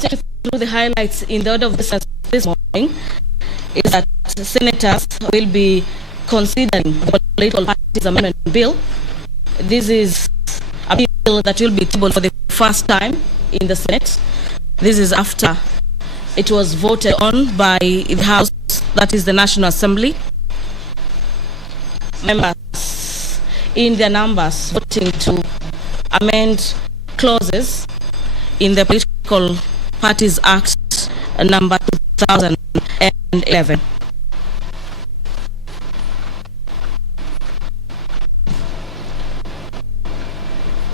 just through the highlights in the order of business this morning is that senators will be considering the political parties amendment bill. This is a bill that will be tabled for the first time in the Senate. This is after it was voted on by the House, that is the National Assembly. Members in their numbers voting to amend clauses in the Political Parties Act number 2011.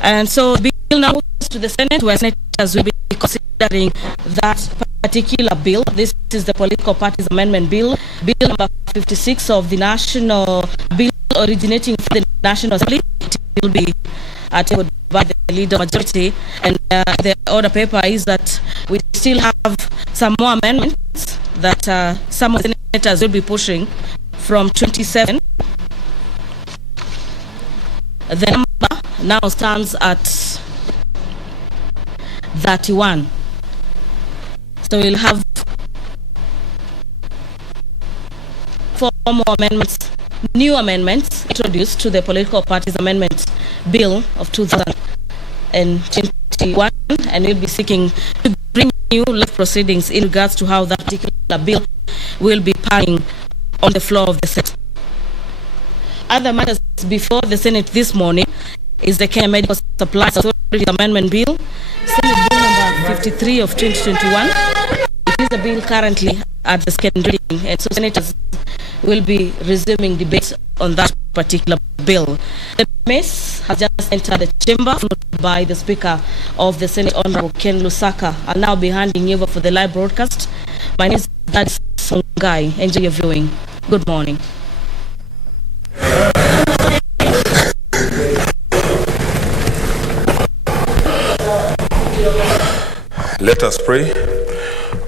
And so the bill now moves to the Senate, where senators will be considering that particular bill. This is the Political Parties Amendment Bill, Bill number 56 of the National Bill originating from the National Assembly. It will be tabled by the leader majority, and the order paper is that we still have some more amendments that some of the senators will be pushing from 27. The number now stands at 31. So we'll have 4 more amendments, new amendments introduced to the Political Parties Amendment Bill of 2021, and we'll be seeking to bring new live proceedings in regards to how that particular bill will be passing on the floor of the Senate. Other matters before the Senate this morning is the Kenya Medical Supplies Authority Amendment Bill, Senate Bill number 53 of 2021. It is a bill currently at the second reading, and so senators will be resuming debate on that particular bill. The mess has just entered the chamber, followed by the Speaker of the Senate, Honorable Ken Lusaka. I'll now be handing you over for the live broadcast. My name is Dadis Songai. Enjoy your viewing. Good morning. Let us pray.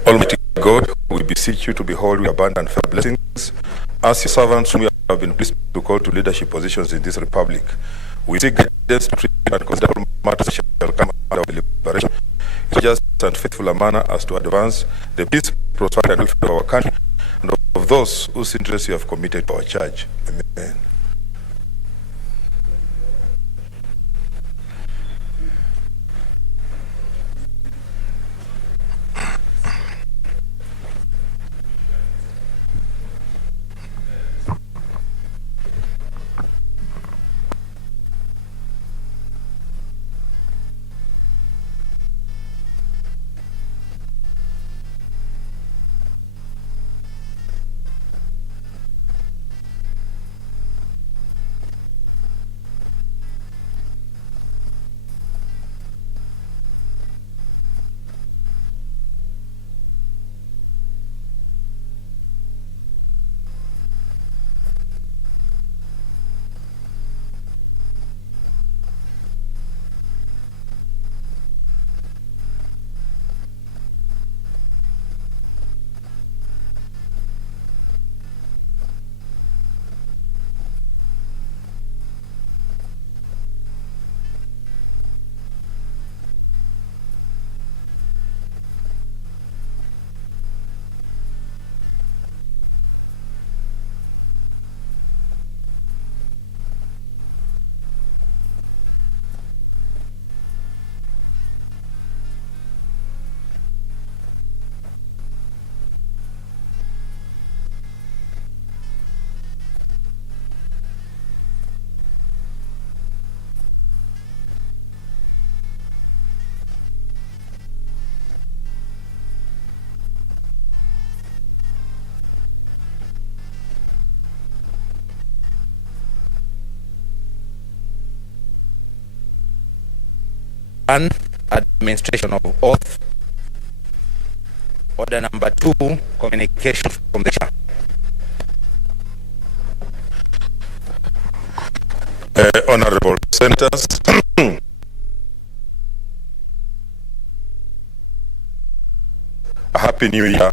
Almighty God, we beseech you to behold with abundant fair blessings as your servants whom you have been pleased to call to leadership positions in this republic. We seek guidance to treat and consider all matters that shall come under deliberation in a just and faithful a manner as to advance the peace, prosperity, and welfare of our country and of those whose interests you have committed to our charge. Amen. Administration of oath. Order number 2, communication from the chair. Honorable Senators, a happy new year.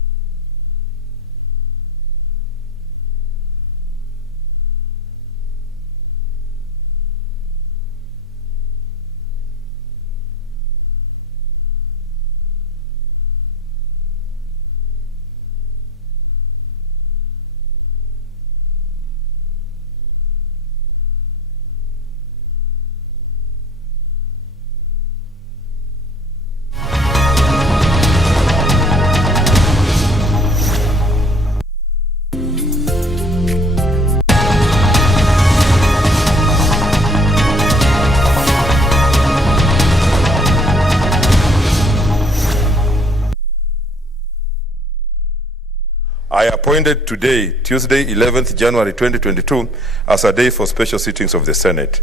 I appointed today, Tuesday, 11th January 2022, as a day for special sittings of the Senate.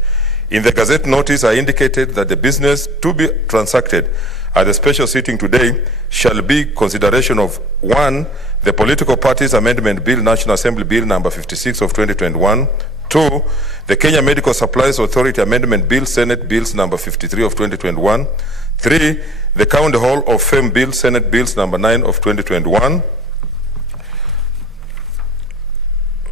In the Gazette notice, I indicated that the business to be transacted at the special sitting today shall be consideration of 1, the Political Parties Amendment Bill, National Assembly Bill number 56 of 2021, 2, the Kenya Medical Supplies Authority Amendment Bill, Senate Bills number 53 of 2021, 3, the County Hall of Fame Bill, Senate Bills number 9 of 2021,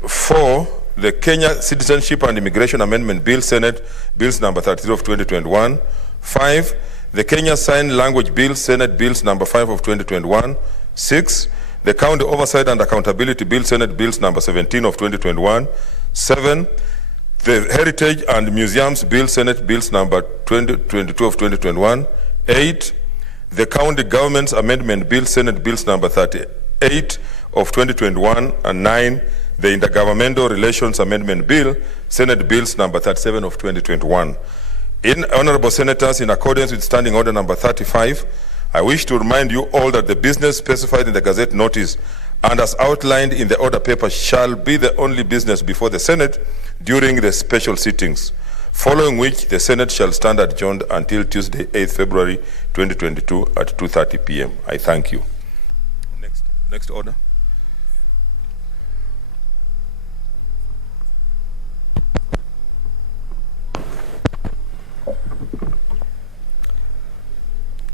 4, the Kenya Citizenship and Immigration Amendment Bill, Senate Bills number 33 of 2021, 5, the Kenya Sign Language Bill, Senate Bills number 5 of 2021, 6, the County Oversight and Accountability Bill, Senate Bills number 17 of 2021, 7, the Heritage and Museums Bill, Senate Bills number 22 of 2021, 8, the County Government's Amendment Bill, Senate Bills number 38 of 2021, and 9, the Intergovernmental Relations Amendment Bill, Senate Bills number 37 of 2021. Honorable Senators, in accordance with Standing Order number 35, I wish to remind you all that the business specified in the Gazette notice and as outlined in the order paper shall be the only business before the Senate during the special sittings, following which the Senate shall stand adjourned until Tuesday, 8th February 2022 at 2:30 p.m. I thank you. Next order.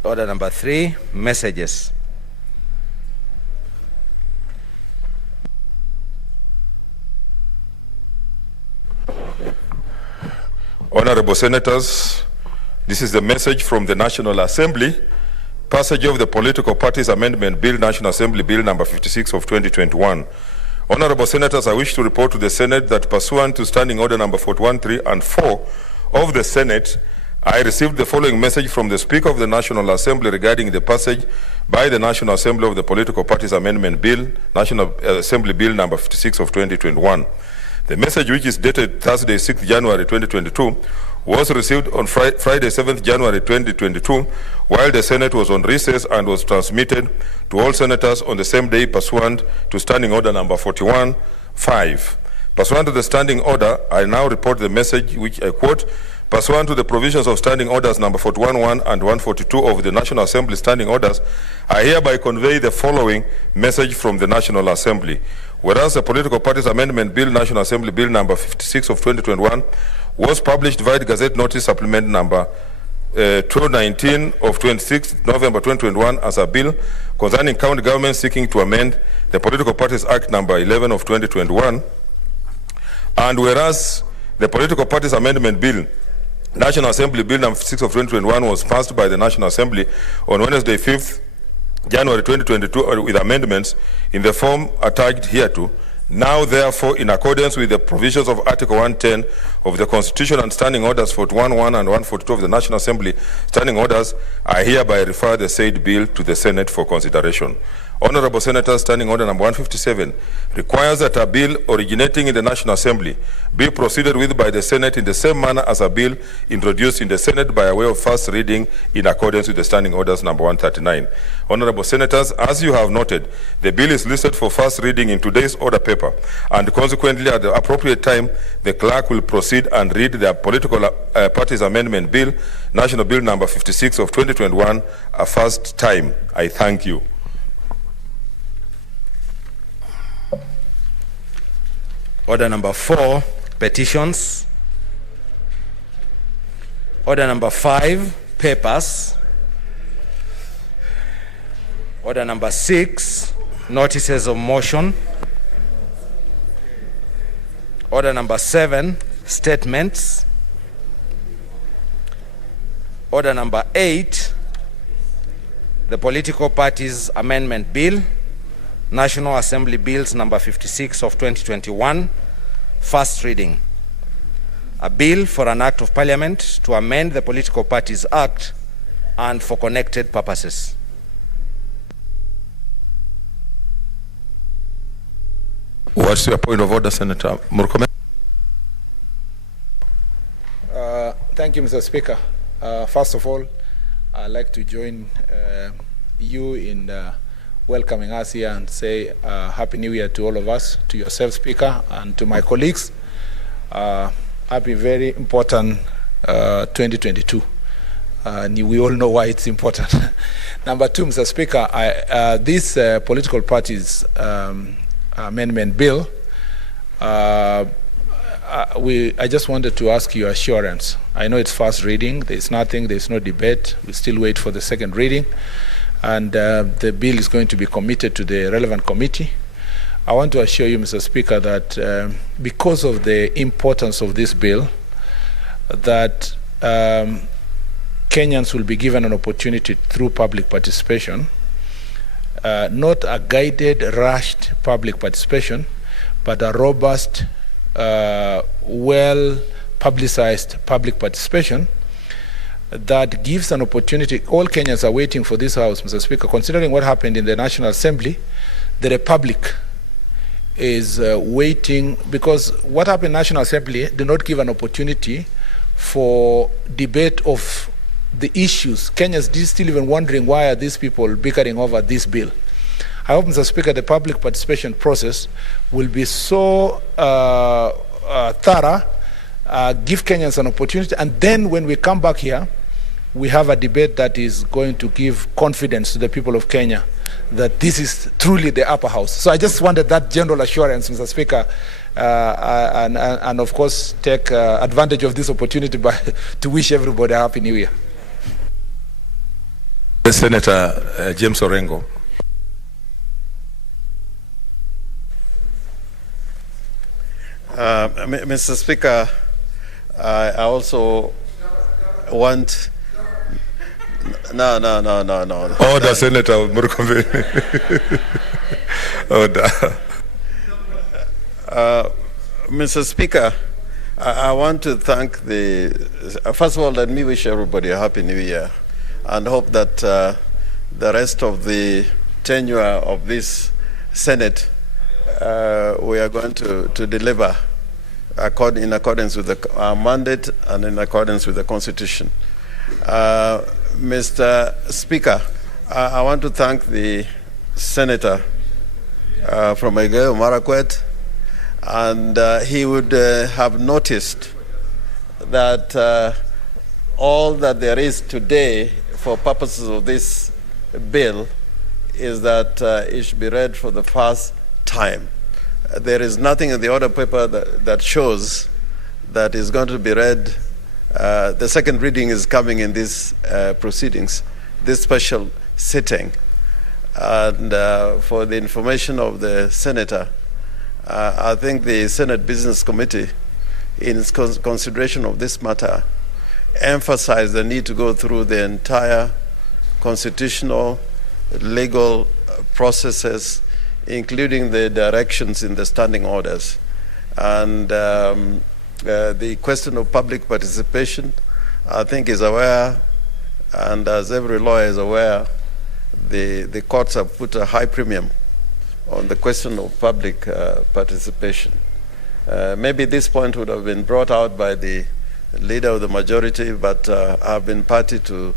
Order number 3, messages. Honorable Senators, this is the message from the National Assembly. Passage of the Political Parties Amendment Bill, National Assembly Bill number 56 of 2021. Honorable Senators, I wish to report to the Senate that pursuant to Standing Order number 41, 3, and 4 of the Senate, I received the following message from the Speaker of the National Assembly regarding the passage by the National Assembly of the Political Parties Amendment Bill, National Assembly Bill number 56 of 2021. The message, which is dated Thursday, 6th January 2022, was received on Friday, 7th January 2022, while the Senate was on recess, and was transmitted to all senators on the same day pursuant to Standing Order number 41, 5. Pursuant to the Standing Order, I now report the message, which I quote: pursuant to the provisions of Standing Orders number 41.1 and 142 of the National Assembly Standing Orders, I hereby convey the following message from the National Assembly. Whereas the Political Parties Amendment Bill, National Assembly Bill number 56 of 2021, was published via the Gazette Notice Supplement number 219 of 26 November 2021 as a bill concerning county government seeking to amend the Political Parties Act number 11 of 2021, and whereas the Political Parties Amendment Bill, National Assembly Bill number 6 of 2021, was passed by the National Assembly on Wednesday, 5th January 2022 with amendments in the form attached hereto. Now, therefore, in accordance with the provisions of Article 110 of the Constitution and Standing Orders 41.1 and 142 of the National Assembly Standing Orders, I hereby refer the said bill to the Senate for consideration. Honorable Senators, Standing Order number 157 requires that a bill originating in the National Assembly be proceeded with by the Senate in the same manner as a bill introduced in the Senate by way of first reading in accordance with the Standing Orders number 139. Honorable Senators, as you have noted, the bill is listed for first reading in today's order paper, and consequently at the appropriate time, the clerk will proceed and read the Political Parties Amendment Bill, National Bill number 56 of 2021, a first time. I thank you. Order number 4, petitions. Order number 5, papers. Order number 6, notices of motion. Order number 7, statements. Order number 8, the Political Parties Amendment Bill, National Assembly Bills number 56 of 2021, first reading. A bill for an act of parliament to amend the Political Parties Act and for connected purposes. What's your point of order, Senator Murkomen? Thank you, Mr. Speaker. First of all, I'd like to join you in welcoming us here and say Happy New Year to all of us, to yourself, Speaker, and to my colleagues. Happy, very important 2022. We all know why it's important. Number two, Mr. Speaker, this political parties amendment bill, I just wanted to ask you assurance. I know it's first reading. There's no debate. We still wait for the second reading. And the bill is going to be committed to the relevant committee. I want to assure you, Mr. Speaker, that because of the importance of this bill, that Kenyans will be given an opportunity through public participation, not a guided, rushed public participation, but a robust, well-publicized public participation that gives an opportunity. All Kenyans are waiting for this House, Mr. Speaker. Considering what happened in the National Assembly, the Republic is waiting, because what happened in National Assembly did not give an opportunity for debate of the issues. Kenyans are still even wondering why are these people bickering over this bill. I hope, Mr. Speaker, the public participation process will be so thorough, give Kenyans an opportunity, and then when we come back here, we have a debate that is going to give confidence to the people of Kenya that this is truly the upper house. So I just wanted that general assurance, Mr. Speaker, and of course take advantage of this opportunity to wish everybody a Happy New Year. Senator James Orengo. Mr. Speaker, I also want... No. Order, Senator Murkomen. Order. Mr. Speaker, I want to thank first of all, let me wish everybody a Happy New Year and hope that the rest of the tenure of this Senate we are going to deliver in accordance with our mandate and in accordance with the Constitution. Mr. Speaker, I want to thank the Senator from Elgeyo Marakwet, and he would have noticed that all that there is today for purposes of this bill is that it should be read for the first time. There is nothing in the order paper that shows that is going to be read. The second reading is coming in this proceedings, this special sitting. And for the information of the Senator, I think the Senate Business Committee, in its consideration of this matter, emphasized the need to go through the entire constitutional, legal processes, including the directions in the standing orders. And the question of public participation, I think, is aware, and as every lawyer is aware, the courts have put a high premium on the question of public participation. Maybe this point would have been brought out by the leader of the majority, but I've been party to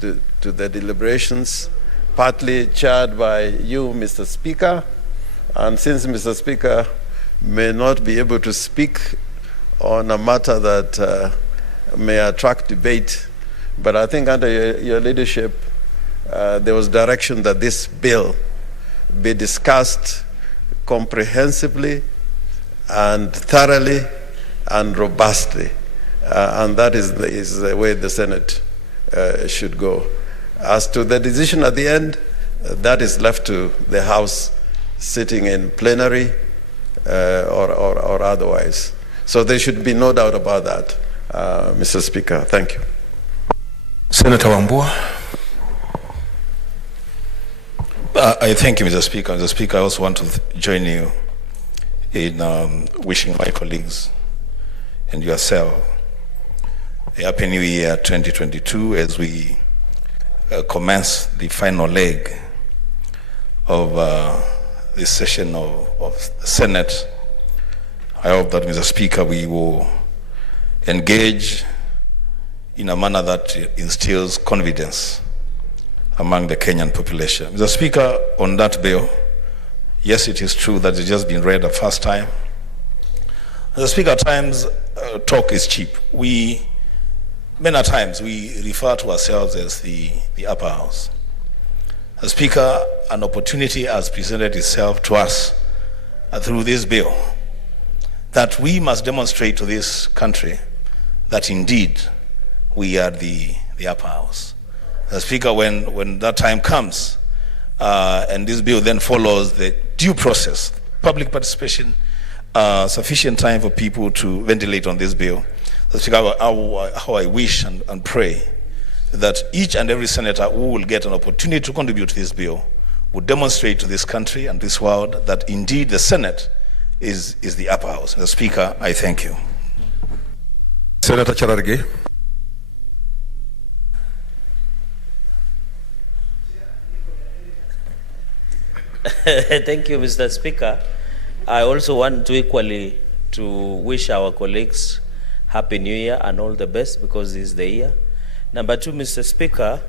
the deliberations, partly chaired by you, Mr. Speaker, and since Mr. Speaker may not be able to speak on a matter that may attract debate, but I think under your leadership, there was direction that this bill be discussed comprehensively and thoroughly and robustly, and that is the way the Senate should go. As to the decision at the end, that is left to the House sitting in plenary or otherwise. So there should be no doubt about that, Mr. Speaker. Thank you. Senator Wambua. I thank you, Mr. Speaker. Mr. Speaker, I also want to join you in wishing my colleagues and yourself a Happy New Year 2022 as we commence the final leg of this session of the Senate. I hope that, Mr. Speaker, we will engage in a manner that instills confidence among the Kenyan population. Mr. Speaker, on that bill, yes, it is true that it's just been read the first time. Mr. Speaker, at times talk is cheap. Many times we refer to ourselves as the upper house. Mr. Speaker, an opportunity has presented itself to us through this bill that we must demonstrate to this country that indeed we are the upper house. Mr. Speaker, when that time comes, and this bill then follows the due process, public participation, sufficient time for people to ventilate on this bill. Mr. Speaker, how I wish and pray that each and every senator who will get an opportunity to contribute to this bill would demonstrate to this country and this world that indeed the Senate is the upper house. Mr. Speaker, I thank you. Senator Chararge. Thank you, Mr. Speaker. I also want to equally to wish our colleagues Happy New Year and all the best, because this is the year. Number two, Mr. Speaker,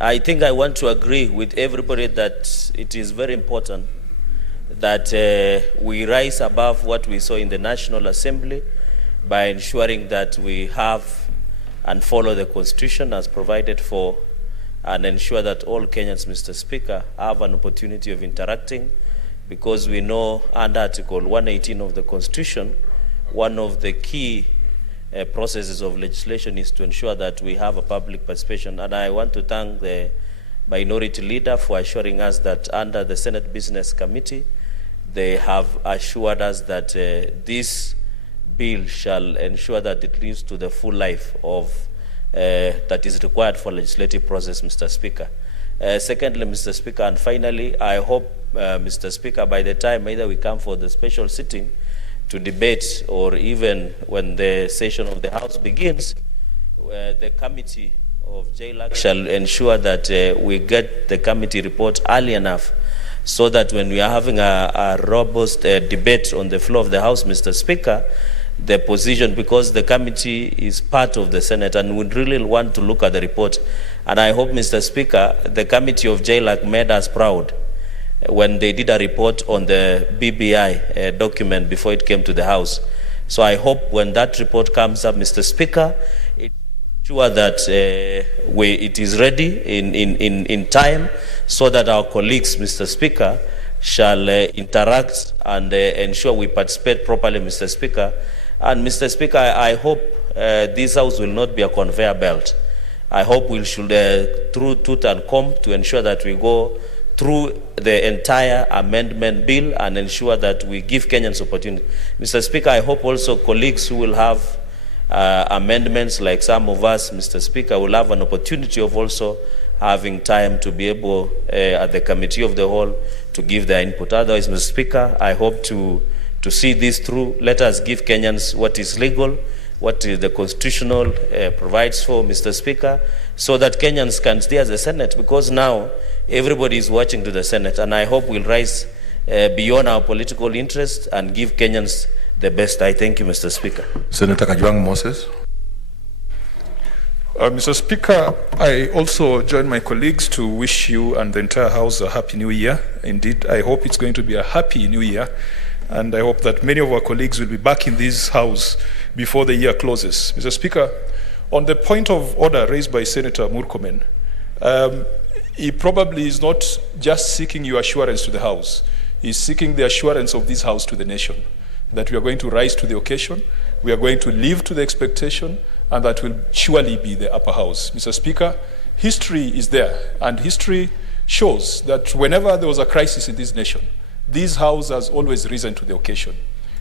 I think I want to agree with everybody that it is very important that we rise above what we saw in the National Assembly by ensuring that we have and follow the Constitution as provided for, and ensure that all Kenyans, Mr. Speaker, have an opportunity of interacting, because we know under Article 118 of the Constitution, one of the key processes of legislation is to ensure that we have a public participation. And I want to thank the minority leader for assuring us that under the Senate Business Committee, they have assured us that this bill shall ensure that it leads to the full life of that is required for legislative process, Mr. Speaker. Secondly, Mr. Speaker, and finally, I hope, Mr. Speaker, by the time either we come for the special sitting to debate, or even when the session of the House begins, the committee of JLAC shall ensure that we get the committee report early enough, so that when we are having a robust debate on the floor of the House, Mr. Speaker, the position, because the committee is part of the Senate and would really want to look at the report. And I hope, Mr. Speaker, the committee of JLAC made us proud when they did a report on the BBI document before it came to the House. So I hope when that report comes up, Mr. Speaker, it's sure that it is ready in time, so that our colleagues, Mr. Speaker, shall interact and ensure we participate properly, Mr. Speaker. And Mr. Speaker, I hope this House will not be a conveyor belt. I hope we should, through tooth and comb, to ensure that we go through the entire amendment bill and ensure that we give Kenyans opportunity. Mr. Speaker, I hope also colleagues who will have amendments, like some of us, Mr. Speaker, will have an opportunity of also having time to be able, at the committee of the whole, to give their input. Otherwise, Mr. Speaker, I hope to see this through. Let us give Kenyans what is legal, what the constitutional provides for, Mr. Speaker, so that Kenyans can stay as the Senate, because now everybody is watching to the Senate, and I hope we'll rise beyond our political interests and give Kenyans the best. I thank you, Mr. Speaker. Senator Kajwang Moses. Mr. Speaker, I also join my colleagues to wish you and the entire House a happy new year. Indeed, I hope it's going to be a happy new year, and I hope that many of our colleagues will be back in this House before the year closes. Mr. Speaker, on the point of order raised by Senator Murkomen, he probably is not just seeking your assurance to the House. He's seeking the assurance of this House to the nation, that we are going to rise to the occasion, we are going to live to the expectation, and that will surely be the upper house. Mr. Speaker, history is there, and history shows that whenever there was a crisis in this nation, this House has always risen to the occasion.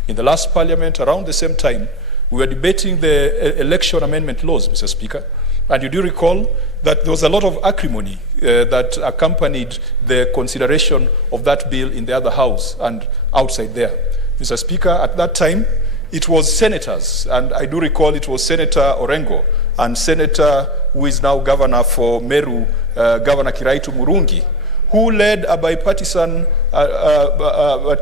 In the last Parliament, around the same time, we were debating the election amendment laws, Mr. Speaker, and you do recall that there was a lot of acrimony that accompanied the consideration of that bill in the other House and outside there. Mr. Speaker, at that time, it was senators, and I do recall it was Senator Orengo and Senator who is now governor for Meru, Governor Kiraitu Murungi, who led a bipartisan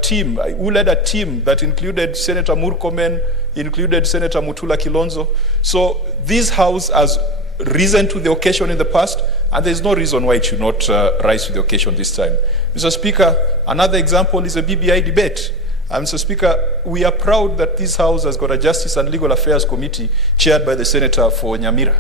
team, who led a team that included Senator Murkomen, included Senator Mutula Kilonzo. So this House has risen to the occasion in the past, and there's no reason why it should not rise to the occasion this time. Mr. Speaker, another example is a BBI debate. Mr. Speaker, we are proud that this House has got a Justice and Legal Affairs Committee chaired by the Senator for Nyamira.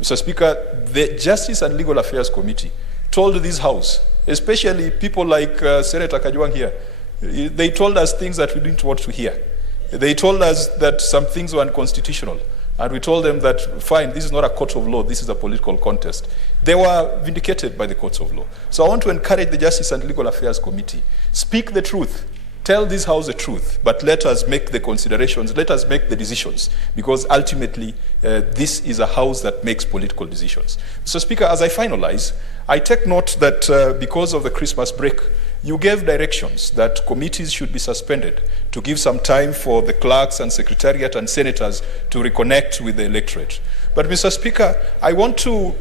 Mr. Speaker, the Justice and Legal Affairs Committee told this House, especially people like Senator Kajwang here, they told us things that we didn't want to hear. They told us that some things were unconstitutional. And we told them that, fine, this is not a court of law, this is a political contest. They were vindicated by the courts of law. So I want to encourage the Justice and Legal Affairs Committee, speak the truth. Tell this House the truth, but let us make the considerations, let us make the decisions, because ultimately this is a House that makes political decisions. Mr. Speaker, as I finalize, I take note that because of the Christmas break, you gave directions that committees should be suspended to give some time for the clerks and secretariat and senators to reconnect with the electorate. But Mr. Speaker, I want to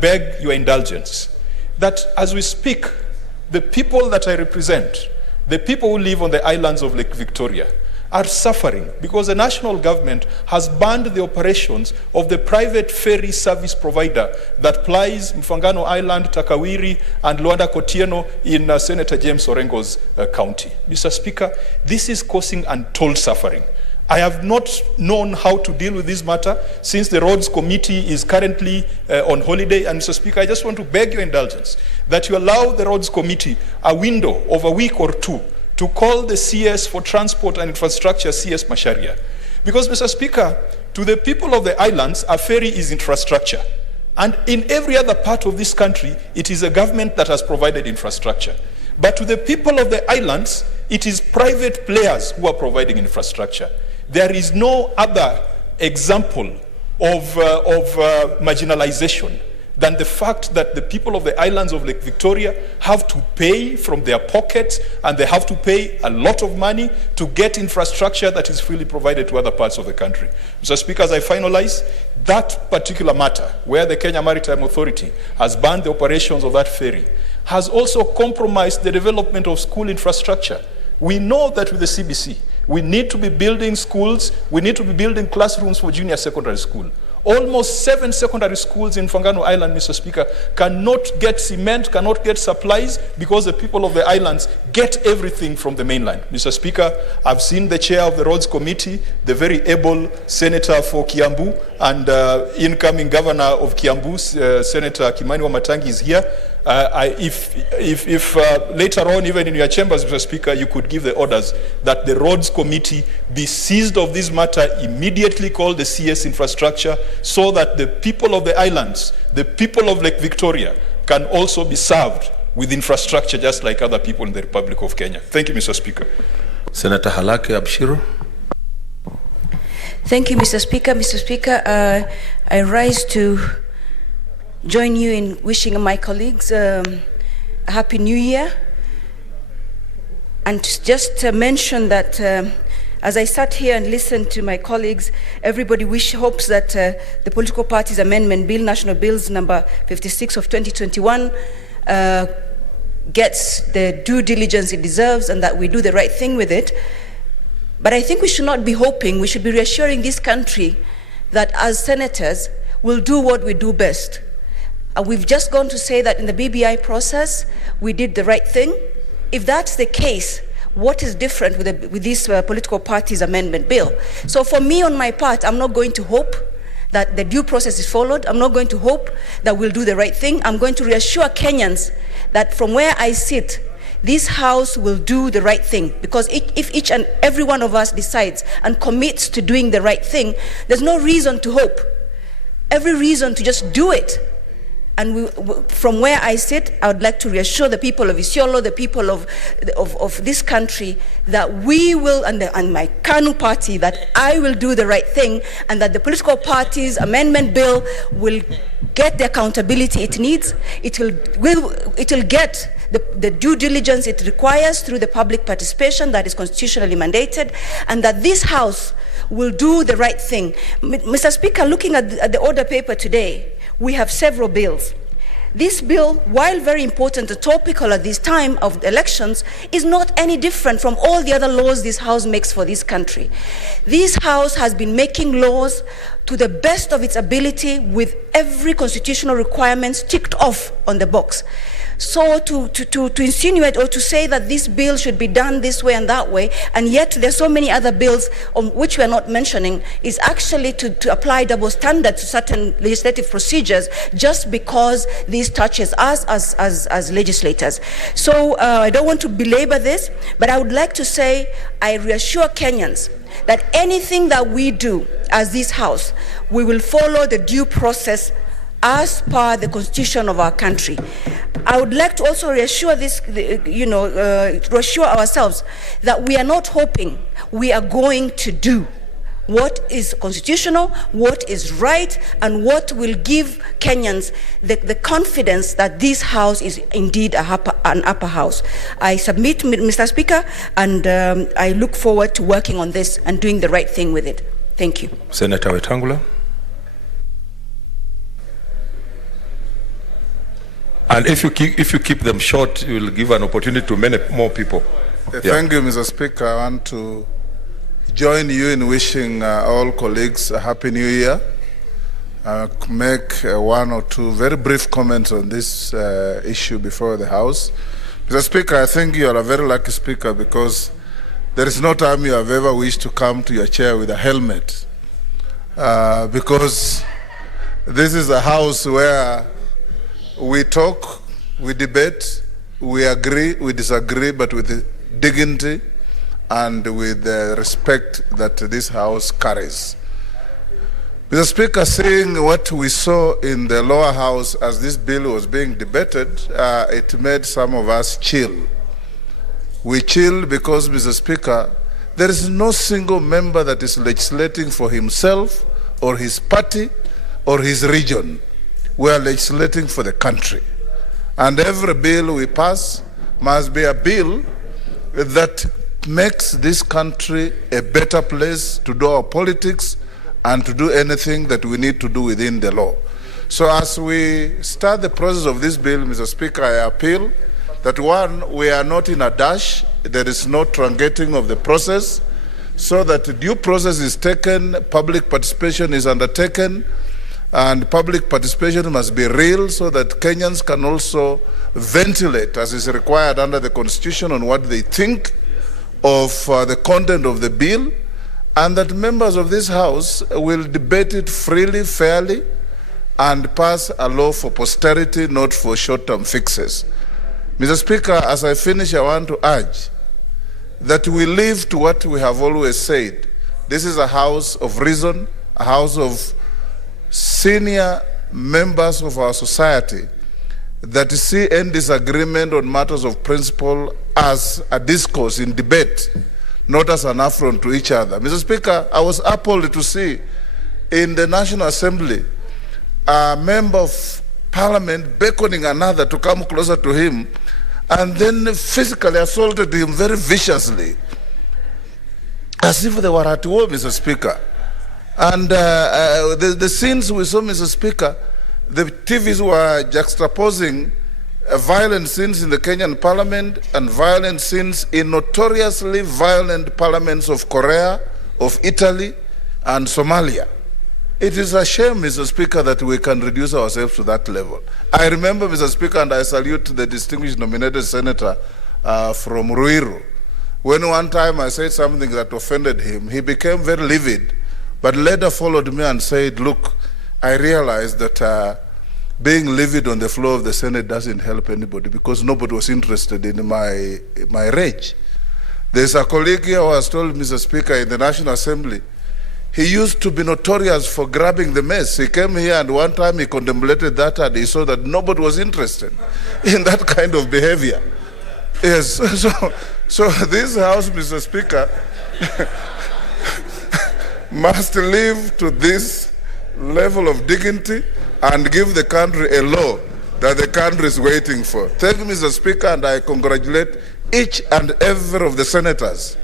beg your indulgence that as we speak, the people that I represent, the people who live on the islands of Lake Victoria, are suffering because the national government has banned the operations of the private ferry service provider that plies Mfangano Island, Takawiri, and Luanda Kotieno in Senator James Orengo's county. Mr. Speaker, this is causing untold suffering. I have not known how to deal with this matter since the Roads Committee is currently on holiday. And Mr. Speaker, I just want to beg your indulgence that you allow the Roads Committee a window of a week or two to call the CS for Transport and Infrastructure, CS Masharia. Because, Mr. Speaker, to the people of the islands, a ferry is infrastructure. And in every other part of this country, it is a government that has provided infrastructure. But to the people of the islands, it is private players who are providing infrastructure. There is no other example of marginalization than the fact that the people of the islands of Lake Victoria have to pay from their pockets, and they have to pay a lot of money to get infrastructure that is freely provided to other parts of the country. Mr. Speaker, as I finalize, that particular matter, where the Kenya Maritime Authority has banned the operations of that ferry, has also compromised the development of school infrastructure. We know that with the CBC, we need to be building schools, we need to be building classrooms for junior secondary school. Almost 7 secondary schools in Fangano Island, Mr. Speaker, cannot get cement, cannot get supplies, because the people of the islands get everything from the mainland. Mr. Speaker, I've seen the chair of the Roads Committee, the very able senator for Kiambu, and incoming governor of Kiambu, Senator Kimani Wamatangi, is here. If later on, even in your chambers, Mr. Speaker, you could give the orders that the Roads Committee be seized of this matter, immediately call the CS Infrastructure, so that the people of the islands, the people of Lake Victoria, can also be served with infrastructure just like other people in the Republic of Kenya. Thank you, Mr. Speaker. Senator Halake Abshiro. Thank you, Mr. Speaker. Mr. Speaker, I rise to join you in wishing my colleagues a Happy New Year, and just mention that as I sat here and listened to my colleagues, everybody hopes that the Political Parties Amendment Bill, National Bills number 56 of 2021, gets the due diligence it deserves, and that we do the right thing with it. But I think we should not be hoping, we should be reassuring this country that as senators, we'll do what we do best. We've just gone to say that in the BBI process, we did the right thing. If that's the case, what is different with this Political Parties Amendment Bill? So for me, on my part, I'm not going to hope that the due process is followed. I'm not going to hope that we'll do the right thing. I'm going to reassure Kenyans that from where I sit, this House will do the right thing, because if each and every one of us decides and commits to doing the right thing, there's no reason to hope. Every reason to just do it. And from where I sit, I would like to reassure the people of Isiolo, the people of this country, that we will, and my KANU party, that I will do the right thing, and that the Political Parties Amendment Bill will get the accountability it needs. It will get the due diligence it requires through the public participation that is constitutionally mandated, and that this House will do the right thing. Mr. Speaker, looking at the order paper today, we have several bills. This bill, while very important and topical at this time of elections, is not any different from all the other laws this House makes for this country. This House has been making laws to the best of its ability with every constitutional requirement ticked off on the box. So to insinuate or to say that this bill should be done this way and that way, and yet there's so many other bills on which we're not mentioning, is actually to apply double standards to certain legislative procedures just because this touches us as legislators. So I don't want to belabor this, but I would like to say I reassure Kenyans that anything that we do as this House, we will follow the due process as per the constitution of our country. I would like to also reassure reassure ourselves that we are not hoping we are going to do what is constitutional, what is right, and what will give Kenyans the confidence that this House is indeed an upper house. I submit, Mr. Speaker, and I look forward to working on this and doing the right thing with it. Thank you. Senator Wetangula. And if you keep them short, you will give an opportunity to many more people. Thank you, Mr. Speaker. I want to join you in wishing all colleagues a happy new year. Make one or two very brief comments on this issue before the House. Mr. Speaker, I think you are a very lucky speaker because there is no time you have ever wished to come to your chair with a helmet. Because this is a House where we talk, we debate, we agree, we disagree, but with dignity and with the respect that this House carries. Mr. Speaker, seeing what we saw in the lower house as this bill was being debated, it made some of us chill. We chill because, Mr. Speaker, there is no single member that is legislating for himself or his party or his region. We are legislating for the country. And every bill we pass must be a bill that makes this country a better place to do our politics and to do anything that we need to do within the law. So as we start the process of this bill, Mr. Speaker, I appeal that one, we are not in a dash, there is no truncating of the process, so that due process is taken, public participation is undertaken, and public participation must be real so that Kenyans can also ventilate, as is required under the Constitution, on what they think of the content of the bill, and that members of this House will debate it freely, fairly, and pass a law for posterity, not for short-term fixes. Mr. Speaker, as I finish, I want to urge that we live to what we have always said. This is a House of reason, a House of senior members of our society that see any disagreement on matters of principle as a discourse in debate, not as an affront to each other. Mr. Speaker, I was appalled to see in the National Assembly a member of Parliament beckoning another to come closer to him and then physically assaulted him very viciously, as if they were at war, Mr. Speaker. And the scenes we saw, Mr. Speaker, the TVs were juxtaposing violent scenes in the Kenyan parliament and violent scenes in notoriously violent parliaments of Korea, of Italy, and Somalia. It is a shame, Mr. Speaker, that we can reduce ourselves to that level. I remember, Mr. Speaker, and I salute the distinguished nominated senator from Ruiru. When one time I said something that offended him, he became very livid, but later followed me and said, look, I realized that being livid on the floor of the Senate doesn't help anybody because nobody was interested in my rage. There's a colleague here who has told Mr. Speaker in the National Assembly, he used to be notorious for grabbing the mess. He came here and one time he contemplated that and he saw that nobody was interested in that kind of behavior. Yes, so this House, Mr. Speaker, must live to this level of dignity and give the country a law that the country is waiting for. Thank you, Mr. Speaker, and I congratulate each and every of the senators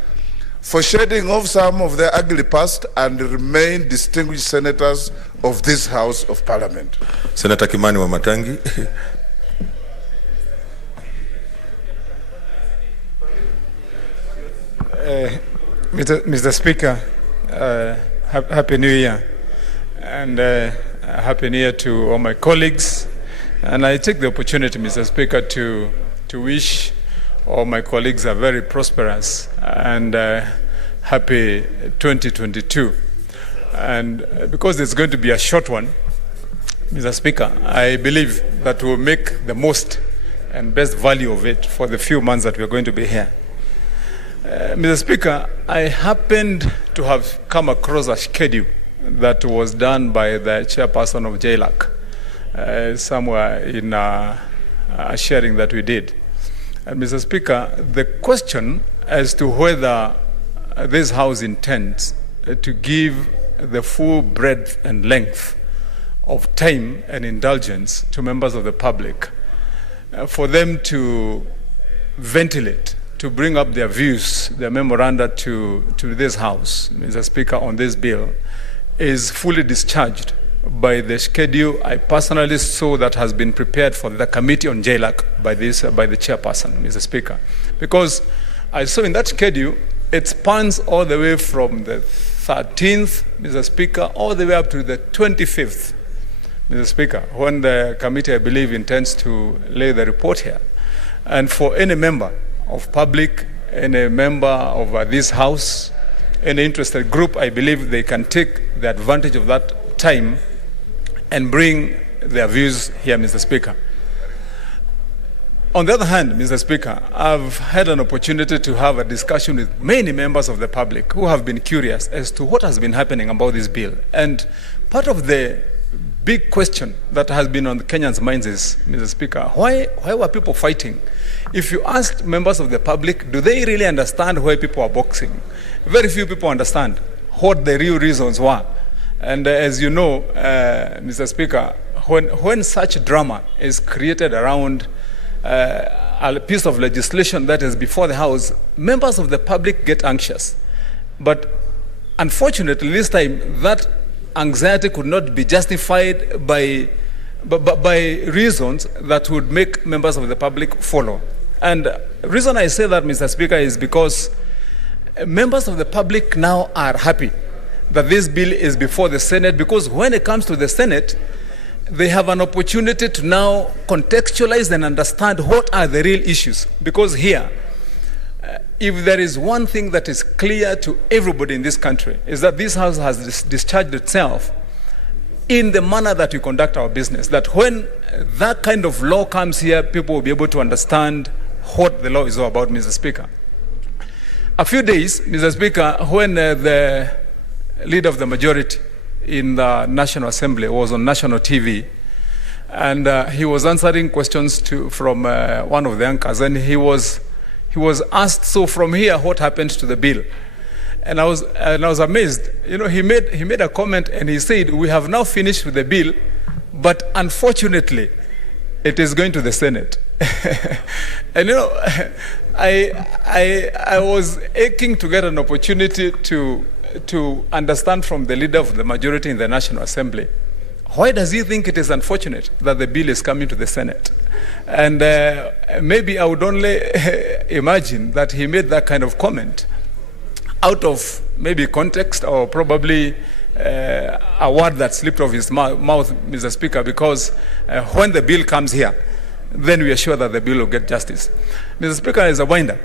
for shedding off some of their ugly past and remain distinguished senators of this House of Parliament. Senator Kimani Wamatangi. Mr. Speaker, Happy New Year. and Happy New Year to all my colleagues. And I take the opportunity, Mr. Speaker, to wish all my colleagues a very prosperous and happy 2022. And because it's going to be a short one, Mr. Speaker, I believe that we'll make the most and best value of it for the few months that we're going to be here. Mr. Speaker, I happened to have come across a schedule that was done by the chairperson of JLAC somewhere in a sharing that we did. And Mr. Speaker, the question as to whether this House intends to give the full breadth and length of time and indulgence to members of the public for them to ventilate, to bring up their views, their memoranda to this House, Mr. Speaker, on this bill, is fully discharged by the schedule I personally saw that has been prepared for the Committee on JLAC by the chairperson, Mr. Speaker. Because I saw in that schedule, it spans all the way from the 13th, Mr. Speaker, all the way up to the 25th, Mr. Speaker, when the committee, I believe, intends to lay the report here. And for any member of public, any member of this House, any interested group, I believe they can take the advantage of that time and bring their views here, Mr. Speaker. On the other hand, Mr. Speaker, I've had an opportunity to have a discussion with many members of the public who have been curious as to what has been happening about this bill. And part of the big question that has been on the Kenyans' minds is, Mr. Speaker, why were people fighting? If you ask members of the public, do they really understand why people are boxing? Very few people understand what the real reasons were. And as you know, Mr. Speaker, when such drama is created around a piece of legislation that is before the House, members of the public get anxious. But unfortunately, this time, that anxiety could not be justified by reasons that would make members of the public follow. And the reason I say that, Mr. Speaker, is because members of the public now are happy that this bill is before the Senate, because when it comes to the Senate, they have an opportunity to now contextualize and understand what are the real issues. Because here, if there is one thing that is clear to everybody in this country, is that this House has discharged itself in the manner that we conduct our business. That when that kind of law comes here, people will be able to understand what the law is all about, Mr. Speaker. A few days, Mr. Speaker, when the leader of the majority in the National Assembly was on national TV, and he was answering questions from one of the anchors, and he was asked, so from here, what happened to the bill? And I was amazed. You know, he made a comment, and he said, we have now finished with the bill, but unfortunately, it is going to the Senate. And you know, I was aching to get an opportunity to understand from the leader of the majority in the National Assembly, why does he think it is unfortunate that the bill is coming to the Senate? And maybe I would only imagine that he made that kind of comment out of maybe context, or probably a word that slipped off his mouth, Mr. Speaker, because when the bill comes here, then we are sure that the bill will get justice. Mr. Speaker, as a winder,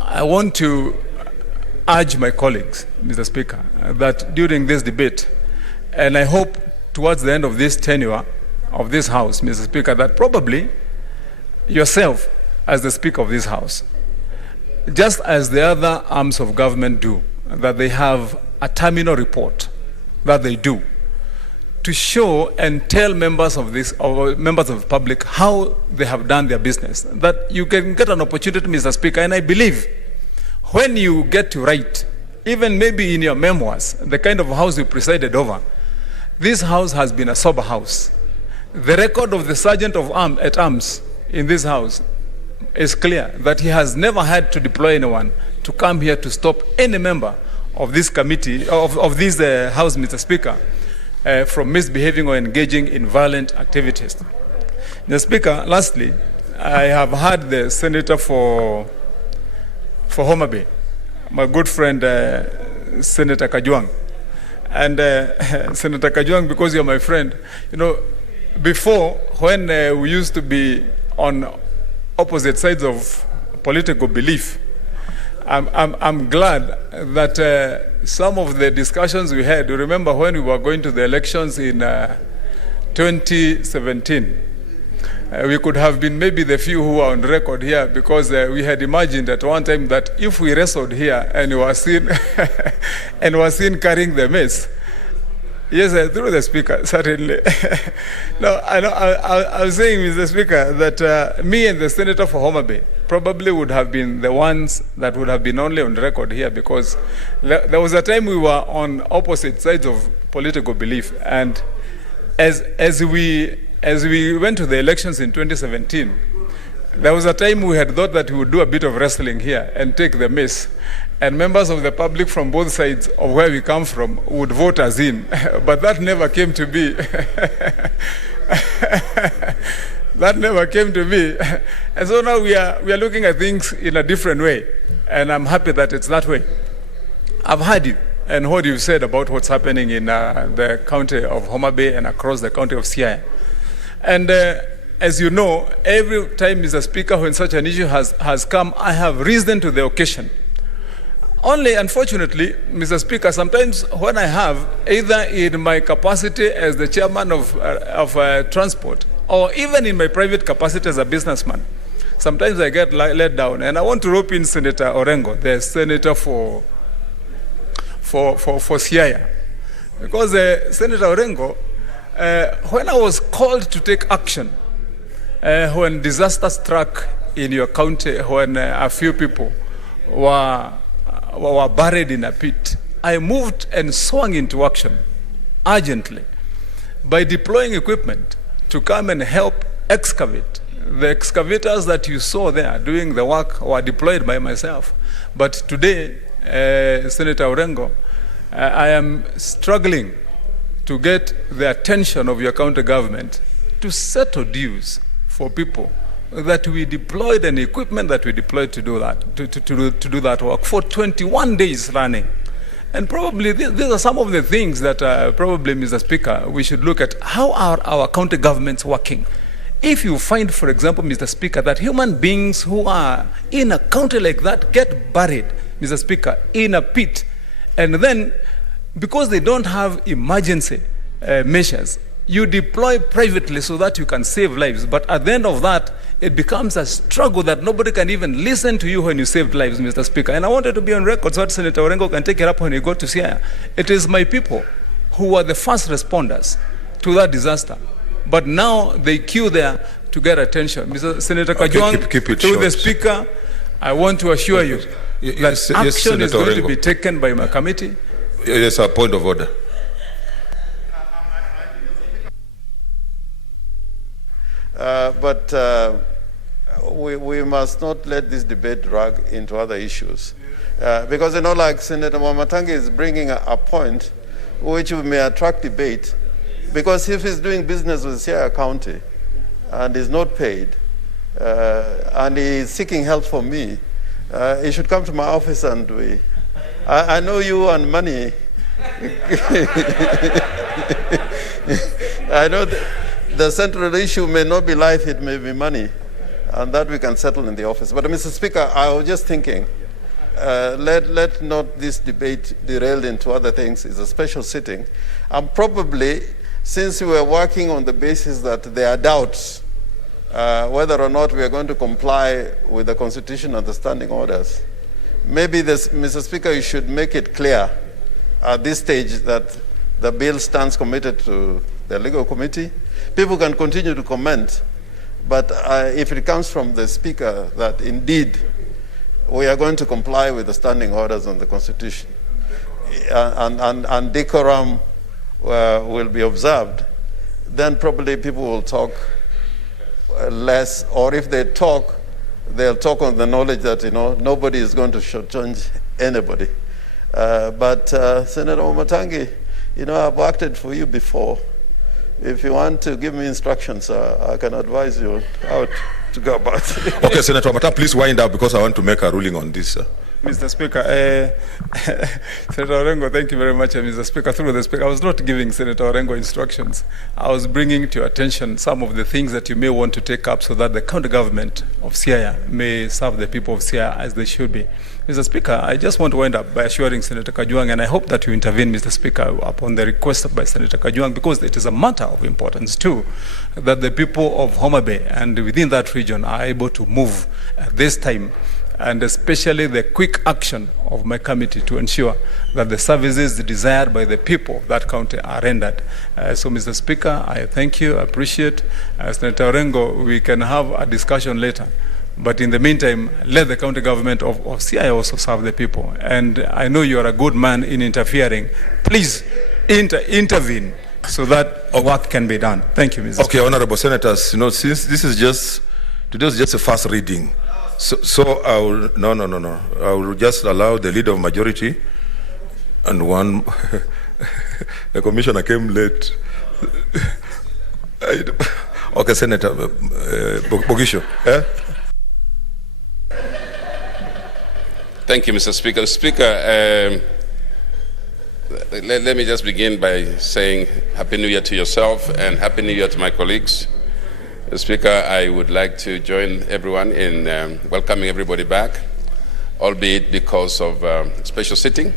I want to urge my colleagues, Mr. Speaker, that during this debate, and I hope towards the end of this tenure of this House, Mr. Speaker, that probably yourself, as the Speaker of this House, just as the other arms of government do, that they have a terminal report that they do to show and tell members of the public how they have done their business, that you can get an opportunity, Mr. Speaker. And I believe when you get to write, even maybe in your memoirs, the kind of house you presided over, this House has been a sober house. The record of the Sergeant at Arms in this House is clear, that he has never had to deploy anyone to come here to stop any member of this committee, of this House, Mr. Speaker, from misbehaving or engaging in violent activities. Mr. Speaker, lastly, I have heard the Senator for Homa Bay, my good friend Senator Kajwang, And Senator Kajwang, because you're my friend, before, when we used to be on opposite sides of political belief, I'm glad that some of the discussions we had, you remember when we were going to the elections in 2017, we could have been maybe the few who are on record here, because we had imagined at one time that if we wrestled here and were seen carrying the mess, yes, through the Speaker, certainly. No, I was saying, Mr. Speaker, that me and the Senator for Homa Bay probably would have been the ones that would have been only on record here, because there was a time we were on opposite sides of political belief, and as we went to the elections in 2017, there was a time we had thought that we would do a bit of wrestling here and take the mess, and members of the public from both sides of where we come from would vote us in. But that never came to be. That never came to be. And so now we are looking at things in a different way, and I'm happy that it's that way. I've heard you and what you've said about what's happening in the county of Homa Bay and across the county of Siaya. And as you know, every time, Mr. Speaker, when such an issue has come, I have risen to the occasion. Only, unfortunately, Mr. Speaker, sometimes when I have, either in my capacity as the chairman of transport, or even in my private capacity as a businessman, sometimes I get let down. And I want to rope in Senator Orengo, the senator for Siaya. Because Senator Orengo, when I was called to take action, when disaster struck in your county, when a few people were buried in a pit, I moved and swung into action urgently by deploying equipment to come and help excavate. The excavators that you saw there doing the work were deployed by myself. But today, Senator Orengo, I am struggling to get the attention of your county government to settle dues for people that we deployed and equipment that we deployed to do that, to do that work for 21 days running. And probably these are some of the things that probably, Mr. Speaker, we should look at. How are our county governments working? If you find, for example, Mr. Speaker, that human beings who are in a county like that get buried, Mr. Speaker, in a pit, and then because they don't have emergency measures, you deploy privately so that you can save lives. But at the end of that, it becomes a struggle that nobody can even listen to you when you saved lives, Mr. Speaker. And I wanted to be on record so that Senator Orengo can take it up when he got to Siaya. It is my people who were the first responders to that disaster. But now they queue there to get attention. Mr. Senator Kajwang, keep it to short. The Speaker, I want to assure you that action is going to be taken by my committee. Yes, a point of order. But we must not let this debate drag into other issues. Because, like Senator Wamatangi is bringing a point which may attract debate. Because if he's doing business with Siaya County and is not paid, and he's seeking help from me, he should come to my office and I know you and money. I know the central issue may not be life, it may be money, and that we can settle in the office. But Mr. Speaker, I was just thinking, let not this debate derail into other things. It's a special sitting. And probably, since we were working on the basis that there are doubts whether or not we are going to comply with the Constitution and the standing orders, maybe Mr. Speaker, you should make it clear at this stage that the bill stands committed to the legal committee. People can continue to comment, but if it comes from the Speaker that indeed we are going to comply with the standing orders on the Constitution and decorum will be observed, then probably people will talk less, or if they talk, they'll talk on the knowledge that nobody is going to shortchange anybody. But Senator Wamatangi, I've acted for you before. If you want to give me instructions, I can advise you how to go about it. Okay, Senator Wamatangi, please wind up because I want to make a ruling on this. Mr. Speaker. Senator Orengo, thank you very much, Mr. Speaker. Through the Speaker, I was not giving Senator Orengo instructions. I was bringing to your attention some of the things that you may want to take up so that the county government of Siaya may serve the people of Siaya as they should be. Mr. Speaker, I just want to end up by assuring Senator Kajwang, and I hope that you intervene, Mr. Speaker, upon the request by Senator Kajwang, because it is a matter of importance too, that the people of Homa Bay and within that region are able to move at this time, and especially the quick action of my committee to ensure that the services desired by the people of that county are rendered. So, Mr. Speaker, I thank you, I appreciate. Senator Orengo, we can have a discussion later. But in the meantime, let the county government of Siaya also serve the people. And I know you are a good man in interfering. Please intervene so that work can be done. Thank you, Mr. Okay, honorable senators, since this is today is just a first reading, so I will, no. I will just allow the leader of majority and one, the commissioner came late. Okay, Senator Bogisho. Thank you, Mr. Speaker. Speaker, let me just begin by saying Happy New Year to yourself and Happy New Year to my colleagues. Speaker, I would like to join everyone in welcoming everybody back, albeit because of special sitting.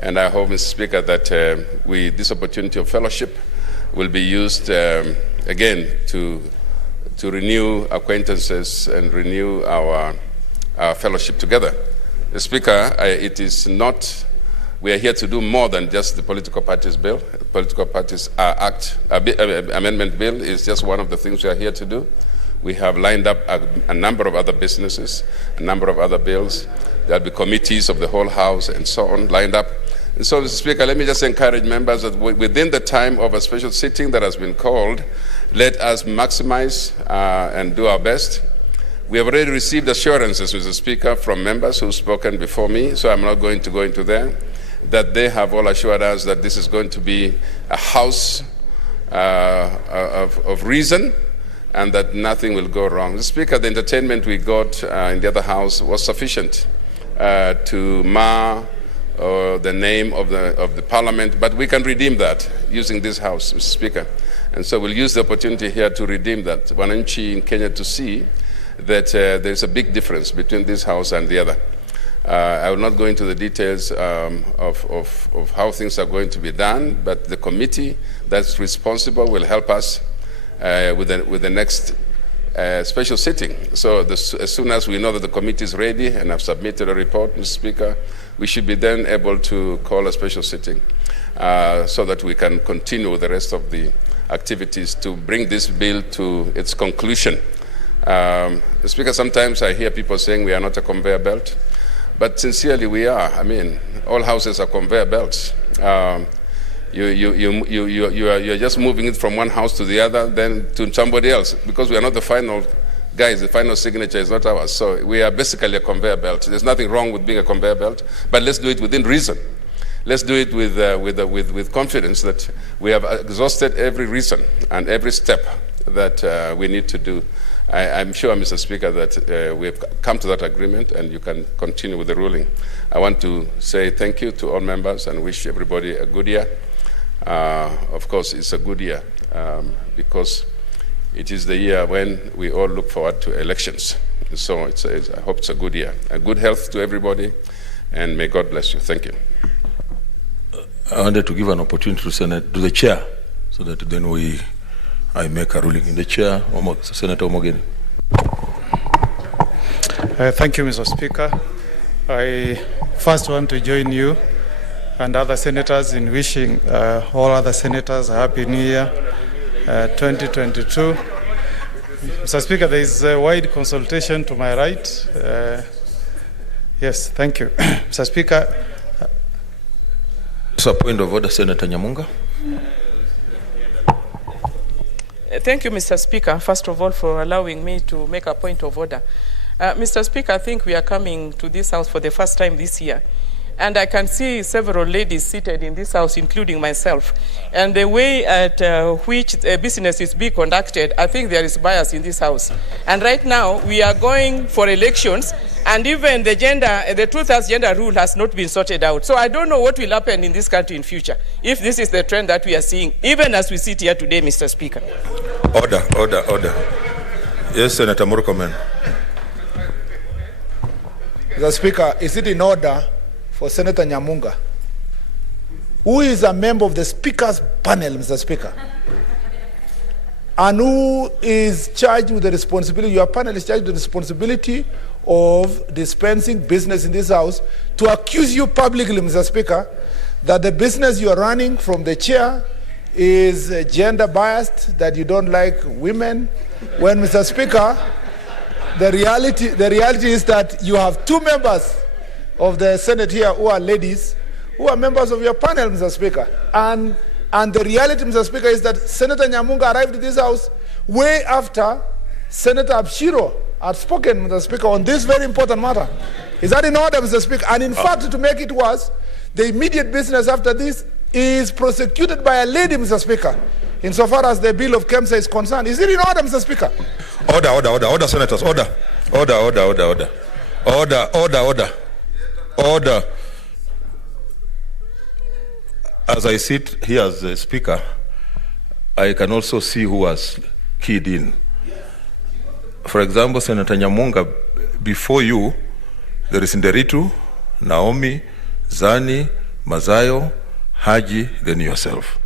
And I hope, Mr. Speaker, that this opportunity of fellowship will be used again to renew acquaintances and renew our fellowship together. Speaker, it is not, we are here to do more than just the political parties bill. The political parties amendment bill is just one of the things we are here to do. We have lined up a number of other businesses, a number of other bills. There will be committees of the whole House and so on lined up. And so, Mr. Speaker, let me just encourage members that within the time of a special sitting that has been called, let us maximize and do our best. We have already received assurances, Mr. Speaker, from members who've spoken before me, so I'm not going to go into them, that they have all assured us that this is going to be a house of reason and that nothing will go wrong. Mr. Speaker, the entertainment we got in the other house was sufficient to mar the name of the parliament, but we can redeem that using this house, Mr. Speaker. And so we'll use the opportunity here to redeem that. Wananchi in Kenya to see that there's a big difference between this house and the other. I will not go into the details of how things are going to be done, but the committee that's responsible will help us with the next special sitting. So as soon as we know that the committee is ready and have submitted a report, Mr. Speaker, we should be then able to call a special sitting so that we can continue with the rest of the activities to bring this bill to its conclusion. Speaker, sometimes I hear people saying we are not a conveyor belt, but sincerely we are. I mean, all houses are conveyor belts. You are just moving it from one house to the other, then to somebody else, because we are not the final guys. The final signature is not ours. So we are basically a conveyor belt. There's nothing wrong with being a conveyor belt, but let's do it within reason. Let's do it with confidence that we have exhausted every reason and every step that we need to do. I'm sure, Mr. Speaker, that we have come to that agreement and you can continue with the ruling. I want to say thank you to all members and wish everybody a good year. Of course, it's a good year because it is the year when we all look forward to elections. So I hope it's a good year. A good health to everybody, and may God bless you. Thank you. I wanted to give an opportunity to the chair so that then I make a ruling in the chair. Senator Omogeni. Thank you, Mr. Speaker. I first want to join you and other senators in wishing all other senators a happy new year 2022. Mr. Speaker, there is a wide consultation to my right. Yes, thank you. Mr. Speaker. So, point of order, Senator Nyamunga. Thank you, Mr. Speaker, first of all, for allowing me to make a point of order. Mr. Speaker, I think we are coming to this house for the first time this year. And I can see several ladies seated in this house, including myself. And the way at which business is being conducted, I think there is bias in this house. And right now, we are going for elections, And even the two-thirds gender rule has not been sorted out. So I don't know what will happen in this country in future if this is the trend that we are seeing, even as we sit here today, Mr. Speaker. Order. Yes, Senator Murkomen. Mr. Speaker, is it in order for Senator Nyamunga, who is a member of the Speaker's panel, Mr. Speaker, and who is charged with the responsibility, your panel is charged with the responsibility of dispensing business in this House, to accuse you publicly, Mr. Speaker, that the business you are running from the chair is gender biased, that you don't like women, when, Mr. Speaker, the reality is that you have two members of the Senate here who are ladies, who are members of your panel, Mr. Speaker. And the reality, Mr. Speaker, is that Senator Nyamunga arrived in this House way after Senator Abshiro had spoken, Mr. Speaker, on this very important matter. Is that in order, Mr. Speaker? And in fact, to make it worse, the immediate business after this is prosecuted by a lady, Mr. Speaker, insofar as the bill of KEMSA is concerned. Is it in order, Mr. Speaker? Order, senators, order. As I sit here as the Speaker, I can also see who has keyed in. For example, Senator Nyamunga, before you, there is Nderitu, Naomi, Zani, Mazayo, Haji, then yourself.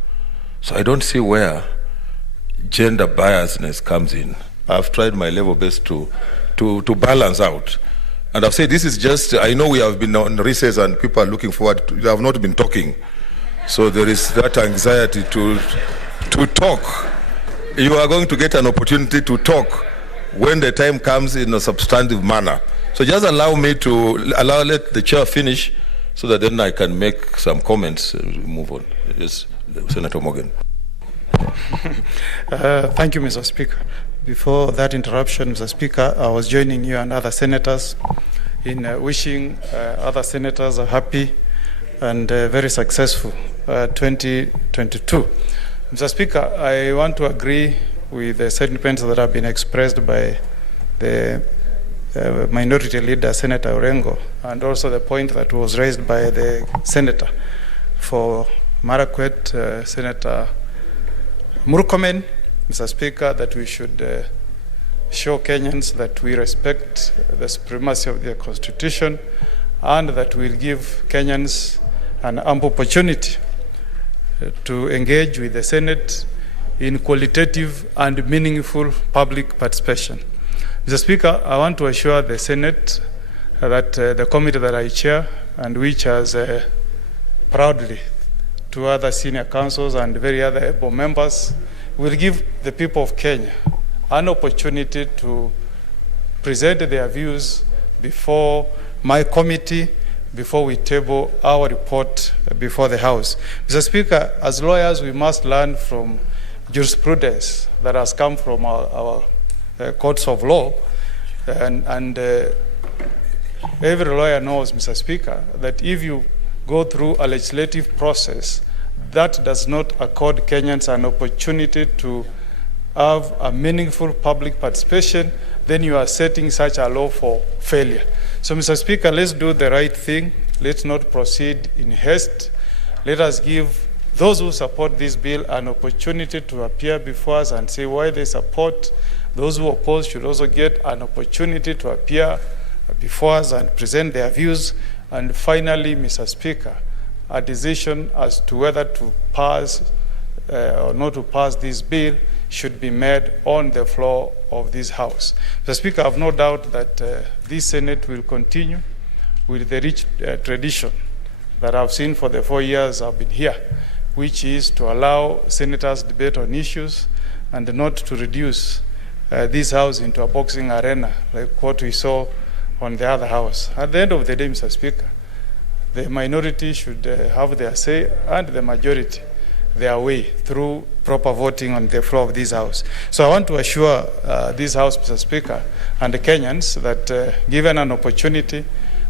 So I don't see where gender biasness comes in. I've tried my level best to balance out. And I've said this is just, I know we have been on recess and people are looking forward to, you have not been talking. So there is that anxiety to talk. You are going to get an opportunity to talk when the time comes in a substantive manner. So just allow me to let the chair finish so that then I can make some comments and move on. Yes, Senator Morgan. Thank you, Mr. Speaker. Before that interruption, Mr. Speaker, I was joining you and other senators in wishing other senators a happy and very successful 2022. Mr. Speaker, I want to agree with the sentiments that have been expressed by the Minority Leader, Senator Orengo, and also the point that was raised by the Senator for Marakwet, Senator Murkomen, Mr. Speaker, that we should show Kenyans that we respect the supremacy of the Constitution and that we'll give Kenyans an ample opportunity to engage with the Senate in qualitative and meaningful public participation. Mr. Speaker, I want to assure the Senate that the committee that I chair and which has proudly to other senior councils and very other able members will give the people of Kenya an opportunity to present their views before my committee, before we table our report before the House. Mr. Speaker, as lawyers, we must learn from jurisprudence that has come from our courts of law. And every lawyer knows, Mr. Speaker, that if you go through a legislative process, that does not accord Kenyans an opportunity to have a meaningful public participation, then you are setting such a law for failure. So, Mr. Speaker, let's do the right thing. Let's not proceed in haste. Let us give those who support this bill an opportunity to appear before us and say why they support. Those who oppose should also get an opportunity to appear before us and present their views. And finally, Mr. Speaker, a decision as to whether to pass or not to pass this bill should be made on the floor of this House. Mr. Speaker, I have no doubt that this Senate will continue with the rich tradition that I've seen for the 4 years I've been here, which is to allow senators debate on issues and not to reduce this House into a boxing arena like what we saw on the other House. At the end of the day, Mr. Speaker, the minority should have their say and the majority their way through proper voting on the floor of this House. So I want to assure this House, Mr. Speaker, and the Kenyans that given an opportunity,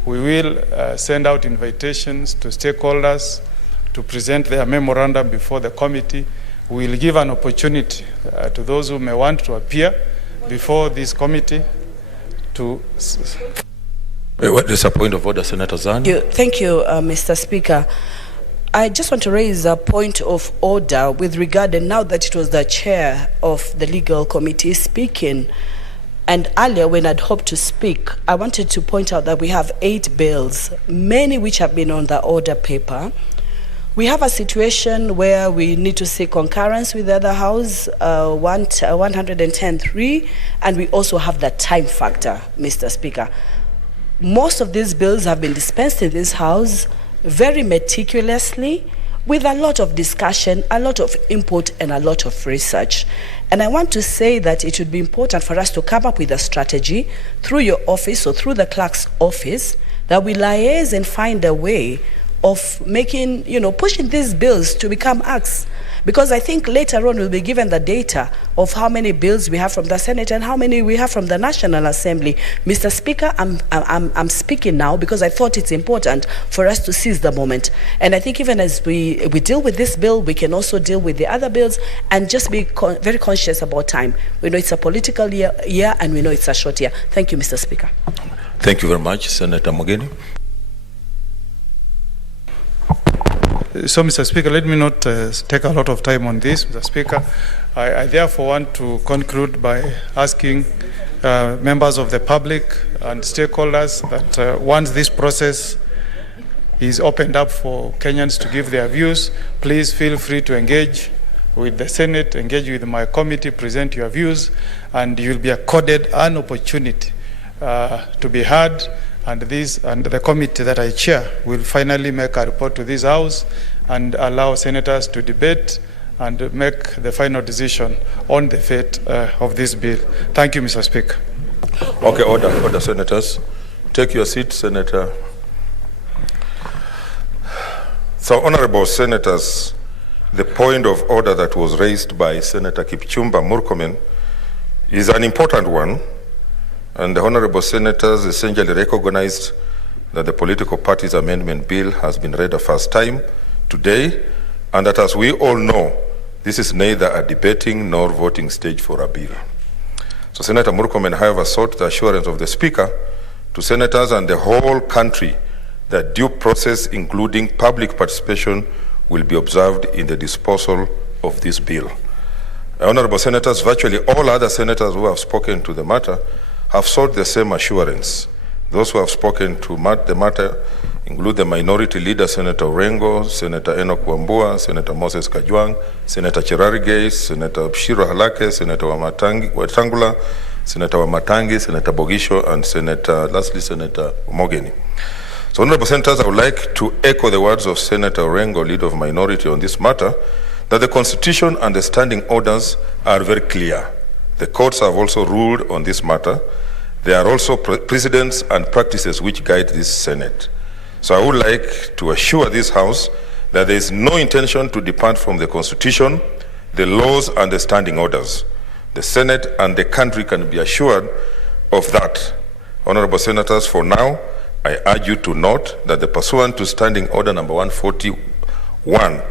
we will send out invitations to stakeholders to present their memorandum before the committee. We will give an opportunity to those who may want to appear before this committee to What is a point of order, Senator Zan? Thank you, Mr. Speaker. I just want to raise a point of order with regard, and now that it was the chair of the legal committee speaking, and earlier when I'd hoped to speak, I wanted to point out that we have 8 bills, many which have been on the order paper. We have a situation where we need to seek concurrence with the other house, 110.3, and we also have the time factor, Mr. Speaker. Most of these bills have been dispensed in this house very meticulously, with a lot of discussion, a lot of input, and a lot of research. And I want to say that it would be important for us to come up with a strategy through your office or through the clerk's office that we liaise and find a way of making, pushing these bills to become acts. Because I think later on we'll be given the data of how many bills we have from the Senate and how many we have from the National Assembly. Mr. Speaker, I'm speaking now because I thought it's important for us to seize the moment. And I think even as we deal with this bill, we can also deal with the other bills and just be very conscious about time. We know it's a political year and we know it's a short year. Thank you, Mr. Speaker. Thank you very much, Senator Mogeni. So, Mr. Speaker, let me not take a lot of time on this, Mr. Speaker. I therefore want to conclude by asking members of the public and stakeholders that once this process is opened up for Kenyans to give their views, please feel free to engage with the Senate, engage with my committee, present your views, and you'll be accorded an opportunity to be heard. And the committee that I chair will finally make a report to this House and allow senators to debate and make the final decision on the fate of this bill. Thank you, Mr. Speaker. Okay, order, senators. Take your seat, Senator. So, honorable senators, the point of order that was raised by Senator Kipchumba Murkomen is an important one. And the honorable senators essentially recognized that the political parties amendment bill has been read a first time today, and that, as we all know, this is neither a debating nor voting stage for a bill. So Senator Murkomen, however, sought the assurance of the Speaker to senators and the whole country that due process, including public participation, will be observed in the disposal of this bill. Honorable senators, virtually all other senators who have spoken to the matter have sought the same assurance. Those who have spoken to the matter include the Minority Leader, Senator Orengo, Senator Enoch Wambua, Senator Moses Kajwang, Senator Cherargei, Senator Shiro Halake, Senator Watangula, Senator Wamatangi, Senator Bogisho, and lastly, Senator Mogeni. So, honorable senators, I would like to echo the words of Senator Orengo, Leader of Minority, on this matter, that the Constitution and the standing orders are very clear. The courts have also ruled on this matter. There are also precedents and practices which guide this Senate. So I would like to assure this House that there is no intention to depart from the Constitution, the laws, and the standing orders. The Senate and the country can be assured of that. Honorable senators, for now, I urge you to note that the pursuant to Standing Order number 141,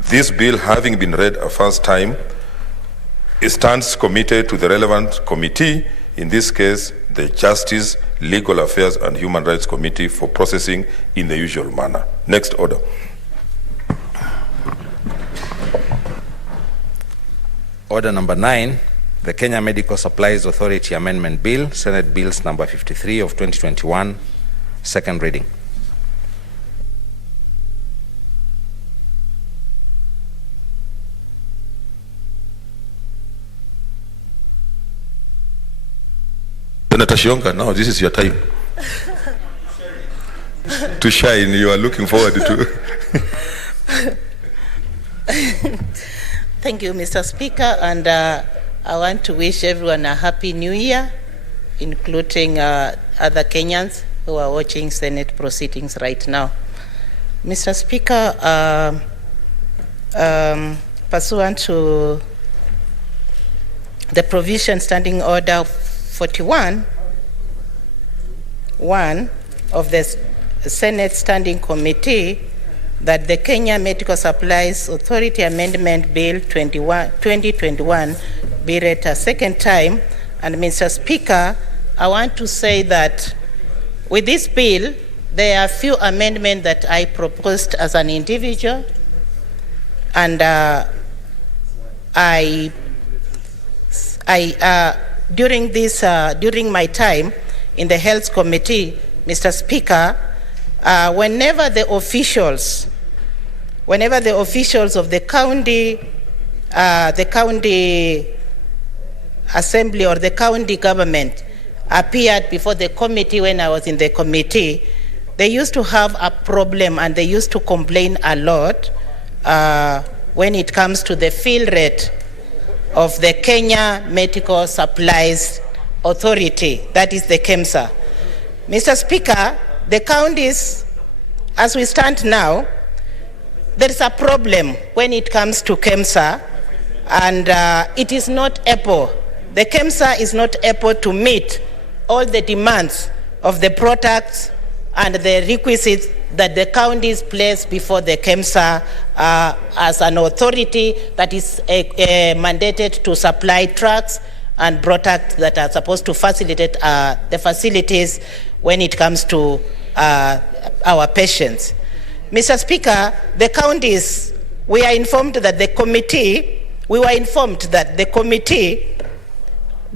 this bill having been read a first time, it stands committed to the relevant committee, in this case, the Justice, Legal Affairs, and Human Rights Committee, for processing in the usual manner. Next order. Order number 9, the Kenya Medical Supplies Authority Amendment Bill, Senate Bills number 53 of 2021, second reading. Senator Shionka, now this is your time to shine. You are looking forward to. Thank you, Mr. Speaker, and I want to wish everyone a happy new year, including other Kenyans who are watching Senate proceedings right now. Mr. Speaker, pursuant to the provision Standing Order 41, 1 of the Senate Standing Committee, that the Kenya Medical Supplies Authority Amendment Bill 2021 be read a second time. And Mr. Speaker, I want to say that With this bill, there are a few amendments that I proposed as an individual, and during my time in the Health Committee, Mr. Speaker, whenever the officials of the county assembly or the county government appeared before the committee when I was in the committee, they used to have a problem and they used to complain a lot when it comes to the fill rate of the Kenya Medical Supplies Authority, that is the KEMSA. Mr. Speaker, the counties, as we stand now, there is a problem when it comes to KEMSA, and it is not able, the KEMSA is not able to meet all the demands of the products and the requisites that the counties place before the KEMSA as an authority that is mandated to supply trucks and products that are supposed to facilitate the facilities when it comes to our patients. Mr. Speaker, the counties, we were informed that the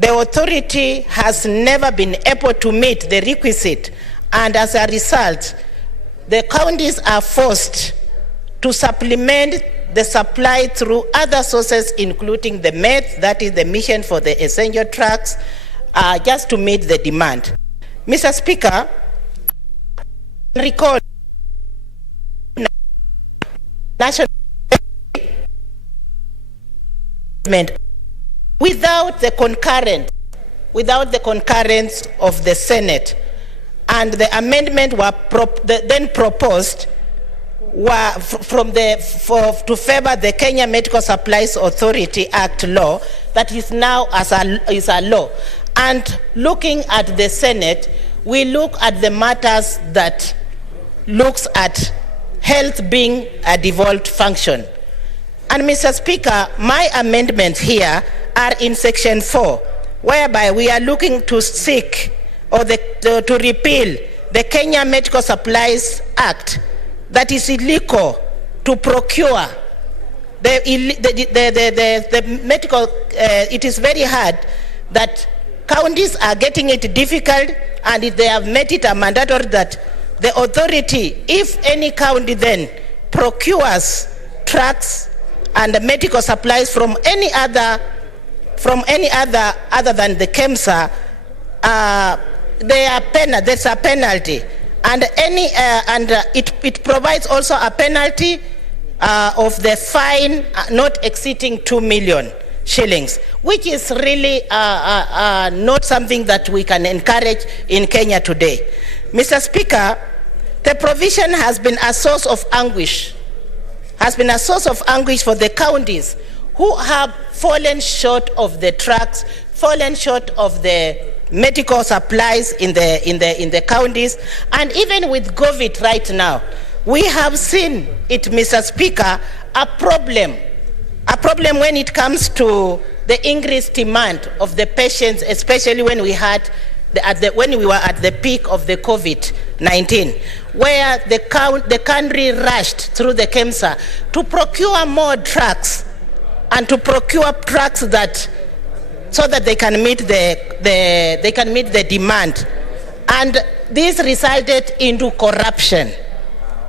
authority has never been able to meet the requisite, and as a result, the counties are forced to supplement the supply through other sources, including the MED, that is the Mission for the Essential Trucks, just to meet the demand. Mr. Speaker, recall national without the concurrence of the Senate, and the amendment were then proposed were to favor the Kenya Medical Supplies Authority Act law that is now is a law. And looking at the Senate, we look at the matters that looks at health being a devolved function. And Mr. Speaker, my amendments here are in section 4, whereby we are looking to seek or to repeal the Kenya Medical Supplies Act that is illegal to procure the medical. It is very hard that counties are getting it difficult, and if they have made it a mandatory that the authority, if any county then procures trucks and medical supplies from any other other than the KEMSA, there's a penalty, and it provides also a penalty of the fine not exceeding 2 million shillings, which is really not something that we can encourage in Kenya today. Mr. Speaker, the provision has been a source of anguish, for the counties who have fallen short of the trucks, fallen short of the medical supplies in the counties, and even with COVID right now, we have seen it, Mr. Speaker, a problem when it comes to the increased demand of the patients, especially when we had when we were at the peak of the COVID-19, where the country rushed through the KEMSA to procure more trucks and to procure trucks so that they can meet the demand, and this resulted into corruption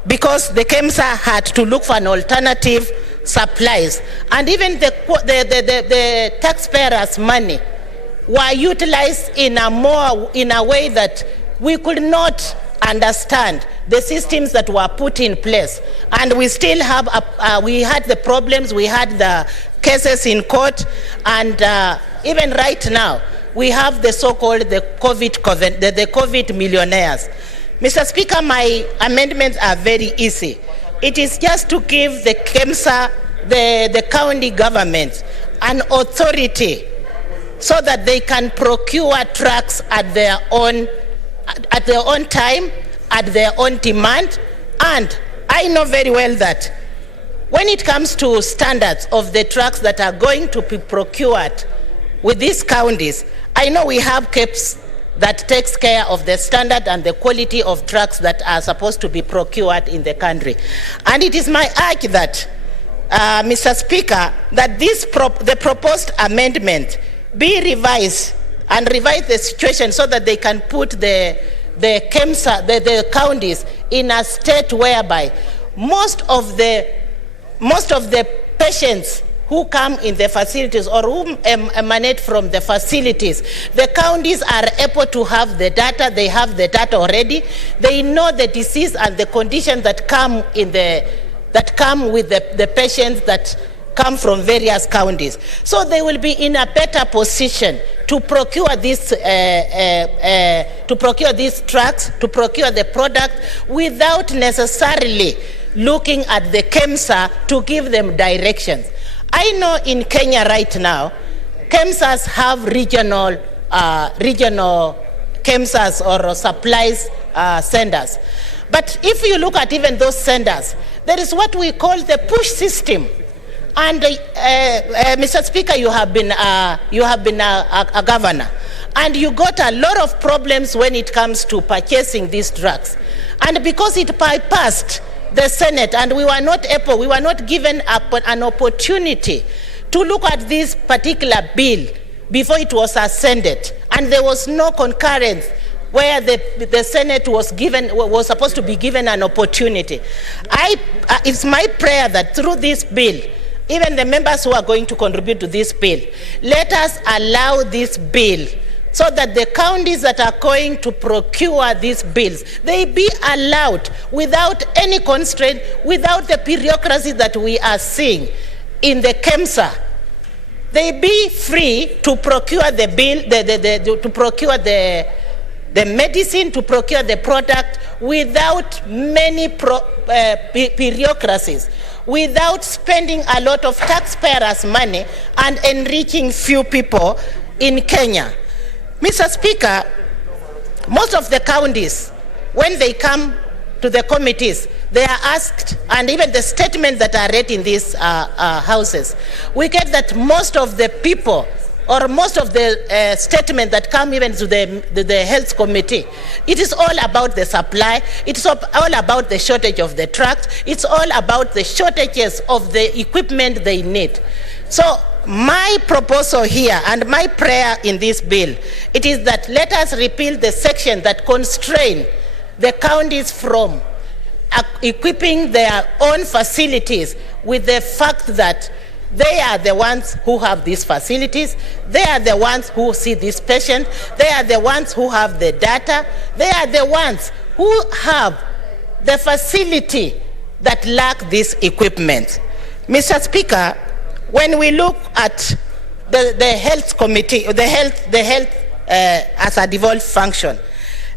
because the KEMSA had to look for an alternative supplies, and even the taxpayers' money were utilized in a way that we could not understand the systems that were put in place. And we still have we had the problems, we had the cases in court, and even right now we have the so-called the COVID millionaires. Mr. Speaker, my amendments are very easy. It is just to give the KEMSA, the county governments, an authority so that they can procure trucks at their own time, at their own demand. And I know very well that when it comes to standards of the trucks that are going to be procured with these counties, I know we have that takes care of the standard and the quality of trucks that are supposed to be procured in the country. And it is my urge that, Mr. Speaker, that the proposed amendment be revised and revise the situation so that they can put the KEMSA, the counties in a state whereby most of the patients who come in the facilities or who emanate from the facilities, the counties are able to have the data. They have the data already. They know the disease and the conditions that come with the patients that come from various counties. So they will be in a better position to procure these trucks, to procure the product without necessarily looking at the KEMSA to give them directions. I know in Kenya right now, KEMSAs have regional KEMSAs or supplies centers. But if you look at even those centers, there is what we call the push system. And Mr. Speaker, you have been a governor, and you got a lot of problems when it comes to purchasing these drugs. And because it bypassed the Senate, and we were not given an opportunity to look at this particular bill before it was ascended, and there was no concurrence where the Senate was supposed to be given an opportunity. It's my prayer that through this bill, even the members who are going to contribute to this bill, let us allow this bill so that the counties that are going to procure these bills, they be allowed without any constraint, without the bureaucracy that we are seeing in the KEMSA. They be free to procure the bill, to procure the medicine, to procure the product without many bureaucracies, without spending a lot of taxpayers' money and enriching few people in Kenya. Mr. Speaker, most of the counties, when they come to the committees, they are asked, and even the statements that are read in these houses, we get that most of the people or most of the statements that come even to the health committee, it is all about the supply, it's all about the shortage of the trucks, it's all about the shortages of the equipment they need. So my proposal here and my prayer in this bill, it is that let us repeal the section that constrain the counties from equipping their own facilities with the fact that they are the ones who have these facilities, they are the ones who see these patients, they are the ones who have the data, they are the ones who have the facility that lack this equipment. Mr. Speaker, when we look at the health committee, the health as a devolved function,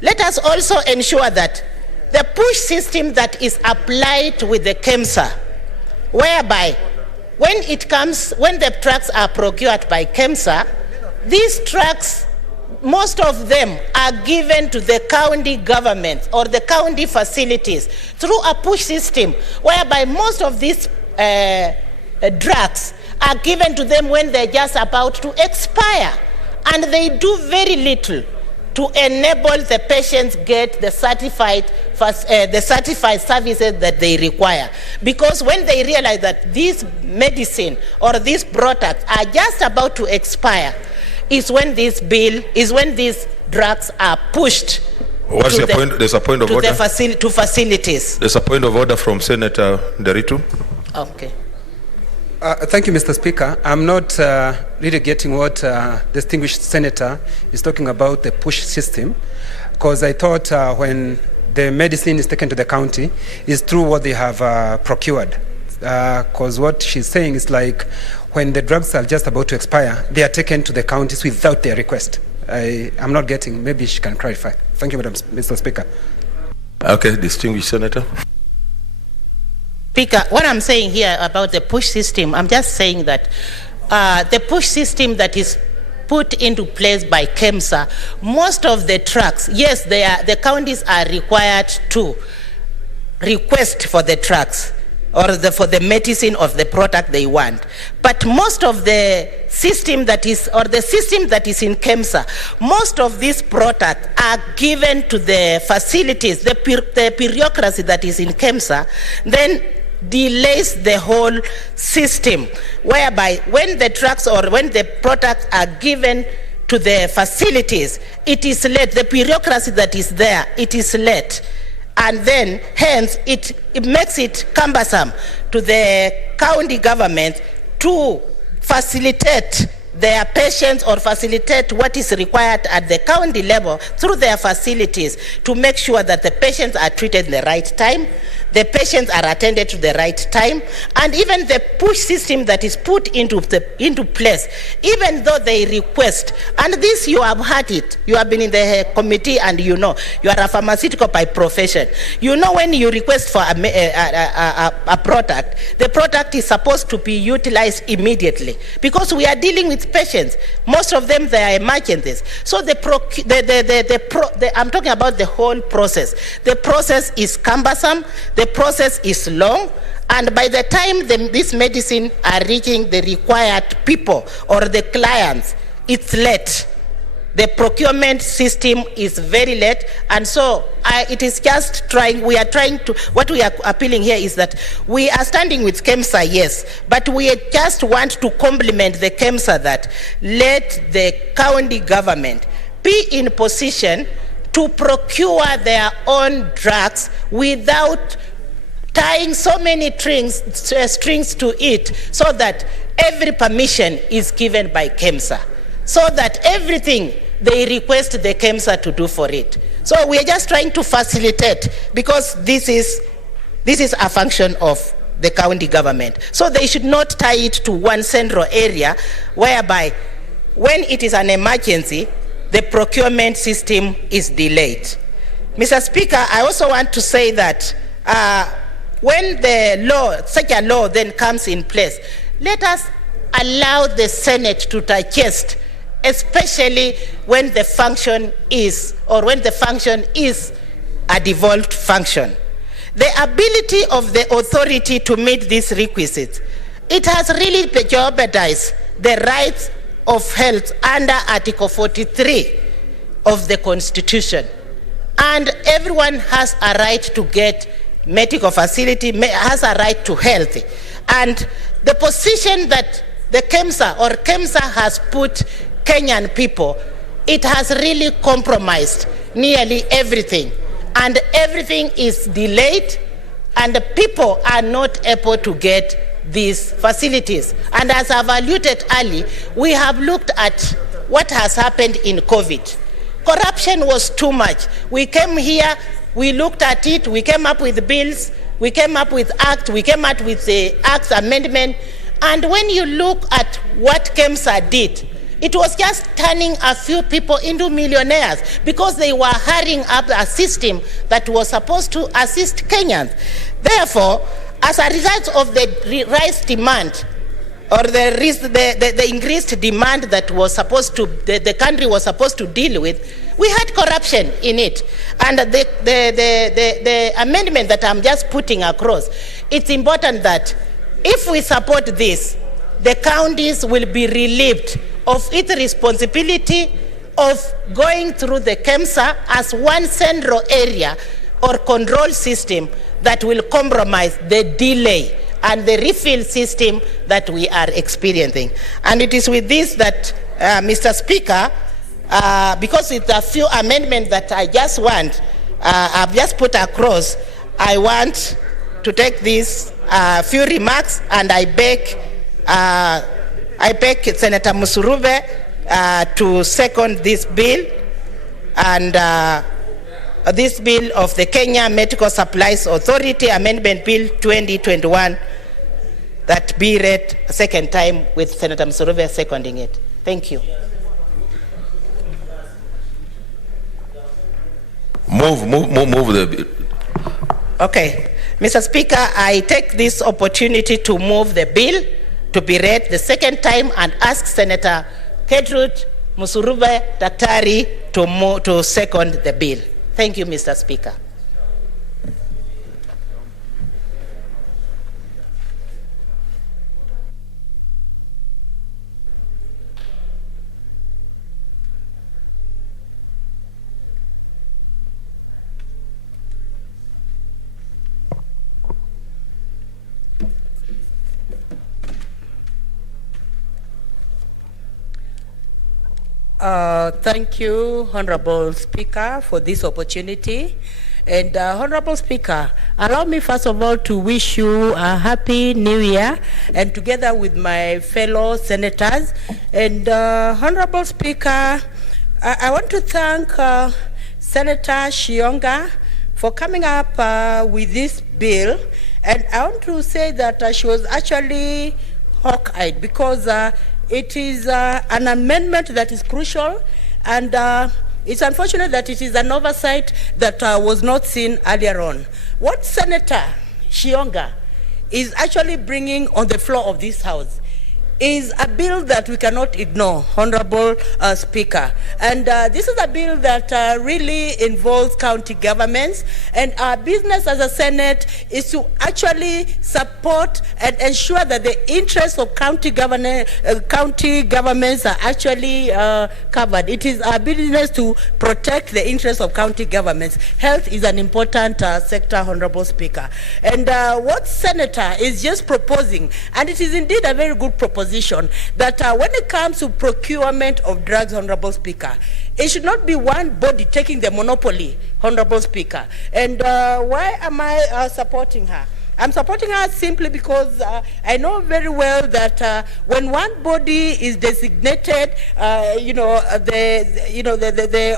let us also ensure that the push system that is applied with the KEMSA, whereby when the trucks are procured by KEMSA, these trucks, most of them are given to the county government or the county facilities through a push system, whereby most of these drugs are given to them when they're just about to expire, and they do very little to enable the patients get the certified services that they require. Because when they realize that this medicine or these products are just about to expire, is when these drugs are pushed. What's your point? There's a point of order. To facilities. There's a point of order from Senator Nderitu. Okay. Thank you, Mr. Speaker. I'm not really getting what distinguished senator is talking about, the push system, because I thought when the medicine is taken to the county is through what they have procured. Because what she's saying is like when the drugs are just about to expire, they are taken to the counties without their request. I'm not getting, maybe she can clarify. Thank you, Mr. Speaker. Okay, distinguished senator. Speaker, what I'm saying here about the push system, I'm just saying that the push system that is put into place by KEMSA, most of the trucks, yes, the counties are required to request for the trucks, or for the medicine of the product they want. But most of the system that is, or the system that is in KEMSA, most of these products are given to the facilities, the bureaucracy that is in KEMSA, then delays the whole system, whereby when the drugs or when the products are given to the facilities, it is late. The bureaucracy that is there, it is late. And then, hence, it makes it cumbersome to the county government to facilitate their patients or facilitate what is required at the county level through their facilities to make sure that the patients are treated in the right time, the patients are attended to the right time, and even the push system that is put into place, even though they request, and this you have had it, you have been in the committee and you know, you are a pharmaceutical by profession. You know when you request for a product, the product is supposed to be utilized immediately because we are dealing with patients. Most of them, they are emergencies. So I'm talking about the whole process. The process is cumbersome, the process is long, and by the time this medicine are reaching the required people or the clients, it's late. The procurement system is very late, and so it is just we are trying to, what we are appealing here is that we are standing with KEMSA, yes, but we just want to complement the KEMSA that let the county government be in position to procure their own drugs without tying so many strings to it, so that every permission is given by KEMSA, so that everything they request the KEMSA to do for it. So we are just trying to facilitate, because this is a function of the county government. So they should not tie it to one central area, whereby when it is an emergency, the procurement system is delayed. Mr. Speaker, I also want to say that when the law, such a law then comes in place, let us allow the Senate to digest, especially when the function is, or when the function is a devolved function. The ability of the authority to meet these requisites, it has really jeopardized the rights of health under Article 43 of the Constitution. And everyone has a right to get medical facility, has a right to health. And the position that the KEMSA has put Kenyan people, it has really compromised nearly everything. And everything is delayed, and the people are not able to get these facilities. And as I've alluded earlier, we have looked at what has happened in COVID. Corruption was too much. We came here, we looked at it, we came up with bills, we came up with acts, we came up with the Acts Amendment. And when you look at what KEMSA did, it was just turning a few people into millionaires because they were hurrying up a system that was supposed to assist Kenyans. Therefore, as a result of the rise demand, or the increased demand that was supposed to, the country was supposed to deal with, we had corruption in it. And the amendment that I'm just putting across, it's important that if we support this, the counties will be relieved of its responsibility of going through the KEMSA as one central area or control system that will compromise the delay and the refill system that we are experiencing. And it is with this that, Mr. Speaker, because it's a few amendments that I just want, I've just put across, I want to take these few remarks, and I beg Senator Musurube to second this bill, and this bill of the Kenya Medical Supplies Authority Amendment Bill 2021, that be read a second time with Senator Musurube seconding it. Thank you. Move the bill. Okay. Mr. Speaker, I take this opportunity to move the bill to be read the second time and ask Senator Gertrude Musurube Daktari to second the bill. Thank you, Mr. Speaker. Thank you, Honorable Speaker, for this opportunity. And Honorable Speaker, allow me first of all to wish you a happy new year, and together with my fellow senators. And Honorable Speaker, I want to thank Senator Shionga for coming up with this bill. And I want to say that she was actually hawk-eyed, because it is an amendment that is crucial, and it's unfortunate that it is an oversight that was not seen earlier on. What Senator Shionga is actually bringing on the floor of this House is a bill that we cannot ignore, Honorable Speaker. And this is a bill that really involves county governments, and our business as a Senate is to actually support and ensure that the interests of county governments are actually covered. It is our business to protect the interests of county governments. Health is an important sector, Honorable Speaker. And what Senator is just proposing, and it is indeed a very good proposition, that when it comes to procurement of drugs, Honorable Speaker, it should not be one body taking the monopoly, Honorable Speaker. And why am I supporting her? I'm supporting her simply because I know very well that when one body is designated, the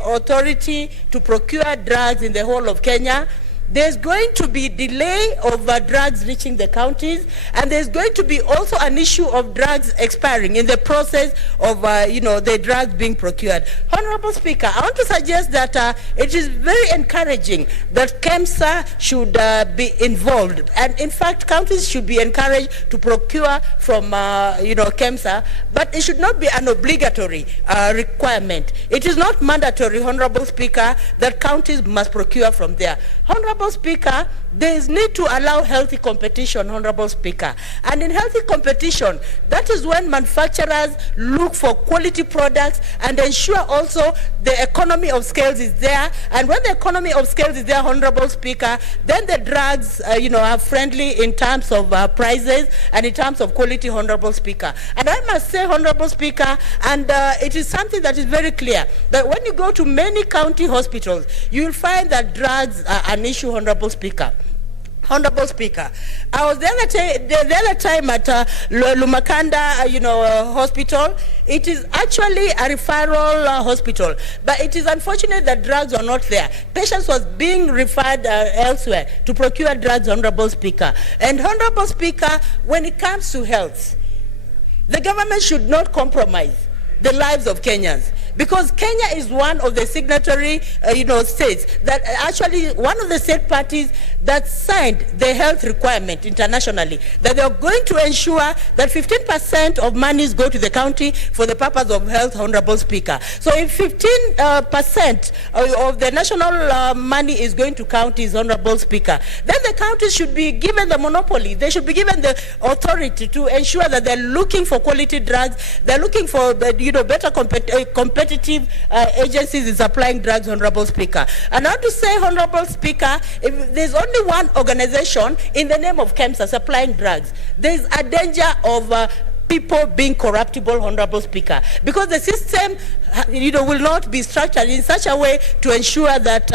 authority to procure drugs in the whole of Kenya, there's going to be delay of drugs reaching the counties, and there's going to be also an issue of drugs expiring in the process of the drugs being procured. Honorable Speaker, I want to suggest that it is very encouraging that KEMSA should be involved, and in fact counties should be encouraged to procure from KEMSA, but it should not be an obligatory requirement. It is not mandatory, Honorable Speaker, that counties must procure from there. Honorable Speaker, there is need to allow healthy competition, Honorable Speaker. And in healthy competition, that is when manufacturers look for quality products and ensure also the economy of scales is there. And when the economy of scales is there, Honorable Speaker, then the drugs, are friendly in terms of prices and in terms of quality, Honorable Speaker. And I must say, Honorable Speaker, and it is something that is very clear, that when you go to many county hospitals, you will find that drugs are an issue, Honorable Speaker. Honorable Speaker, I was the other time at Lumakanda, hospital. It is actually a referral hospital, but it is unfortunate that drugs are not there. Patients was being referred elsewhere to procure drugs, Honorable Speaker. And Honorable Speaker, when it comes to health, the government should not compromise the lives of Kenyans, because Kenya is one of the signatory, states that actually one of the state parties that signed the health requirement internationally, that they are going to ensure that 15% of monies go to the county for the purpose of health, Honorable Speaker. So if 15% of the national money is going to counties, Honorable Speaker, then the counties should be given the monopoly. They should be given the authority to ensure that they're looking for quality drugs, they're looking for better competitive agencies in supplying drugs, Honorable Speaker. And I want to say, Honorable Speaker, if there's only one organization in the name of KEMSA supplying drugs, there's a danger of people being corruptible, Honorable Speaker, because the system, will not be structured in such a way to ensure that,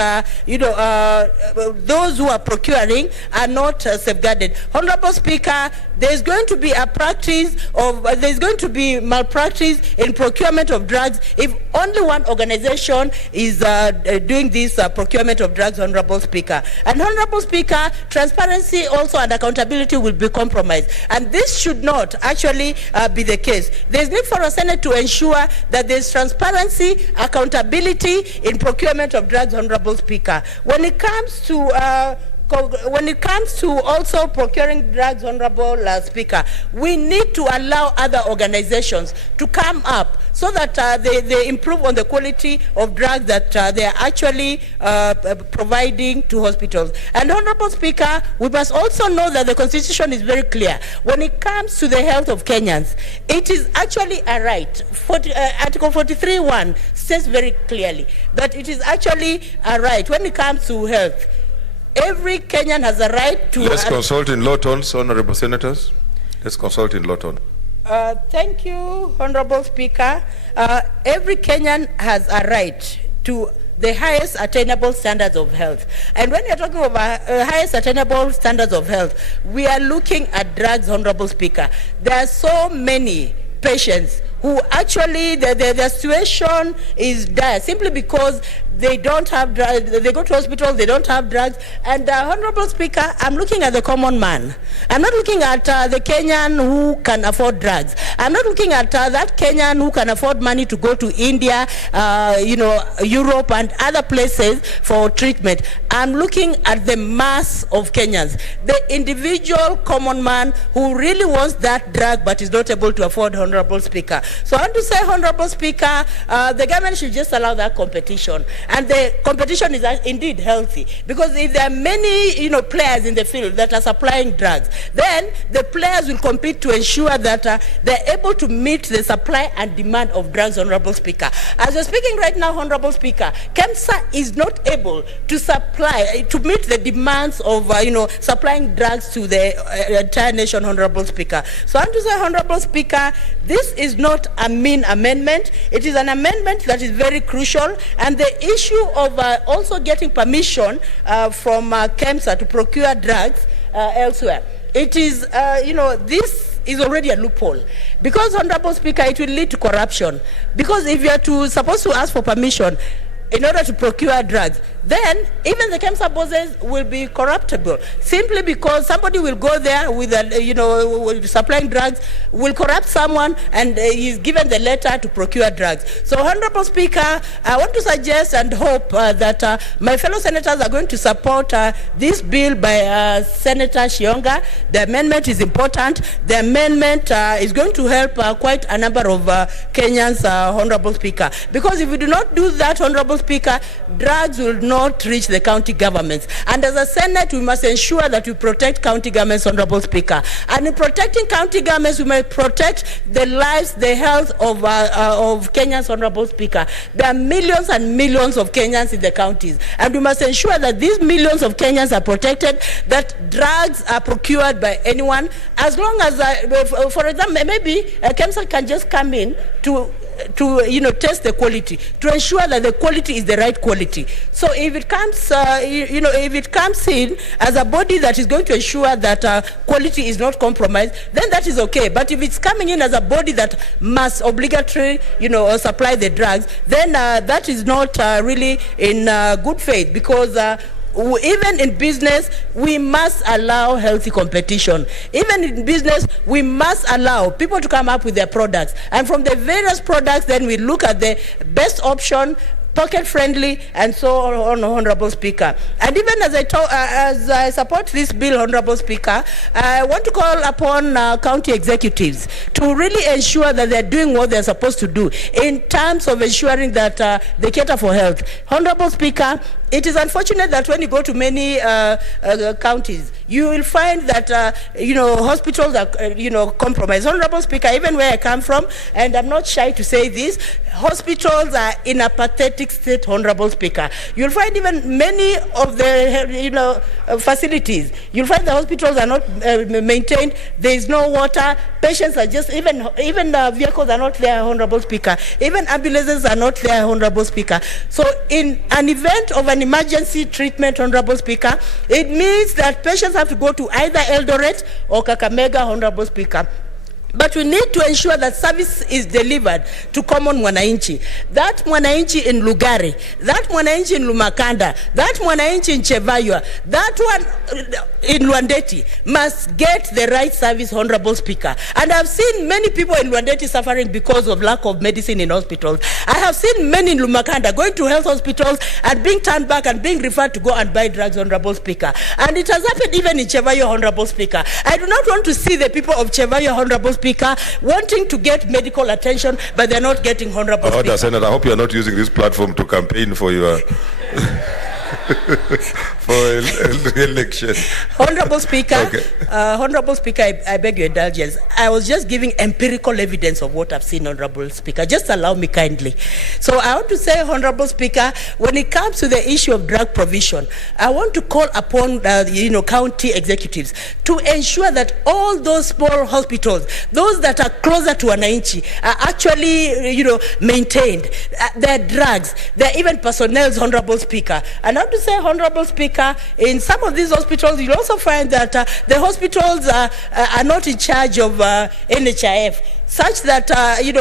those who are procuring are not safeguarded. Honorable Speaker, there's going to be there's going to be malpractice in procurement of drugs if only one organization is doing this procurement of drugs, Honorable Speaker. And Honorable Speaker, transparency also and accountability will be compromised. And this should not actually be the case. There's need for a Senate to ensure that there's transparency, accountability in procurement of drugs, Honorable Speaker. When it comes to also procuring drugs, Honorable Speaker, we need to allow other organizations to come up so that they improve on the quality of drugs that they are actually providing to hospitals. And Honorable Speaker, we must also know that the Constitution is very clear. When it comes to the health of Kenyans, it is actually a right. Article 43(1) says very clearly that it is actually a right when it comes to health. Every Kenyan has a right to... Let's consult in low tones, honorable senators. Let's consult in low tone. Thank you, Honorable Speaker. Every Kenyan has a right to the highest attainable standards of health. And when you're talking about highest attainable standards of health, we are looking at drugs, Honorable Speaker. There are so many patients who actually, their situation is dire simply because they don't have drugs. They go to hospitals, they don't have drugs. And Honorable Speaker, I'm looking at the common man. I'm not looking at the Kenyan who can afford drugs. I'm not looking at that Kenyan who can afford money to go to India, Europe and other places for treatment. I'm looking at the mass of Kenyans, the individual common man who really wants that drug but is not able to afford, Honorable Speaker. So I want to say, Honorable Speaker, the government should just allow that competition. And the competition is indeed healthy, because if there are many, players in the field that are supplying drugs, then the players will compete to ensure that they're able to meet the supply and demand of drugs, Honorable Speaker. As you're speaking right now, Honorable Speaker, KEMSA is not able to supply, to meet the demands of, supplying drugs to the entire nation, Honorable Speaker. So I want to say, Honorable Speaker, this is not a mean amendment. It is an amendment that is very crucial, and the issue of also getting permission from KEMSA to procure drugs elsewhere. It is, this is already a loophole, because, Honorable Speaker, it will lead to corruption. Because if you are supposed to ask for permission in order to procure drugs, then even the KEMSA bosses will be corruptible, simply because somebody will go there with, supplying drugs, will corrupt someone, and he's given the letter to procure drugs. So, Honorable Speaker, I want to suggest and hope that my fellow senators are going to support this bill by Senator Shionga. The amendment is important. The amendment is going to help quite a number of Kenyans, Honorable Speaker. Because if we do not do that, Honorable Speaker, drugs will not reach the county governments. And as a Senate, we must ensure that we protect county governments, Honorable Speaker. And in protecting county governments, we must protect the lives, the health of Kenyans, Honorable Speaker. There are millions and millions of Kenyans in the counties. And we must ensure that these millions of Kenyans are protected, that drugs are procured by anyone, as long as, for example, maybe KEMSA can just come in to test the quality, to ensure that the quality is the right quality. So if it comes, if it comes in as a body that is going to ensure that quality is not compromised, then that is okay. But if it's coming in as a body that must obligatory, supply the drugs, then that is not really in good faith, because even in business, we must allow healthy competition. Even in business, we must allow people to come up with their products. And from the various products, then we look at the best option, pocket friendly, and so on, Honorable Speaker. And even as I support this bill, Honorable Speaker, I want to call upon county executives to really ensure that they're doing what they're supposed to do in terms of ensuring that they cater for health. Honorable Speaker, it is unfortunate that when you go to many counties, you will find that, hospitals are, compromised. Honorable Speaker, even where I come from, and I'm not shy to say this, hospitals are in a pathetic state, Honorable Speaker. You'll find even many of the, facilities, you'll find the hospitals are not maintained. There is no water. Patients are just, even vehicles are not there, Honorable Speaker. Even ambulances are not there, Honorable Speaker. So in an event of an emergency treatment, Honorable Speaker, it means that patients have to go to either Eldoret or Kakamega, Honorable Speaker. But we need to ensure that service is delivered to common mwananchi. That mwananchi in Lugari, that mwananchi in Lumakanda, that mwananchi in Chevaywa, that one in Luandeti must get the right service, Honorable Speaker. And I've seen many people in Luandeti suffering because of lack of medicine in hospitals. I have seen many in Lumakanda going to health hospitals and being turned back and being referred to go and buy drugs, Honorable Speaker. And it has happened even in Chevaywa, Honorable Speaker. I do not want to see the people of Chevaywa, Honorable Speaker, wanting to get medical attention, but they're not getting, Honorable Speaker. Senator, I hope you're not using this platform to campaign for your for re-election. Honorable Speaker, Okay. Honorable Speaker, I beg your indulgence. I was just giving empirical evidence of what I've seen, Honorable Speaker. Just allow me kindly. So I want to say, Honorable Speaker, when it comes to the issue of drug provision, I want to call upon county executives to ensure that all those small hospitals, those that are closer to Wananchi, are actually maintained. Their drugs, their even personnel, Honorable Speaker. And I have to say, Honorable Speaker, in some of these hospitals, you'll also find that the hospitals are not in charge of NHIF, such that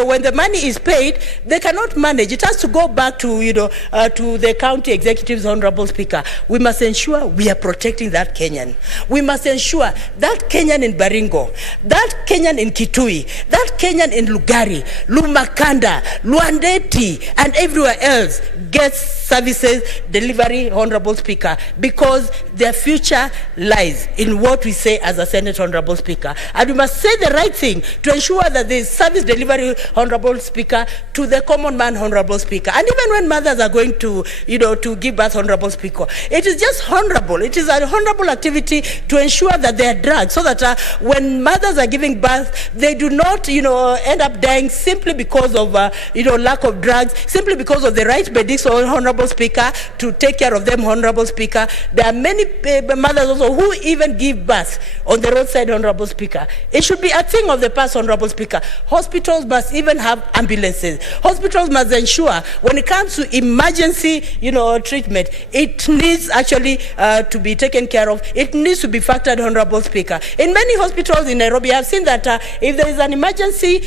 when the money is paid, they cannot manage. It has to go back to to the county executives, Honorable Speaker. We must ensure we are protecting that Kenyan. We must ensure that Kenyan in Baringo, that Kenyan in Kitui, that Kenyan in Lugari, Lumakanda, Luandeti, and everywhere else gets services delivery, Honorable Speaker, because their future lies in what we say as a Senate, Honorable Speaker. And we must say the right thing to ensure that there is service delivery, Honorable Speaker, to the common man, Honorable Speaker. And even when mothers are going to, to give birth, Honorable Speaker, it is just honorable. It is a honorable activity to ensure that they are drugged, so that when mothers are giving birth, they do not, end up dying simply because of, lack of drugs, simply because of the right medics, Honorable Speaker, to take care of them, Honorable Speaker. There are many mothers also who even give birth on the roadside, Honorable Speaker. It should be a thing of the past, Honorable Speaker. Hospitals must even have ambulances. Hospitals must ensure when it comes to emergency, treatment, it needs actually to be taken care of. It needs to be factored, Honorable Speaker. In many hospitals in Nairobi, I've seen that if there is an emergency,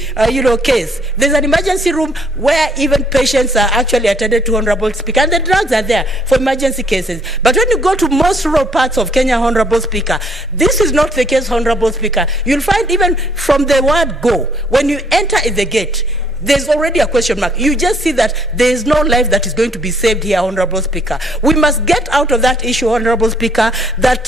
case, there's an emergency room where even patients are actually attended to, Honorable Speaker, and the drugs are there for emergency cases. But when you go to most rural parts of Kenya, Honorable Speaker, this is not the case, Honorable Speaker. You'll find even from the word go, when you enter at the gate, there's already a question mark. You just see that there is no life that is going to be saved here, Honorable Speaker. We must get out of that issue, Honorable Speaker, that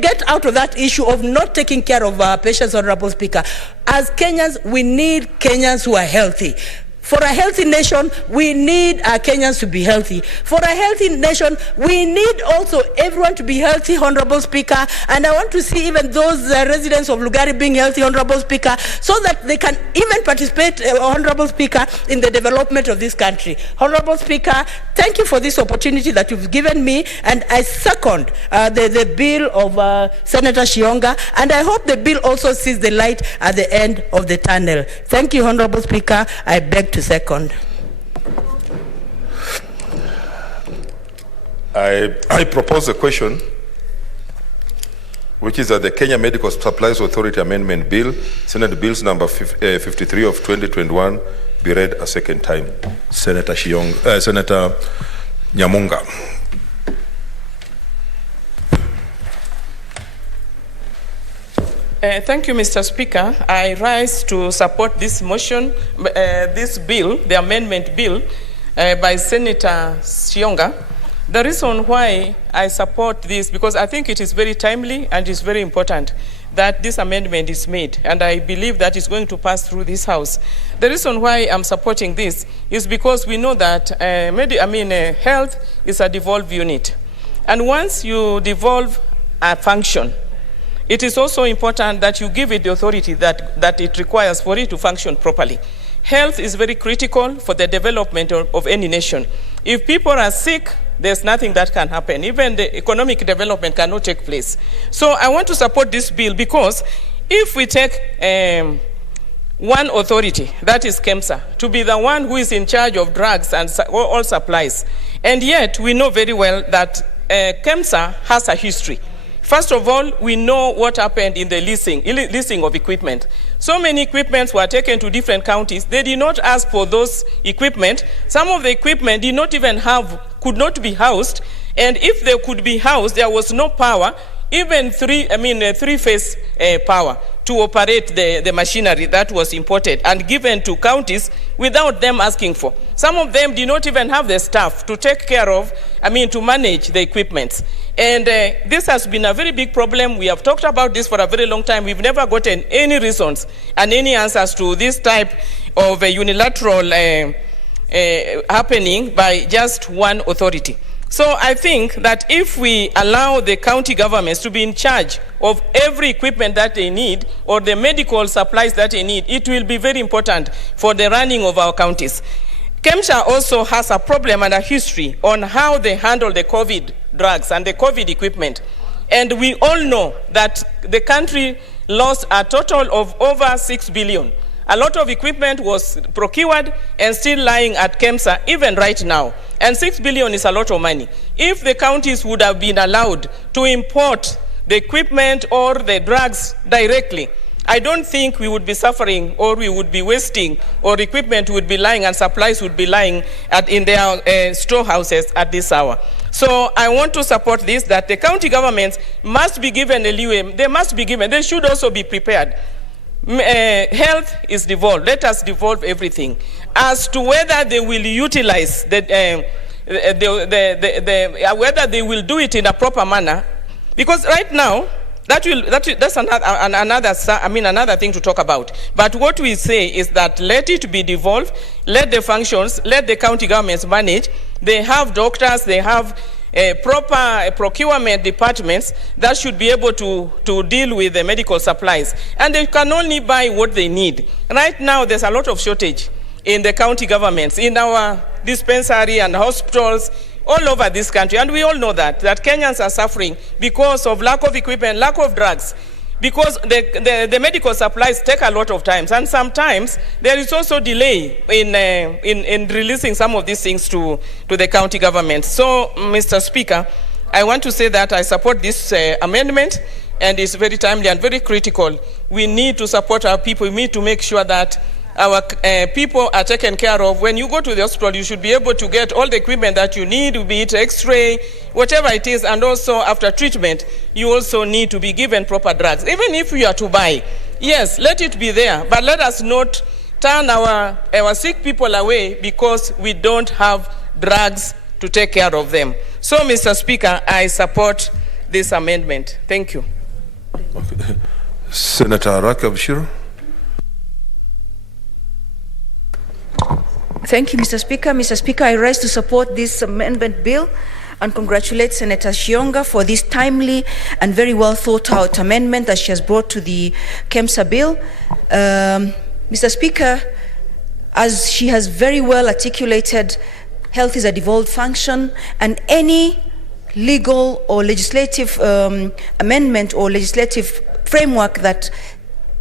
get out of that issue of not taking care of our patients, Honorable Speaker. As Kenyans, we need Kenyans who are healthy. For a healthy nation, we need our Kenyans to be healthy. For a healthy nation, we need also everyone to be healthy, Honorable Speaker. And I want to see even those residents of Lugari being healthy, Honorable Speaker, so that they can even participate, Honorable Speaker, in the development of this country. Honorable Speaker, thank you for this opportunity that you've given me, and I second the bill of Senator Shionga, and I hope the bill also sees the light at the end of the tunnel. Thank you, Honorable Speaker. I beg to second. I propose a question, which is that the Kenya Medical Supplies Authority Amendment Bill, Senate Bills number 53 of 2021, be read a second time. Senator Nyamunga. Thank you, Mr. Speaker. I rise to support this motion, this bill, the amendment bill by Senator Shionga. The reason why I support this, because I think it is very timely and it's very important that this amendment is made, and I believe that it's going to pass through this House. The reason why I'm supporting this is because we know that health is a devolved unit. And once you devolve a function, it is also important that you give it the authority that it requires for it to function properly. Health is very critical for the development of any nation. If people are sick, there's nothing that can happen. Even the economic development cannot take place. So I want to support this bill because if we take one authority, that is KEMSA, to be the one who is in charge of drugs and all supplies, and yet we know very well that KEMSA has a history. First of all, we know what happened in the leasing of equipment. So many equipments were taken to different counties. They did not ask for those equipment. Some of the equipment did not even could not be housed. And if they could be housed, there was no power, even three-phase power to operate the machinery that was imported and given to counties without them asking for. Some of them did not even have the staff to take care of, to manage the equipment. And this has been a very big problem. We have talked about this for a very long time. We've never gotten any reasons and any answers to this type of unilateral happening by just one authority. So I think that if we allow the county governments to be in charge of every equipment that they need or the medical supplies that they need, it will be very important for the running of our counties. KEMSA also has a problem and a history on how they handle the COVID drugs and the COVID equipment. And we all know that the country lost a total of over 6 billion. A lot of equipment was procured and still lying at KEMSA even right now. And 6 billion is a lot of money. If the counties would have been allowed to import the equipment or the drugs directly, I don't think we would be suffering or we would be wasting or equipment would be lying and supplies would be lying in their storehouses at this hour. So I want to support this, that the county governments must be given a leeway. They must be given. They should also be prepared. Health is devolved. Let us devolve everything. As to whether they will utilize whether they will do it in a proper manner, because right now that's another thing to talk about. But what we say is that let it be devolved, let the functions, let the county governments manage. They have doctors, they have proper procurement departments that should be able to deal with the medical supplies. And they can only buy what they need. Right now, there's a lot of shortage in the county governments, in our dispensary and hospitals, all over this country. And we all know that Kenyans are suffering because of lack of equipment, lack of drugs, because the medical supplies take a lot of time. And sometimes there is also delay in releasing some of these things to the county government. So, Mr. Speaker, I want to say that I support this amendment, and it's very timely and very critical. We need to support our people. We need to make sure that our people are taken care of. When you go to the hospital, you should be able to get all the equipment that you need, be it x-ray, whatever it is, and also after treatment, you also need to be given proper drugs. Even if you are to buy, yes, let it be there, but let us not turn our sick people away because we don't have drugs to take care of them. So, Mr. Speaker, I support this amendment. Thank you. Okay. Senator Rakab Shiro. Thank you, Mr. Speaker. Mr. Speaker, I rise to support this amendment bill and congratulate Senator Shionga for this timely and very well thought out amendment that she has brought to the KEMSA bill. Mr. Speaker, as she has very well articulated, health is a devolved function, and any legal or legislative amendment or legislative framework that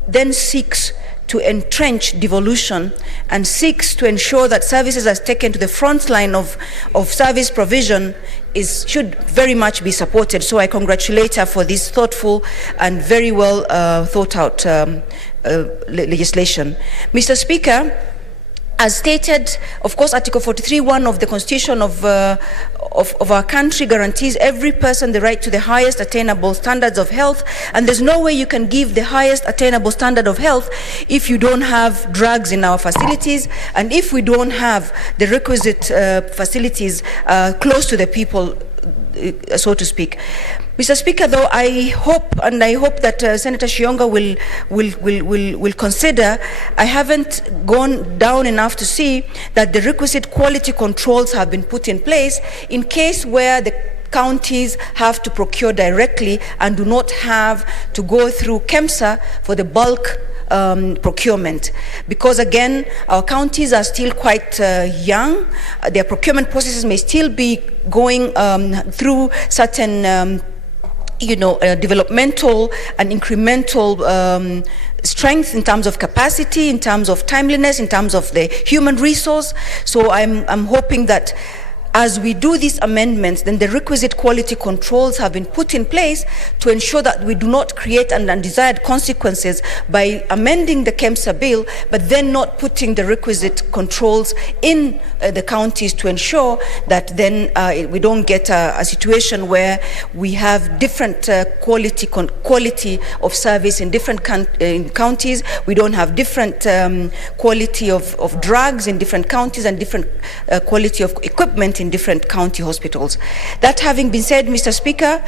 then seeks to entrench devolution and seeks to ensure that services are taken to the front line of service provision should very much be supported. So I congratulate her for this thoughtful and very well thought out legislation. Mr. Speaker, as stated, of course, Article 43(1) of the Constitution of our country guarantees every person the right to the highest attainable standards of health, and there's no way you can give the highest attainable standard of health if you don't have drugs in our facilities, and if we don't have the requisite facilities close to the people, so to speak. Mr. Speaker, though, I hope that Senator Shionga will consider. I haven't gone down enough to see that the requisite quality controls have been put in place in case where the counties have to procure directly and do not have to go through KEMSA for the bulk procurement, because again our counties are still quite young. Their procurement processes may still be going through certain developmental and incremental strength in terms of capacity, in terms of timeliness, in terms of the human resource. So I'm hoping that as we do these amendments, then the requisite quality controls have been put in place to ensure that we do not create undesired consequences by amending the KEMSA bill, but then not putting the requisite controls in the counties to ensure that then we don't get a situation where we have different quality of service in different counties. We don't have different quality of drugs in different counties and different quality of equipment in different county hospitals. That having been said, Mr. Speaker,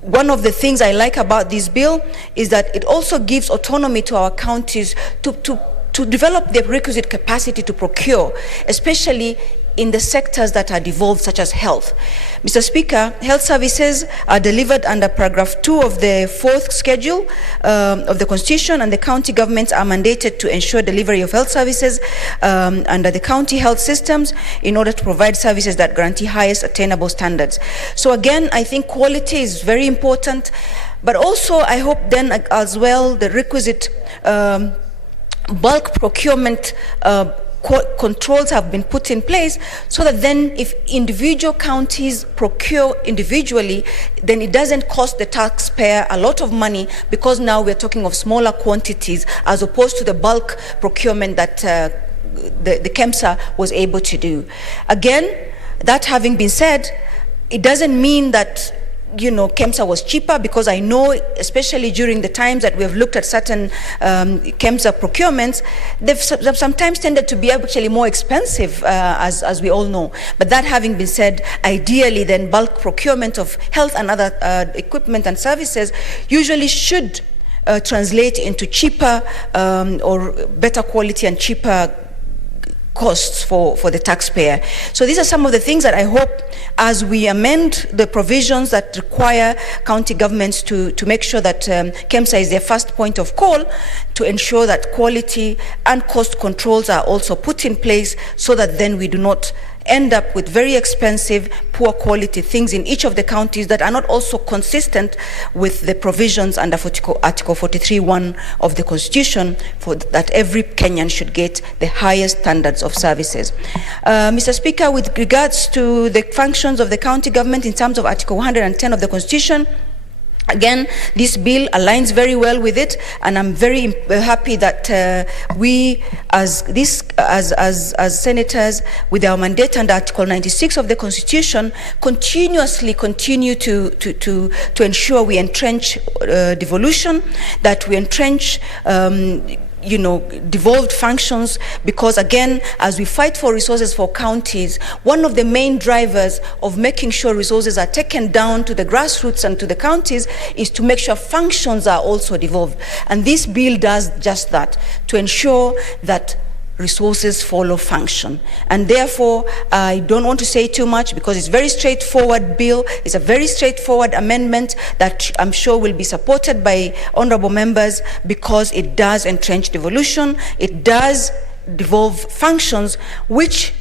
one of the things I like about this bill is that it also gives autonomy to our counties to develop the requisite capacity to procure, especially in the sectors that are devolved, such as health. Mr. Speaker, health services are delivered under paragraph 2 of the 4th schedule of the Constitution, and the county governments are mandated to ensure delivery of health services under the county health systems in order to provide services that guarantee highest attainable standards. So again, I think quality is very important, but also I hope then as well the requisite bulk procurement controls have been put in place, so that then if individual counties procure individually, then it doesn't cost the taxpayer a lot of money, because now we're talking of smaller quantities as opposed to the bulk procurement that the KEMSA was able to do. Again, that having been said, it doesn't mean that KEMSA was cheaper, because I know, especially during the times that we have looked at certain KEMSA procurements, they've sometimes tended to be actually more expensive, as we all know. But that having been said, ideally then bulk procurement of health and other equipment and services usually should translate into cheaper or better quality and cheaper costs for the taxpayer. So these are some of the things that I hope, as we amend the provisions that require county governments to make sure that KEMSA is their first point of call, to ensure that quality and cost controls are also put in place, so that then we do not end up with very expensive, poor quality things in each of the counties that are not also consistent with the provisions under Article 43(1) of the Constitution, for that every Kenyan should get the highest standards of services. Mr. Speaker, with regards to the functions of the county government in terms of Article 110 of the Constitution, again, this bill aligns very well with it, and I'm very happy that we, as senators, with our mandate under Article 96 of the Constitution, continuously continue to ensure we entrench devolution, that we entrench devolved functions, because again, as we fight for resources for counties, one of the main drivers of making sure resources are taken down to the grassroots and to the counties is to make sure functions are also devolved. And this bill does just that, to ensure that resources follow function. And therefore, I don't want to say too much, because it's a very straightforward bill. It's a very straightforward amendment that I'm sure will be supported by honorable members, because it does entrench devolution, it does devolve functions, which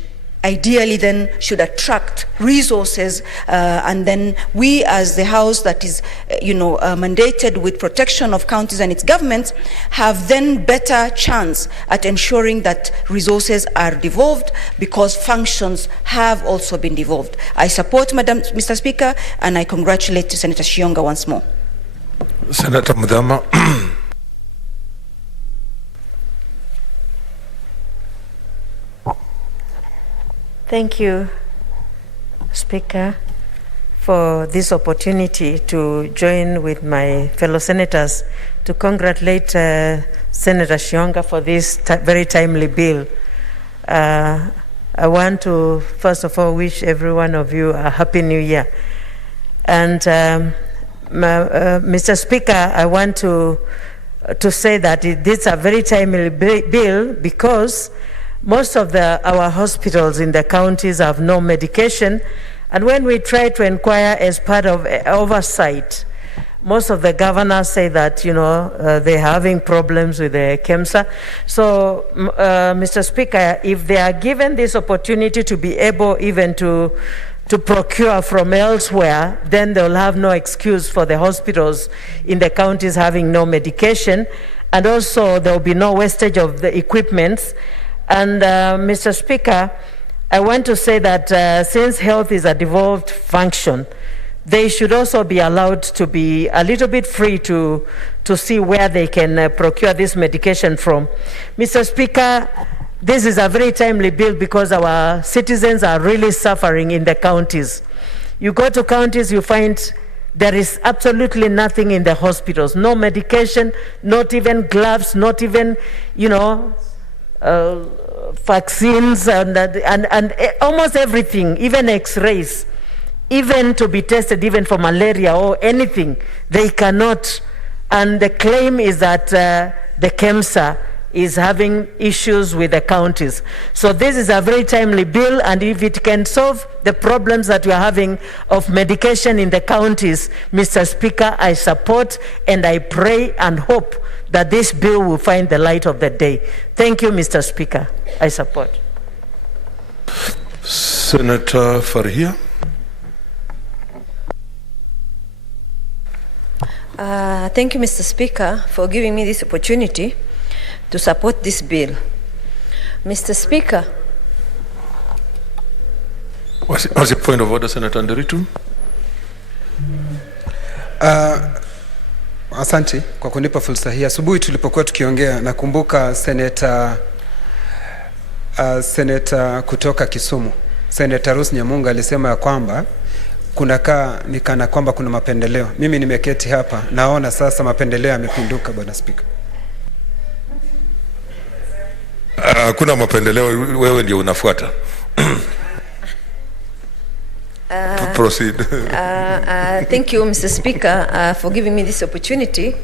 ideally then should attract resources, and then we, as the House that is mandated with protection of counties and its governments, have then better chance at ensuring that resources are devolved, because functions have also been devolved. I support Mr. Speaker, and I congratulate Senator Shionga once more. Senator Mudama. Thank you, Speaker, for this opportunity to join with my fellow senators to congratulate Senator Shionga for this very timely bill. I want to, first of all, wish every one of you a Happy New Year. And Mr. Speaker, I want to say that this is a very timely bill, because most of our hospitals in the counties have no medication, and when we try to inquire as part of oversight, most of the governors say that they're having problems with the KEMSA. So, Mr. Speaker, if they are given this opportunity to be able even to procure from elsewhere, then they'll have no excuse for the hospitals in the counties having no medication, and also there will be no wastage of the equipment. And Mr. Speaker, I want to say that since health is a devolved function, they should also be allowed to be a little bit free to see where they can procure this medication from. Mr. Speaker, this is a very timely bill, because our citizens are really suffering in the counties. You go to counties, you find there is absolutely nothing in the hospitals, no medication, not even gloves, not even, vaccines and almost everything, even x-rays, even to be tested even for malaria or anything, they cannot. And the claim is that the KEMSA is having issues with the counties. So this is a very timely bill, and if it can solve the problems that we are having of medication in the counties, Mr. Speaker, I support and I pray and hope that this bill will find the light of the day. Thank you, Mr. Speaker. I support. Senator Farhia. Thank you, Mr. Speaker, for giving me this opportunity to support this bill. Mr. Speaker. What's your point of order, Senator Nderitu? Asante kwa kunipa fursa hii. Asubuhi tulipokuwa tukiongea, nakumbuka Senator kutoka Kisumu, Senator Rose Nyamunga alisema ya kwamba kunakaa ni kana kwamba kuna mapendeleo. Mimi nimeketi hapa, naona sasa mapendeleo yamepinduka, Bwana Speaker. Kuna mapendeleo, wewe ndio unafuata. Proceed. Thank you, Mr. Speaker, for giving me this opportunity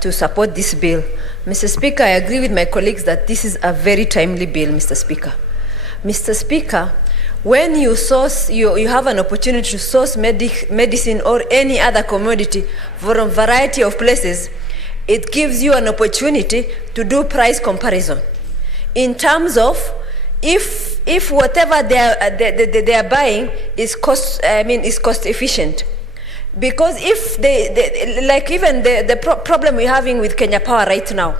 to support this bill. Mr. Speaker, I agree with my colleagues that this is a very timely bill, Mr. Speaker. Mr. Speaker, when you have an opportunity to source medicine or any other commodity from a variety of places, it gives you an opportunity to do price comparison in terms of if whatever they are buying is cost efficient. Because if the problem we're having with Kenya Power right now,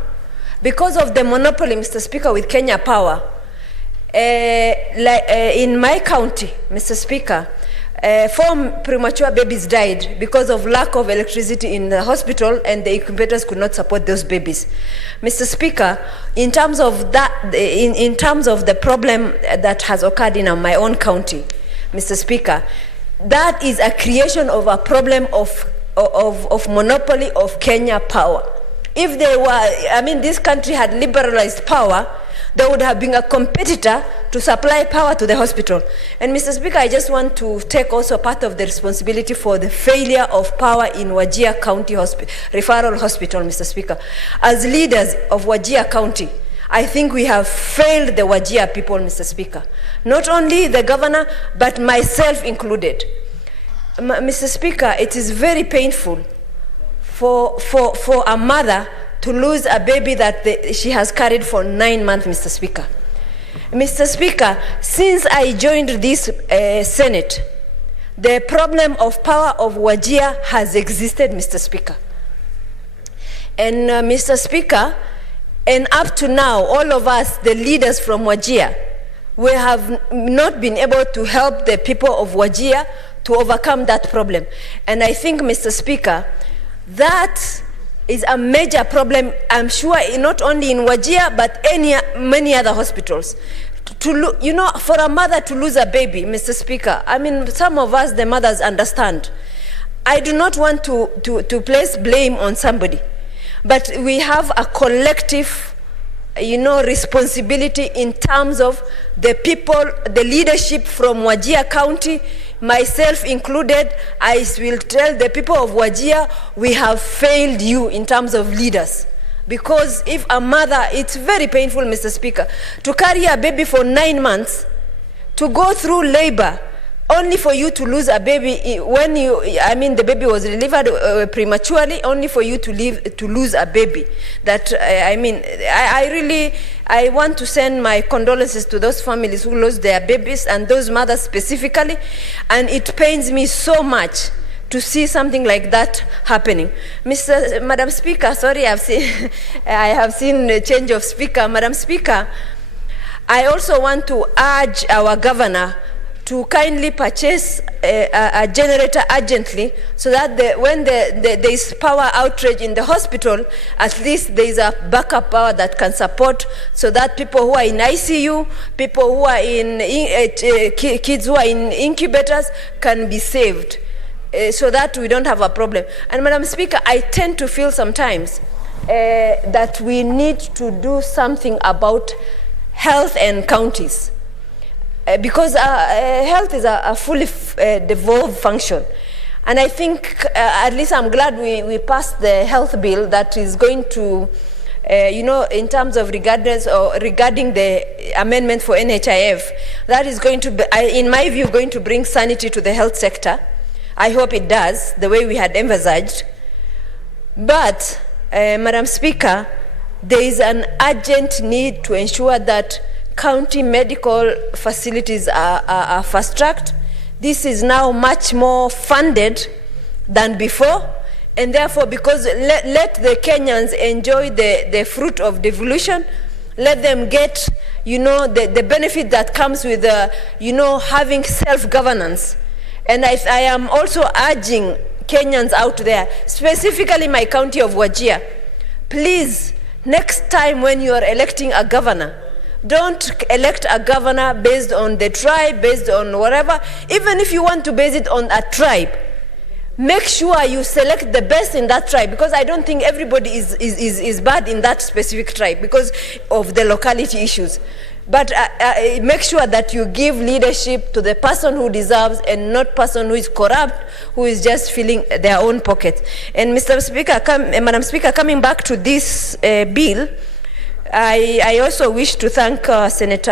because of the monopoly, Mr. Speaker, with Kenya Power, in my county, Mr. Speaker, 4 premature babies died because of lack of electricity in the hospital, and the incubators could not support those babies. Mr. Speaker, in terms of that, in terms of the problem that has occurred in my own county, Mr. Speaker, that is a creation of a problem of monopoly of Kenya Power. If they were, this country had liberalized power, there would have been a competitor to supply power to the hospital. And Mr. Speaker, I just want to take also part of the responsibility for the failure of power in Wajir County Referral Hospital, Mr. Speaker. As leaders of Wajir County, I think we have failed the Wajir people, Mr. Speaker. Not only the governor, but myself included. Mr. Speaker, it is very painful for a mother to lose a baby that she has carried for 9 months, Mr. Speaker. Mr. Speaker, since I joined this Senate, the problem of power of Wajir has existed, Mr. Speaker. And Mr. Speaker, and up to now, all of us, the leaders from Wajir, we have not been able to help the people of Wajir to overcome that problem. And I think, Mr. Speaker, that is a major problem, I'm sure, not only in Wajir, but many other hospitals. For a mother to lose a baby, Mr. Speaker, some of us, the mothers, understand. I do not want to place blame on somebody, but we have a collective, responsibility in terms of the people, the leadership from Wajir County, myself included. I will tell the people of Wajir, we have failed you in terms of leaders. Because if a mother, it's very painful, Mr. Speaker, to carry a baby for 9 months, to go through labor, only for you to lose a baby when the baby was delivered prematurely, only for you to lose a baby. That I want to send my condolences to those families who lost their babies and those mothers specifically, and it pains me so much to see something like that happening. Madam Speaker, sorry, I have seen a change of speaker. Madam Speaker, I also want to urge our governor to kindly purchase a generator urgently, so that when there is power outage in the hospital, at least there is a backup power that can support, so that people who are in ICU, people who are in kids who are in incubators can be saved, so that we don't have a problem. And Madam Speaker, I tend to feel sometimes that we need to do something about health and counties. Because health is a fully devolved function. And I think, at least I'm glad we passed the health bill that is going to in terms of regarding the amendment for NHIF, that is going to be, in my view, going to bring sanity to the health sector. I hope it does, the way we had envisaged. But, Madam Speaker, there is an urgent need to ensure that county medical facilities are fast-tracked. This is now much more funded than before, and therefore, because let the Kenyans enjoy the fruit of devolution, let them get, the benefit that comes with, having self-governance. And I am also urging Kenyans out there, specifically my county of Wajir, please, next time when you are electing a governor, don't elect a governor based on the tribe, based on whatever. Even if you want to base it on a tribe, make sure you select the best in that tribe, because I don't think everybody is bad in that specific tribe because of the locality issues. But make sure that you give leadership to the person who deserves and not person who is corrupt, who is just filling their own pockets. And Mr. Speaker, Madam Speaker, coming back to this bill, I also wish to thank Senator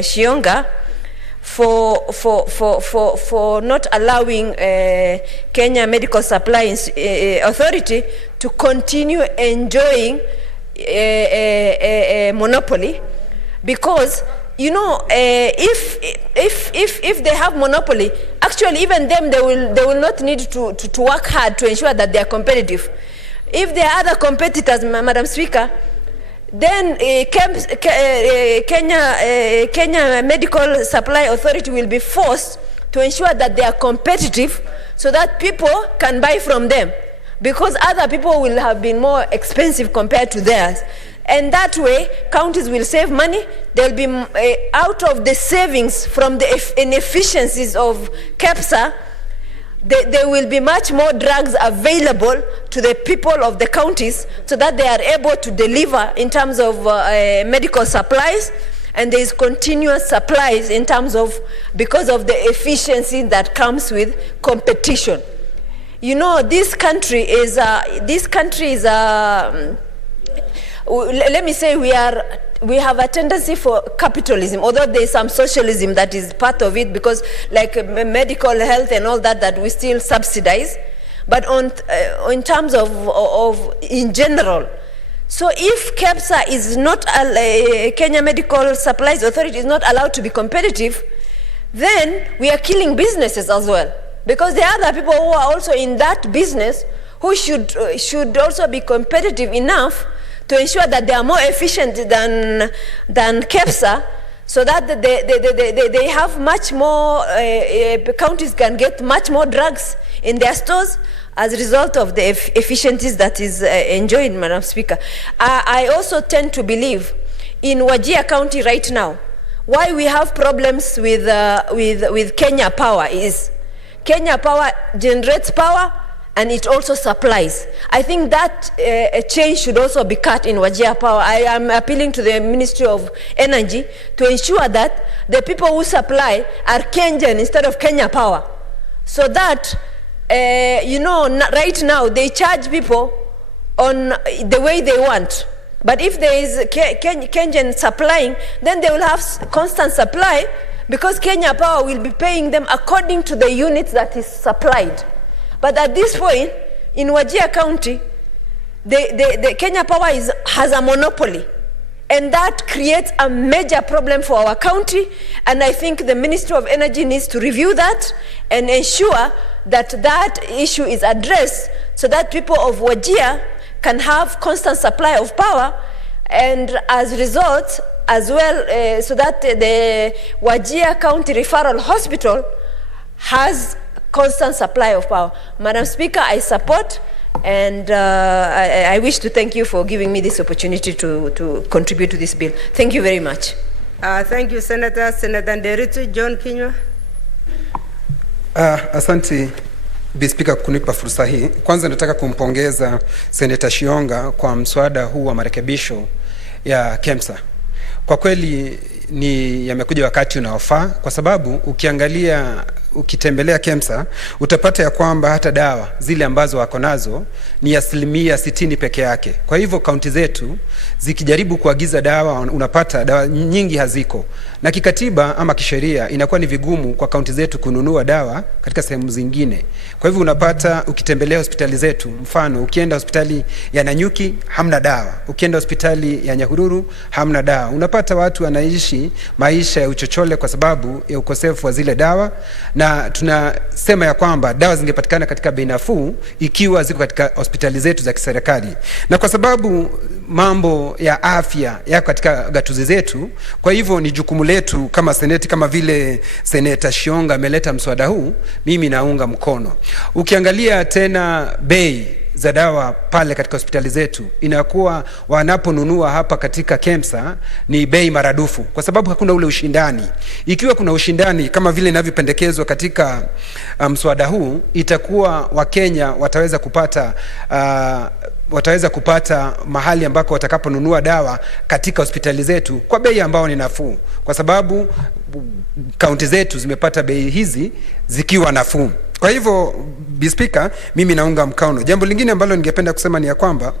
Shionga for not allowing Kenya Medical Supply Authority to continue enjoying a monopoly, because if they have monopoly, actually even them they will not need to work hard to ensure that they are competitive. If there are other competitors, Madam Speaker, then Kenya Medical Supply Authority will be forced to ensure that they are competitive so that people can buy from them, because other people will have been more expensive compared to theirs. And that way, counties will save money. They'll be out of the savings from the inefficiencies of KEPSA. There will be much more drugs available to the people of the counties so that they are able to deliver in terms of medical supplies, and there is continuous supplies in terms of, because of the efficiency that comes with competition. This country is let me say we have a tendency for capitalism, although there is some socialism that is part of it, because like medical health and all that we still subsidize. But in terms of in general, so if KEPSA is not, Kenya Medical Supplies Authority is not allowed to be competitive, then we are killing businesses as well, because there are other people who are also in that business who should also be competitive enough to ensure that they are more efficient than KEPSA, so that they have much more, counties can get much more drugs in their stores as a result of the efficiencies that is enjoyed, Madam Speaker. I also tend to believe in Wajir County right now, why we have problems with Kenya Power is Kenya Power generates power, and it also supplies. I think that a change should also be cut in Wajir Power. I am appealing to the Ministry of Energy to ensure that the people who supply are Kenyan instead of Kenya Power, so that right now they charge people on the way they want. But if there is Kenyan supplying, then they will have constant supply, because Kenya Power will be paying them according to the units that is supplied. But at this point, in Wajir County, the Kenya Power has a monopoly, and that creates a major problem for our county. And I think the Ministry of Energy needs to review that and ensure that that issue is addressed, so that people of Wajir can have constant supply of power, and as a result, as well, so that the Wajir County Referral Hospital has constant supply of power. Madam Speaker, I support, and I wish to thank you for giving me this opportunity to contribute to this bill. Thank you very much. Thank you, Senator. Senator Nderitu John Kinywa. Asante Bi Speaker kunipa fursa hii. Kwanza nataka kumpongeza Senator Shionga kwa mswada huu wa marekebisho ya KEMSA. Kwa kweli ni yamekuja wakati unaofaa, kwa sababu ukiangalia ukitembelea KEMSA utapata ya kwamba hata dawa zile ambazo wako nazo ni 60% peke yake. Kwa hivyo kaunti zetu zikijaribu kuagiza dawa, unapata dawa nyingi haziko, na kikatiba ama kisheria inakuwa ni vigumu kwa kaunti zetu kununua dawa katika sehemu zingine. Kwa hivyo unapata ukitembelea hospitali zetu, mfano ukienda hospitali ya Nanyuki hamna dawa, ukienda hospitali ya Nyahururu hamna dawa. Unapata watu wanaishi maisha ya uchochole kwa sababu ya ukosefu wa zile dawa, na tunasema ya kwamba dawa zingepatikana katika bei nafuu ikiwa ziko katika hospitali zetu za kiserikali. Na kwa sababu mambo ya afya yako katika gatuzi zetu, kwa hivyo ni jukumu letu kama seneti, kama vile Seneta Shionga ameleta mswada huu, mimi naunga mkono. Ukiangalia tena bei za dawa pale katika hospitali zetu, inakuwa wanaponunua hapa katika KEMSA ni bei maradufu kwa sababu hakuna ule ushindani. Ikiwa kuna ushindani kama vile inavyopendekezwa katika mswada huu, itakuwa Wakenya wataweza kupata mahali ambako watakaponunua dawa katika hospitali zetu kwa bei ambao ni nafuu, kwa sababu kaunti zetu zimepata bei hizi zikiwa nafuu. Kwa hivyo, Speaker, mimi naunga mkono. Jambo lingine ambalo ningependa kusema ni ya kwamba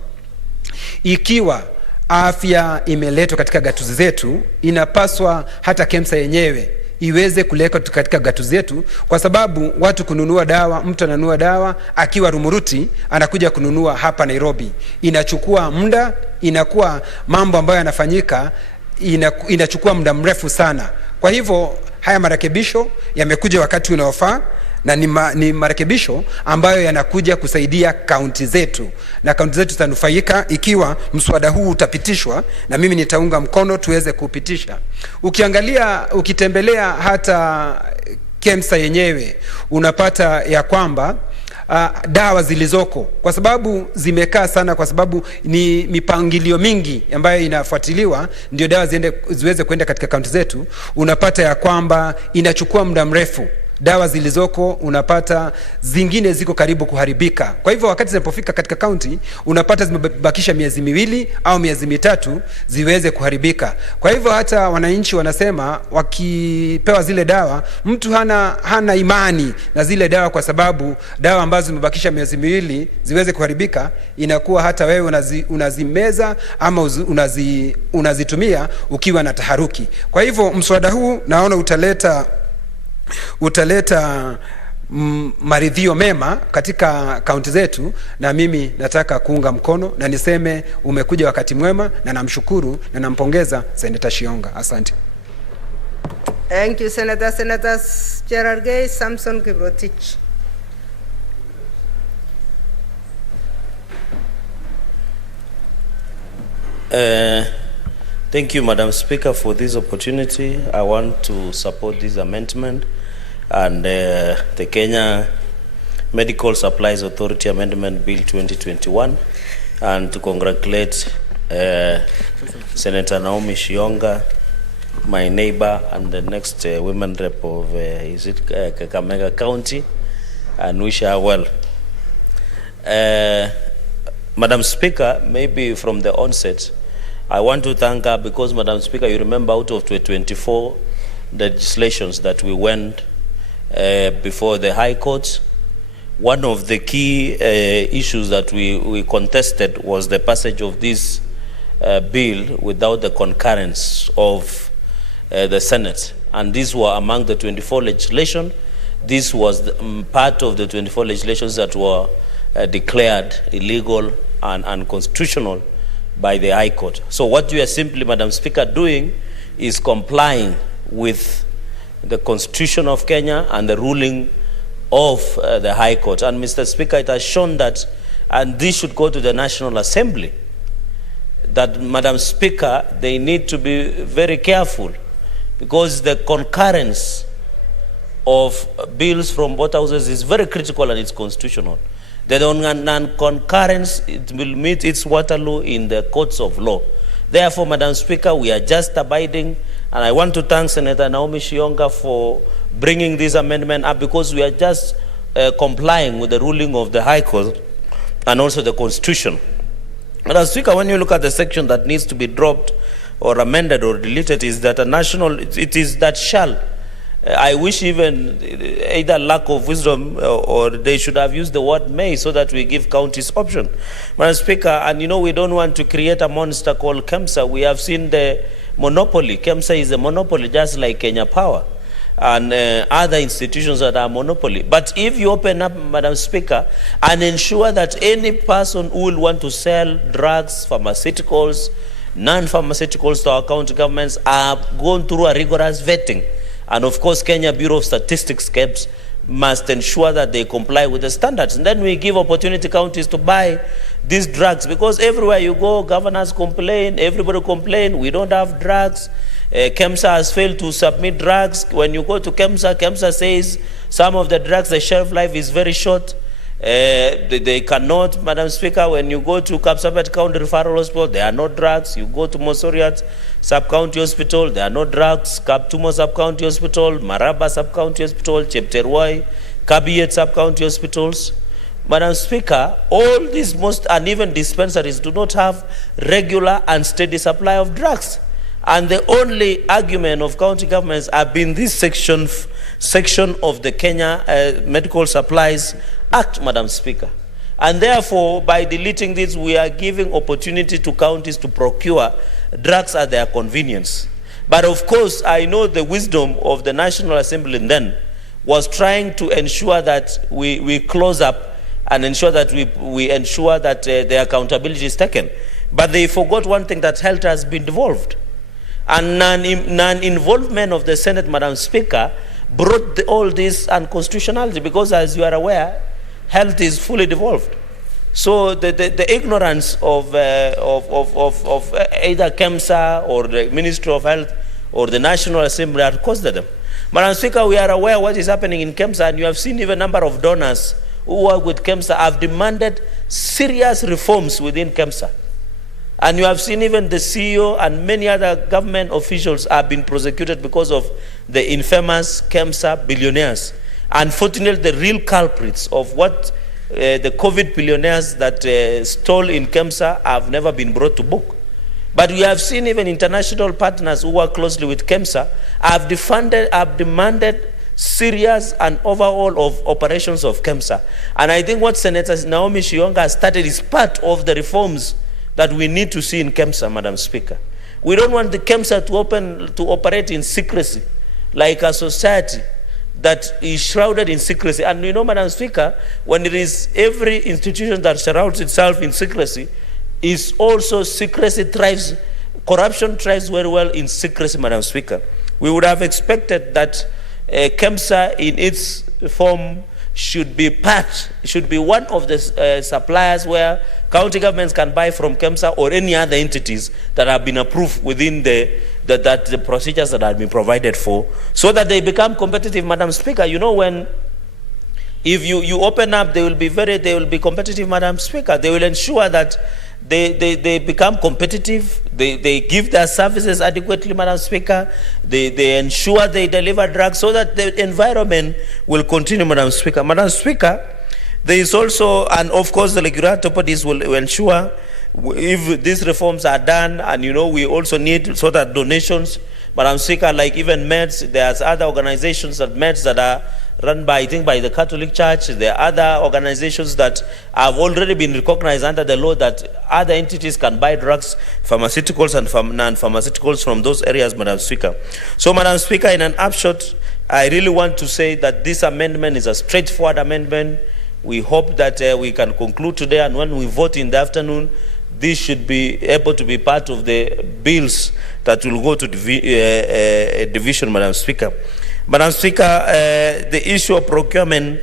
ikiwa afya imeletwa katika gatuzi zetu, inapaswa hata KEMSA yenyewe iweze kuleka katika gatuzi zetu, kwa sababu watu kununua dawa, mtu ananunua dawa akiwa Rumuruti anakuja kununua hapa Nairobi, inachukua muda, inakuwa mambo ambayo yanafanyika inachukua muda mrefu sana. Kwa hivyo haya marekebisho yamekuja wakati unaofaa, na ni marekebisho ambayo yanakuja kusaidia kaunti zetu, na kaunti zetu zitanufaika ikiwa mswada huu utapitishwa, na mimi nitaunga mkono tuweze kupitisha. Ukitembelea hata KEMSA yenyewe unapata ya kwamba dawa zilizoko, kwa sababu zimekaa sana, kwa sababu ni mipangilio mingi ambayo inafuatiliwa ndio dawa ziweze kwenda katika kaunti zetu, unapata ya kwamba inachukua muda mrefu. Dawa zilizoko unapata zingine ziko karibu kuharibika. Kwa hivyo wakati zinapofika katika kaunti, unapata zimebakisha miezi 2 au miezi 3 ziweze kuharibika. Kwa hivyo hata wananchi wanasema wakipewa zile dawa, mtu hana imani na zile dawa, kwa sababu dawa ambazo zimebakisha miezi 2 ziweze kuharibika, inakuwa hata wewe unazimeza ama unazitumia ukiwa na taharuki. Kwa hivyo mswada huu naona utaleta maridhio mema katika kaunti zetu, na mimi nataka kuunga mkono na niseme umekuja wakati mwema, na namshukuru na nampongeza Senator Shionga. Asante. Thank you, Senator. Senators Cherargei, Samson Kiprotich. Thank you, Madam Speaker, for this opportunity. I want to support this amendment and the Kenya Medical Supplies Authority Amendment Bill 2021, and to congratulate Senator Naomi Shionga, my neighbor and the next women rep of Kakamega County, and wish her well. Madam Speaker, maybe from the onset, I want to thank her because, Madam Speaker, you remember out of 24 legislations that we went before the High Court, one of the key issues that we contested was the passage of this bill without the concurrence of the Senate. And these were among the 24 legislation. This was part of the 24 legislations that were declared illegal and unconstitutional by the High Court. So what we are simply, Madam Speaker, doing is complying with the Constitution of Kenya and the ruling of the High Court. And Mr. Speaker, it has shown that, and this should go to the National Assembly, that, Madam Speaker, they need to be very careful, because the concurrence of bills from both houses is very critical and it's constitutional. The non-concurrence, it will meet its Waterloo in the courts of law. Therefore, Madam Speaker, we are just abiding, and I want to thank Senator Naomi Shionga for bringing this amendment up, because we are just complying with the ruling of the High Court and also the Constitution. Madam Speaker, when you look at the section that needs to be dropped or amended or deleted, is that it is that shall I wish even either lack of wisdom or they should have used the word may so that we give counties option. Madam Speaker, and we don't want to create a monster called KEMSA. We have seen the monopoly. KEMSA is a monopoly just like Kenya Power and other institutions that are monopoly. But if you open up, Madam Speaker, and ensure that any person who will want to sell drugs, pharmaceuticals, non-pharmaceuticals to our county governments are going through a rigorous vetting. And of course, Kenya Bureau of Statistics (KEBS) must ensure that they comply with the standards. And then we give opportunity counties to buy these drugs, because everywhere you go, governors complain, everybody complain, we don't have drugs. KEMSA has failed to submit drugs. When you go to KEMSA, KEMSA says some of the drugs, the shelf life is very short. They cannot, Madam Speaker, when you go to Kapsabet County Referral Hospital, there are no drugs. You go to Mosoriat Sub-County Hospital, there are no drugs. Kaptumo Sub-County Hospital, Maraba Sub-County Hospital, Chepterwai, Kabiet Sub-County Hospitals. Madam Speaker, all these and even dispensaries do not have regular and steady supply of drugs. And the only argument of county governments have been this section of the Kenya Medical Supplies Act, Madam Speaker. And therefore, by deleting this, we are giving opportunity to counties to procure drugs at their convenience. But of course, I know the wisdom of the National Assembly then was trying to ensure that we close up and ensure that we ensure that the accountability is taken. But they forgot one thing, that health has been devolved. And non-involvement of the Senate, Madam Speaker, brought all this unconstitutionality, because as you are aware, health is fully devolved. So the ignorance of either KEMSA or the Ministry of Health or the National Assembly had caused them. Madam Speaker, we are aware what is happening in KEMSA, and you have seen even a number of donors who work with KEMSA have demanded serious reforms within KEMSA. And you have seen even the CEO and many other government officials have been prosecuted because of the infamous KEMSA billionaires. Unfortunately, the real culprits of what the COVID billionaires that stole in KEMSA have never been brought to book. But we have seen even international partners who work closely with KEMSA have demanded serious and overhaul of operations of KEMSA. And I think what Senator Naomi Shionga has started is part of the reforms that we need to see in KEMSA, Madam Speaker. We don't want the KEMSA to operate in secrecy, like a society that is shrouded in secrecy. And Madam Speaker, when it is every institution that surrounds itself in secrecy, is also secrecy thrives, corruption thrives very well in secrecy, Madam Speaker. We would have expected that KEMSA in its form should be one of the suppliers where county governments can buy from KEMSA or any other entities that have been approved within the procedures that have been provided for, so that they become competitive, Madam Speaker. If you open up, they will be competitive, Madam Speaker. They will ensure that they become competitive, they give their services adequately, Madam Speaker, they ensure they deliver drugs so that the environment will continue, Madam Speaker. Madam Speaker, there is also, and of course the regulatory bodies will ensure if these reforms are done, and we also need sort of donations, Madam Speaker, like even MEDS, there's other organizations that are run by, I think, by the Catholic Church. There are other organizations that have already been recognized under the law that other entities can buy drugs, pharmaceuticals and non-pharmaceuticals from those areas, Madam Speaker. So, Madam Speaker, in an upshot, I really want to say that this amendment is a straightforward amendment. We hope that we can conclude today, and when we vote in the afternoon, this should be able to be part of the bills that will go to division, Madam Speaker. Madam Speaker, the issue of procurement,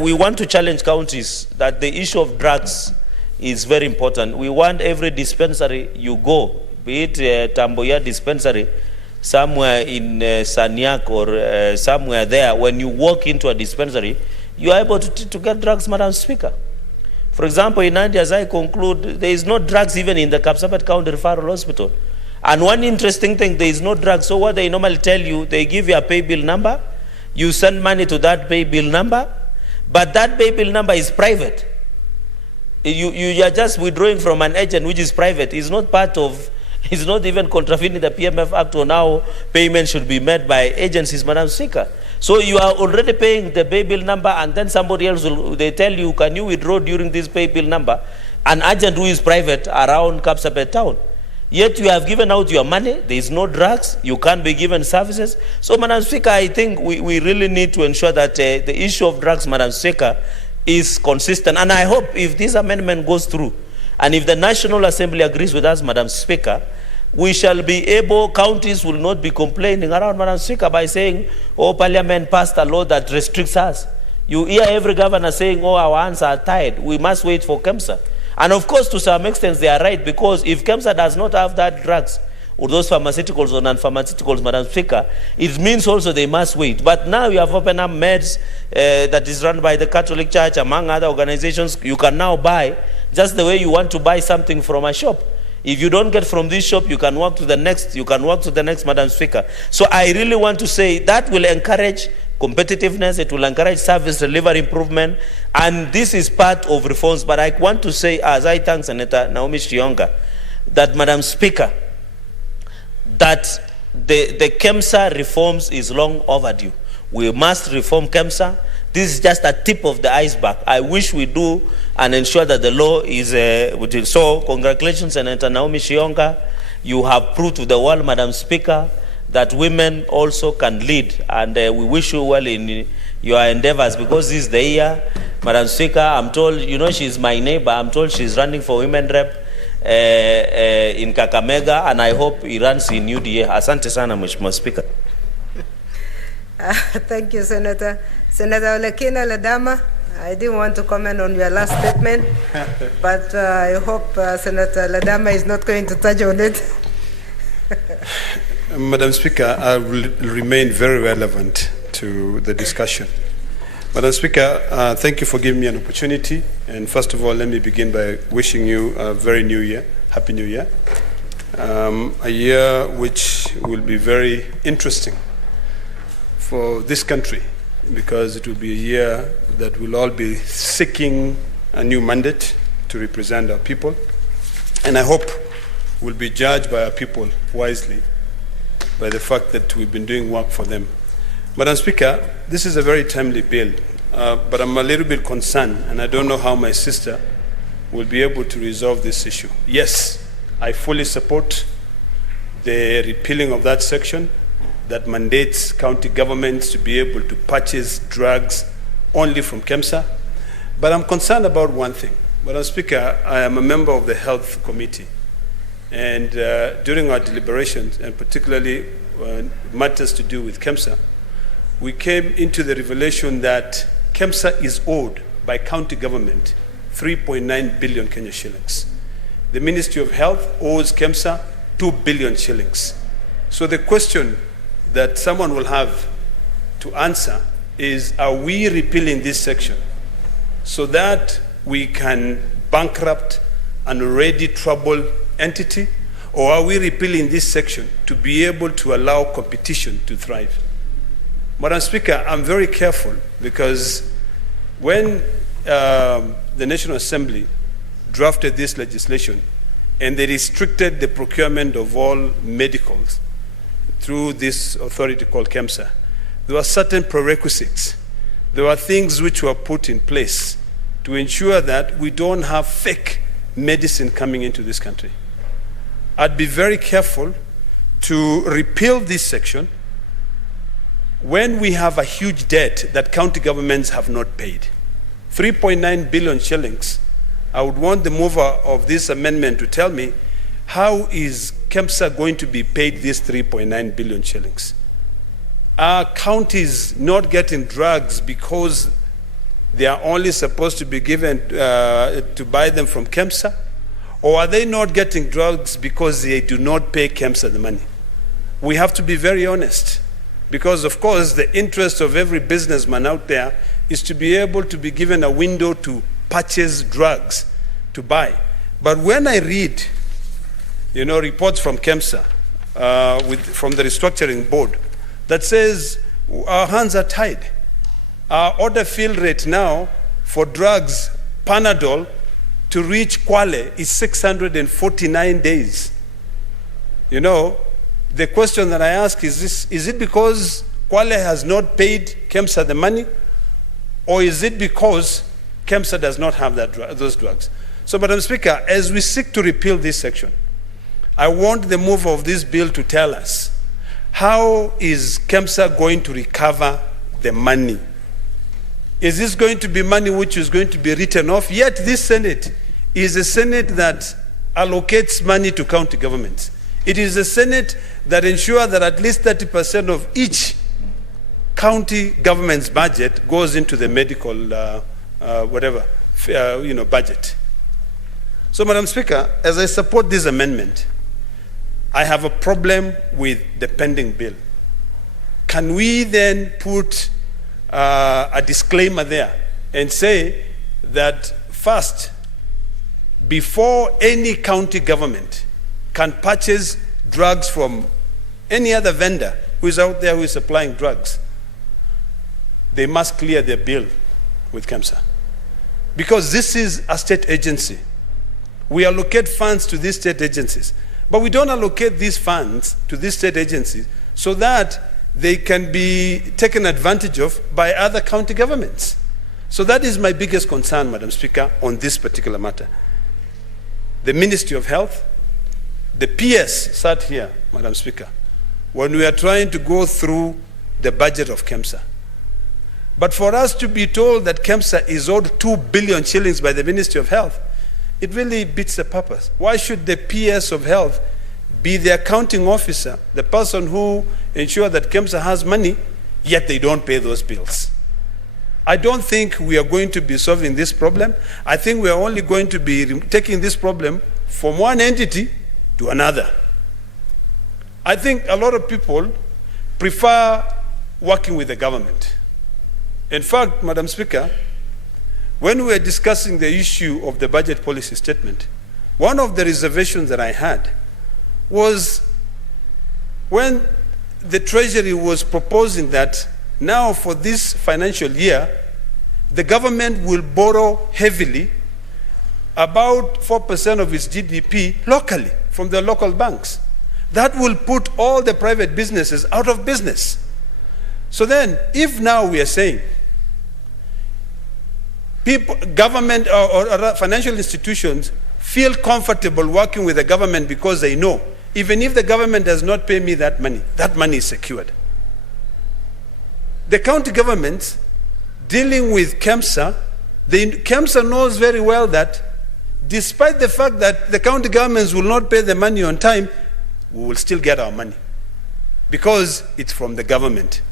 we want to challenge counties that the issue of drugs is very important. We want every dispensary you go, be it Tamboya dispensary, somewhere in Sanyak or somewhere there, when you walk into a dispensary, you are able to get drugs, Madam Speaker. For example, in India, as I conclude, there is no drugs even in the Kapsabet County Referral Hospital. And one interesting thing, there is no drugs. So what they normally tell you, they give you a pay bill number, you send money to that pay bill number, but that pay bill number is private. You are just withdrawing from an agent which is private. It's not part of It's not even contravening the PMF Act on how payment should be made by agencies, Madam Speaker. So you are already paying the pay bill number, and then somebody else they tell you, can you withdraw during this pay bill number? An agent who is private around Kapsabet town. Yet you have given out your money, there is no drugs, you can't be given services. So, Madam Speaker, I think we really need to ensure that the issue of drugs, Madam Speaker, is consistent. And I hope if this amendment goes through, and if the National Assembly agrees with us, Madam Speaker, we shall be able, counties will not be complaining around, Madam Speaker, by saying, oh, Parliament passed a law that restricts us. You hear every governor saying, oh, our hands are tied, we must wait for KEMSA. And of course, to some extent, they are right, because if KEMSA does not have that drugs, or those pharmaceuticals or non-pharmaceuticals, Madam Speaker, it means also they must wait. But now you have opened up meds that is run by the Catholic Church, among other organizations. You can now buy just the way you want to buy something from a shop. If you don't get from this shop, you can walk to the next, Madam Speaker. So I really want to say that will encourage competitiveness, it will encourage service delivery improvement, and this is part of reforms. But I want to say, as I thank Senator Naomi Shionga, that, Madam Speaker, that the KEMSA reforms is long overdue. We must reform KEMSA. This is just a tip of the iceberg. I wish we do and ensure that the law is so congratulations, Senator Naomi Shionga. You have proved to the world, Madam Speaker, that women also can lead, and we wish you well in your endeavors, because this is the year, Madam Speaker. I'm told, you know, she's my neighbor. I'm told she's running for women rep in Kakamega, and I hope he runs in UDA. Asante sana, Mheshimiwa Speaker. Thank you, Senator. Senator Olekina Ledama, I didn't want to comment on your last statement, but I hope Senator Ledama is not going to touch on it. Madam Speaker, I will remain very relevant to the discussion. Madam Speaker, thank you for giving me an opportunity. And first of all, let me begin by wishing you a very new year, Happy New Year. A year which will be very interesting for this country, because it will be a year that we'll all be seeking a new mandate to represent our people. And I hope we'll be judged by our people wisely by the fact that we've been doing work for them. Madam Speaker, this is a very timely bill, but I'm a little bit concerned, and I don't know how my sister will be able to resolve this issue. Yes, I fully support the repealing of that section that mandates county governments to be able to purchase drugs only from KEMSA, but I'm concerned about one thing. Madam Speaker, I am a member of the Health Committee. And during our deliberations, and particularly matters to do with KEMSA, we came into the revelation that KEMSA is owed by county government 3.9 billion Kenya shillings. The Ministry of Health owes KEMSA 2 billion shillings. So the question that someone will have to answer is, are we repealing this section so that we can bankrupt an already troubled entity, or are we repealing this section to be able to allow competition to thrive? Madam Speaker, I'm very careful, because when the National Assembly drafted this legislation and they restricted the procurement of all medicals through this authority called KEMSA, there were certain prerequisites. There were things which were put in place to ensure that we don't have fake medicine coming into this country. I'd be very careful to repeal this section when we have a huge debt that county governments have not paid. 3.9 billion shillings. I would want the mover of this amendment to tell me, how is KEMSA going to be paid this 3.9 billion shillings? Are counties not getting drugs because they are only supposed to be given to buy them from KEMSA? Or are they not getting drugs because they do not pay KEMSA the money? We have to be very honest, because of course the interest of every businessman out there is to be able to be given a window to purchase drugs to buy. But when I read, reports from KEMSA, from the restructuring board, that says our hands are tied. Our order fill rate now for drugs, Panadol, to reach Kwale is 649 days. You know, the question that I ask is this: is it because Kwale has not paid KEMSA the money, or is it because KEMSA does not have those drugs? So, Madam Speaker, as we seek to repeal this section, I want the mover of this bill to tell us, how is KEMSA going to recover the money? Is this going to be money which is going to be written off? Yet this Senate is a Senate that allocates money to county governments. It is a Senate that ensures that at least 30% of each county government's budget goes into the medical budget. So, Madam Speaker, as I support this amendment, I have a problem with the pending bill. Can we then put a disclaimer there and say that first, before any county government can purchase drugs from any other vendor who is out there who is supplying drugs, they must clear their bill with KEMSA. Because this is a state agency. We allocate funds to these state agencies, but we don't allocate these funds to these state agencies so that they can be taken advantage of by other county governments. So that is my biggest concern, Madam Speaker, on this particular matter. The Ministry of Health, the PS sat here, Madam Speaker, when we are trying to go through the budget of KEMSA. But for us to be told that KEMSA is owed 2 billion shillings by the Ministry of Health, it really beats the purpose. Why should the PS of Health be the accounting officer, the person who ensures that KEMSA has money, yet they don't pay those bills? I don't think we are going to be solving this problem. I think we are only going to be taking this problem from one entity to another. I think a lot of people prefer working with the government. In fact, Madam Speaker, when we were discussing the issue of the budget policy statement, one of the reservations that I had was when the Treasury was proposing that now for this financial year, the government will borrow heavily, about 4% of its GDP locally from the local banks. That will put all the private businesses out of business. So then, if now we are saying government or financial institutions feel comfortable working with the government because they know, even if the government does not pay me that money is secured. The county governments dealing with KEMSA, KEMSA knows very well that despite the fact that the county governments will not pay the money on time, we will still get our money because it's from the government.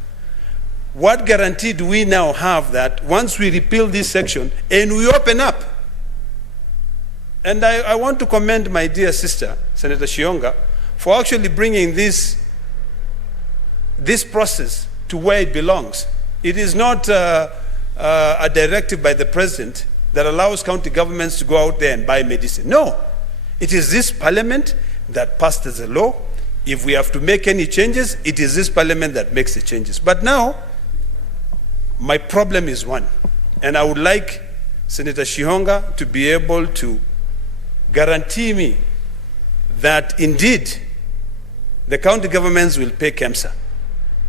What guarantee do we now have that once we repeal this section and we open up? And I want to commend my dear sister, Senator Shionga, for actually bringing this process to where it belongs. It is not a directive by the president that allows county governments to go out there and buy medicine. No, it is this parliament that passed as a law. If we have to make any changes, it is this parliament that makes the changes. But now, my problem is one, and I would like Senator Shihonga to be able to guarantee me that indeed the county governments will pay KEMSA,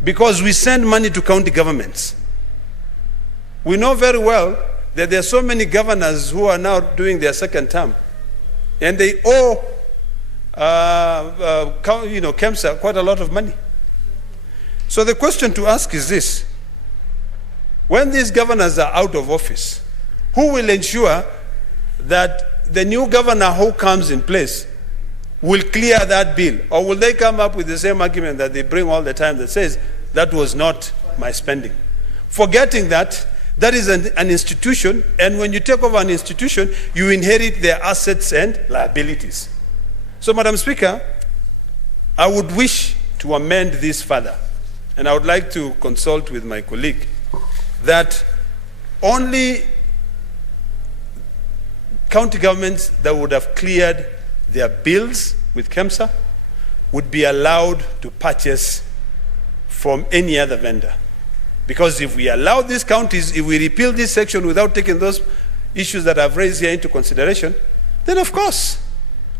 because we send money to county governments. We know very well that there are so many governors who are now doing their second term, and they owe KEMSA quite a lot of money. So the question to ask is this: when these governors are out of office, who will ensure that the new governor who comes in place will clear that bill? Or will they come up with the same argument that they bring all the time that says, that was not my spending? Forgetting that that is an institution, and when you take over an institution, you inherit their assets and liabilities. So, Madam Speaker, I would wish to amend this further, and I would like to consult with my colleague, that only county governments that would have cleared their bills with KEMSA would be allowed to purchase from any other vendor. Because if we allow these counties, if we repeal this section without taking those issues that I've raised here into consideration, then of course,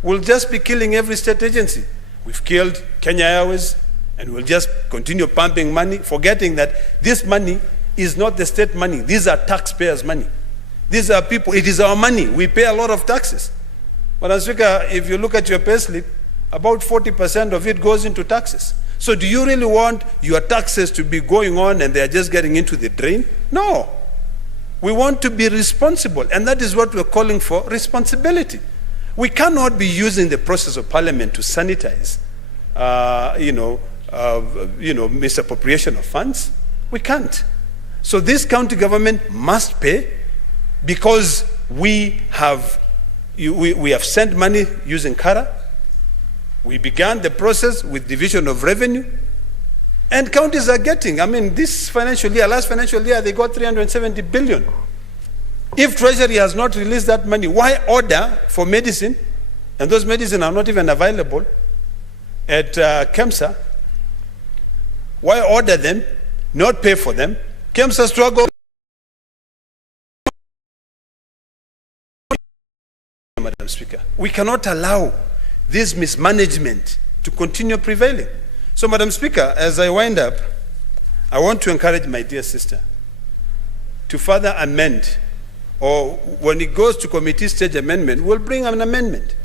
we'll just be killing every state agency. We've killed Kenya Airways, and we'll just continue pumping money, forgetting that this money is not the state money. These are taxpayers' money. These are people, it is our money. We pay a lot of taxes. Madam Speaker, if you look at your payslip, about 40% of it goes into taxes. So do you really want your taxes to be going on and they're just getting into the drain? No. We want to be responsible, and that is what we're calling for, responsibility. We cannot be using the process of parliament to sanitize, misappropriation of funds. We can't. So this county government must pay, because we have sent money using Kara. We began the process with division of revenue, and counties are getting, this financial year, last financial year, they got 370 billion. If Treasury has not released that money, why order for medicine, and those medicines are not even available at KEMSA? Why order them, not pay for them? KEMSA struggle. Madam Speaker, we cannot allow this mismanagement to continue prevailing. So, Madam Speaker, as I wind up, I want to encourage my dear sister to further amend, or when it goes to committee stage amendment, we'll bring an amendment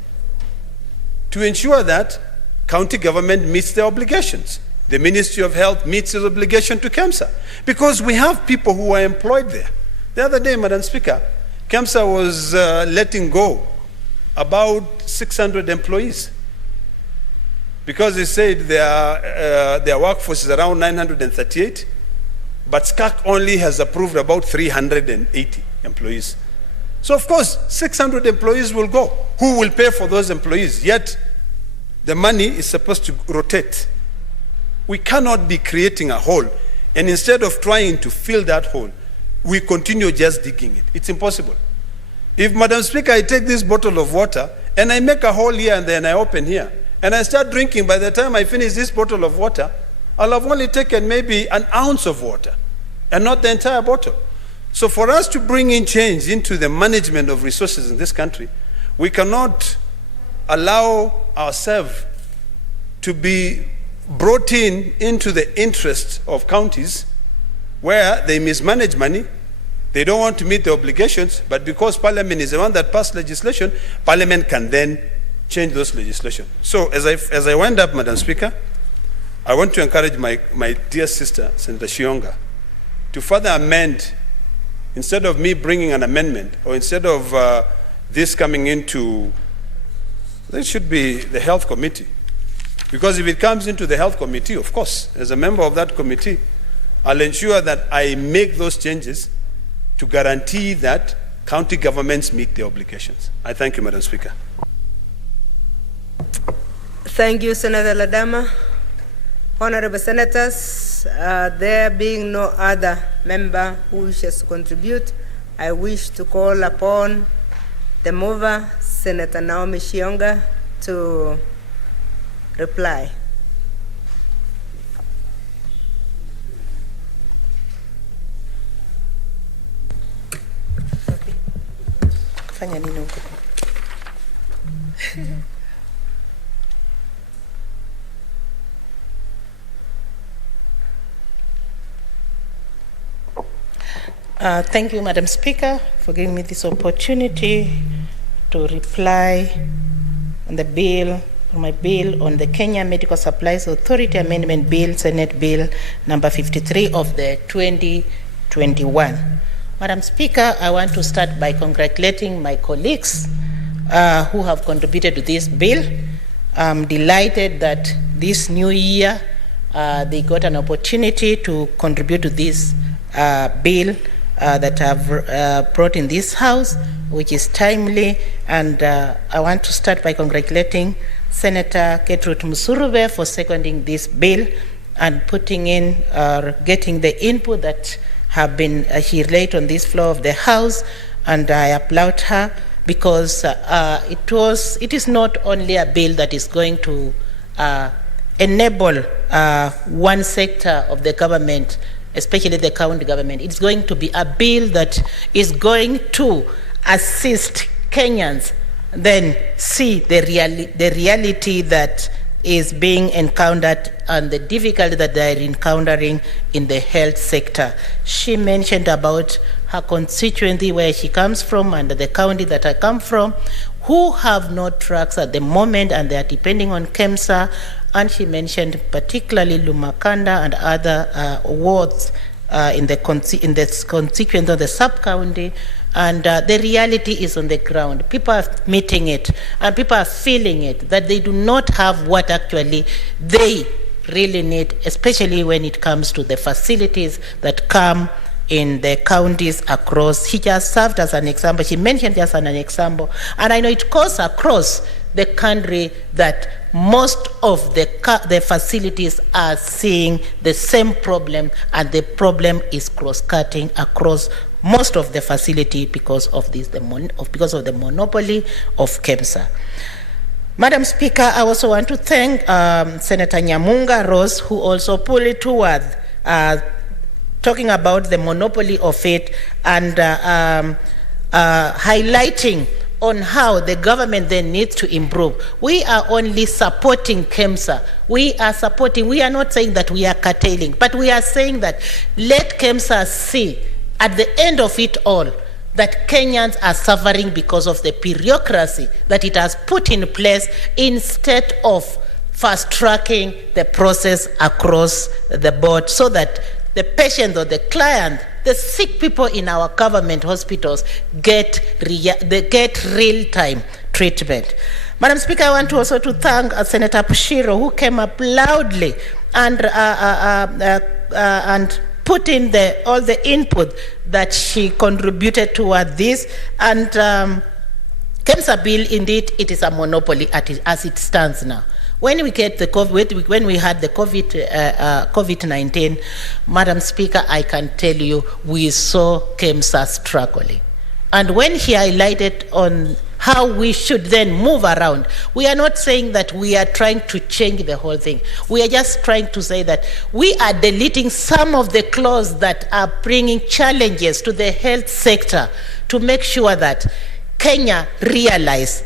to ensure that county government meets their obligations. The Ministry of Health meets its obligation to KEMSA, because we have people who are employed there. The other day, Madam Speaker, KEMSA was letting go about 600 employees, because they said their workforce is around 938, but SCAC only has approved about 380 employees. So of course, 600 employees will go. Who will pay for those employees? Yet the money is supposed to rotate. We cannot be creating a hole, and instead of trying to fill that hole, we continue just digging it. It's impossible. If, Madam Speaker, I take this bottle of water and I make a hole here and then I open here, and I start drinking, by the time I finish this bottle of water, I'll have only taken maybe an ounce of water and not the entire bottle. So for us to bring in change into the management of resources in this country, we cannot allow ourselves to be brought into the interests of counties where they mismanage money. They don't want to meet the obligations, but because Parliament is the one that passed legislation, Parliament can then change those legislation. So as I wind up, Madam Speaker, I want to encourage my dear sister, Senator Shionga, to further amend, instead of me bringing an amendment, or instead of this coming into, there should be the Health Committee. Because if it comes into the Health Committee, of course, as a member of that committee, I'll ensure that I make those changes to guarantee that county governments meet their obligations. I thank you, Madam Speaker. Thank you, Senator Ladama. Honorable Senators, there being no other member who wishes to contribute, I wish to call upon the mover, Senator Naomi Shionga, to reply. Kufanya nini huko? Thank you, Madam Speaker, for giving me this opportunity to reply on the bill, on my bill on the Kenya Medical Supplies Authority Amendment Bill, Senate Bill number 53 of the 2021. Madam Speaker, I want to start by congratulating my colleagues who have contributed to this bill. I'm delighted that this new year they got an opportunity to contribute to this bill that I've brought in this House, which is timely, and I want to start by congratulating Senator Gertrude Musurube for seconding this bill and putting in, getting the input that have been she laid on this floor of the House, and I applaud her because it is not only a bill that is going to enable one sector of the government, especially the county government. It's going to be a bill that is going to assist Kenyans then see the reality that is being encountered and the difficulty that they are encountering in the health sector. She mentioned about her constituency where she comes from and the county that I come from, who have no trucks at the moment and they are depending on KEMSA. And she mentioned particularly Lumakanda and other wards in the constituent of the sub-county. And the reality is on the ground. People are meeting it and people are feeling it, that they do not have what actually they really need, especially when it comes to the facilities that come in the counties across. She just served as an example. She mentioned just an example. And I know it goes across the country that most of the facilities are seeing the same problem, and the problem is cross-cutting across most of the facility because of this, because of the monopoly of KEMSA. Madam Speaker, I also want to thank Senator Nyamunga Rose, who also pulled it toward talking about the monopoly of it and highlighting on how the government then needs to improve. We are only supporting KEMSA. We are not saying that we are curtailing, but we are saying that let KEMSA see at the end of it all that Kenyans are suffering because of the bureaucracy that it has put in place instead of fast-tracking the process across the board so that the patient or the client, the sick people in our government hospitals get real-time treatment. Madam Speaker, I want to also to thank Senator Pushiro, who came up loudly and put in all the input that she contributed toward this. And KEMSA bill, indeed, it is a monopoly as it stands now. When we get the COVID, when we had the COVID-19, Madam Speaker, I can tell you, we saw KEMSA struggling. And when he highlighted on how we should then move around, we are not saying that we are trying to change the whole thing. We are just trying to say that we are deleting some of the clauses that are bringing challenges to the health sector to make sure that Kenya realize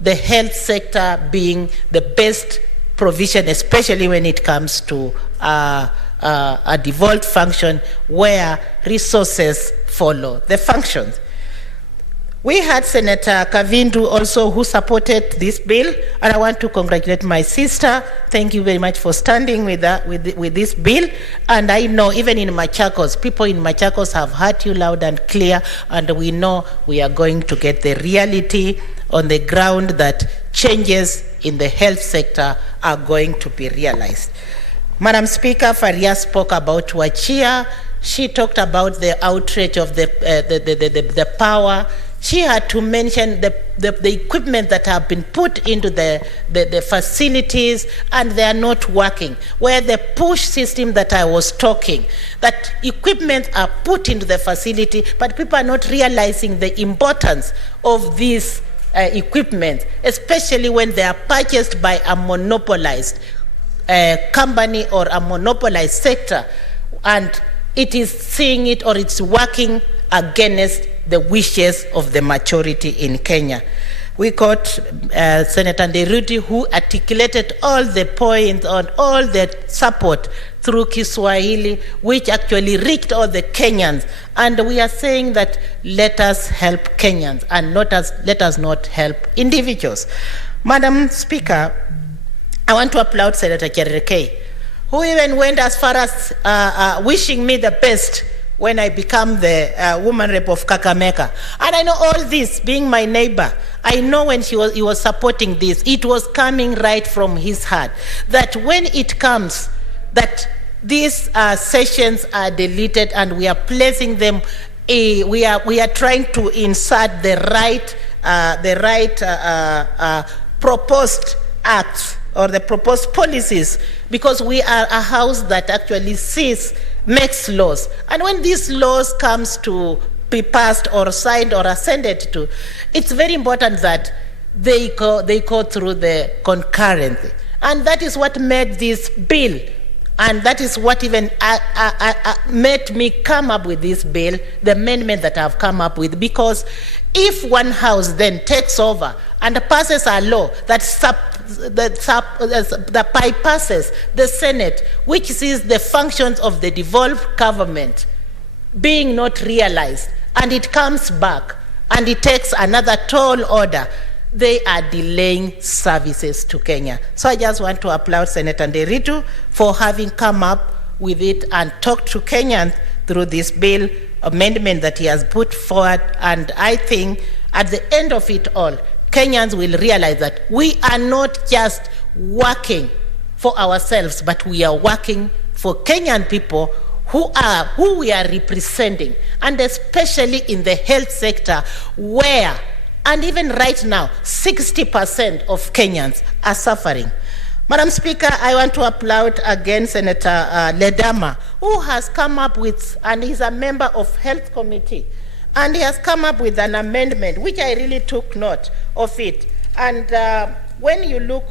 the health sector being the best provision, especially when it comes to a devolved function where resources follow the functions. We had Senator Kavindu also who supported this bill, and I want to congratulate my sister. Thank you very much for standing with this bill. And I know even in Machakos, people in Machakos have heard you loud and clear, and we know we are going to get the reality on the ground that changes in the health sector are going to be realized. Madam Speaker, Faria spoke about Wachia. She talked about the outrage of the power. She had to mention the equipment that have been put into the facilities and they are not working. Where the push system that I was talking, that equipment are put into the facility, but people are not realizing the importance of these equipment, especially when they are purchased by a monopolized company or a monopolized sector, and it is seeing it or it's working against the wishes of the majority in Kenya. We got Senator Nderuti, who articulated all the points on all the support through Kiswahili, which actually reached all the Kenyans. And we are saying that let us help Kenyans and let us not help individuals. Madam Speaker, I want to applaud Senator Cherargei, who even went as far as wishing me the best when I become the woman rep of Kakamega. And I know all this, being my neighbor, I know when he was supporting this, it was coming right from his heart, that when it comes, that these sessions are deleted and we are placing them, we are trying to insert the right proposed acts or the proposed policies, because we are a house that actually makes laws. And when these laws comes to be passed or signed or ascended to, it's very important that they go through the concurrently. And that is what made this bill And that is what even made me come up with this bill, the amendment that I've come up with, because if one house then takes over and passes a law that bypasses the Senate, which sees the functions of the devolved government being not realized, and it comes back and it takes another tall order, they are delaying services to Kenya. So I just want to applaud Senator Nderitu for having come up with it and talked to Kenyans through this bill amendment that he has put forward. And I think at the end of it all, Kenyans will realize that we are not just working for ourselves, but we are working for Kenyan people who we are representing, and especially in the health sector where, and even right now, 60% of Kenyans are suffering. Madam Speaker, I want to applaud again Senator Ledama, who has come up with, and he's a member of Health Committee, and he has come up with an amendment, which I really took note of it. And when you look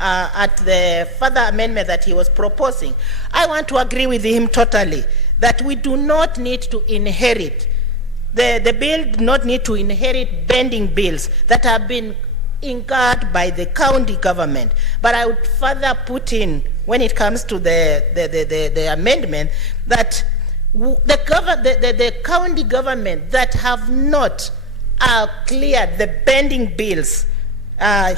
at the further amendment that he was proposing, I want to agree with him totally that we do not need to inherit, the bill do not need to inherit bending bills that have been incurred by the county government. But I would further put in, when it comes to the amendment, that the county government that have not cleared the bending bills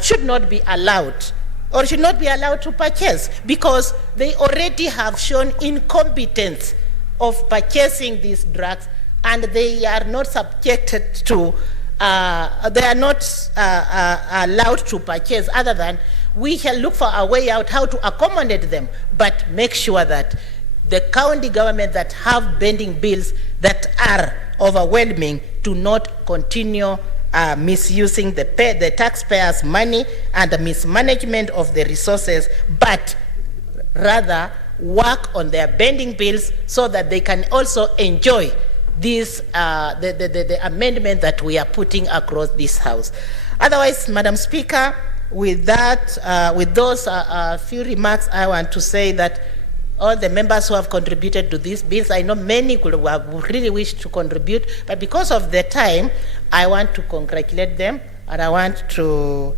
should not be allowed, or should not be allowed to purchase, because they already have shown incompetence of purchasing these drugs, and they are not subjected to, they are not allowed to purchase, other than we shall look for a way out how to accommodate them, but make sure that the county government that have bending bills that are overwhelming do not continue misusing the taxpayers' money and the mismanagement of the resources, but rather work on their bending bills so that they can also enjoy this, the amendment that we are putting across this House. Otherwise, Madam Speaker, with that, with those few remarks, I want to say that all the members who have contributed to these bills, I know many could have really wished to contribute, but because of the time, I want to congratulate them, and I want to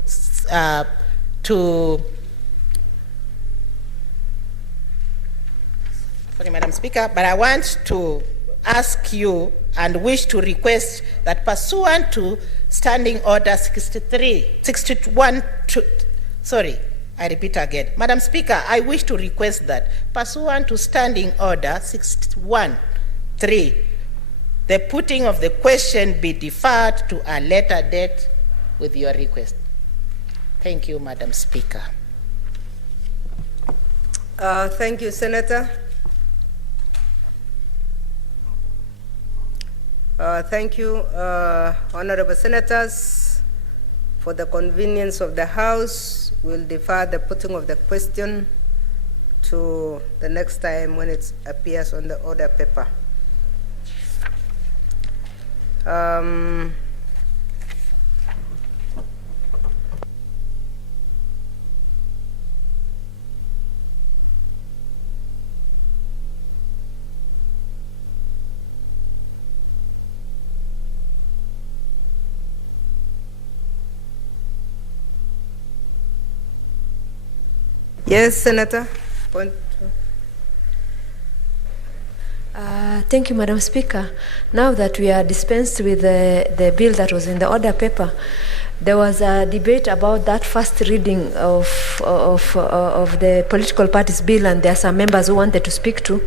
sorry, Madam Speaker, but I want to ask you and wish to request that pursuant to Standing Order 61, I repeat again. Madam Speaker, I wish to request that pursuant to Standing Order 61(3), the putting of the question be deferred to a later date with your request. Thank you, Madam Speaker. Thank you, Senator. Thank you, honorable senators. For the convenience of the House, we'll defer the putting of the question to the next time when it appears on the order paper. Yes, Senator. Point. Thank you, Madam Speaker. Now that we are dispensed with the bill that was in the order paper, there was a debate about that first reading of the political parties bill, and there are some members who wanted to speak to.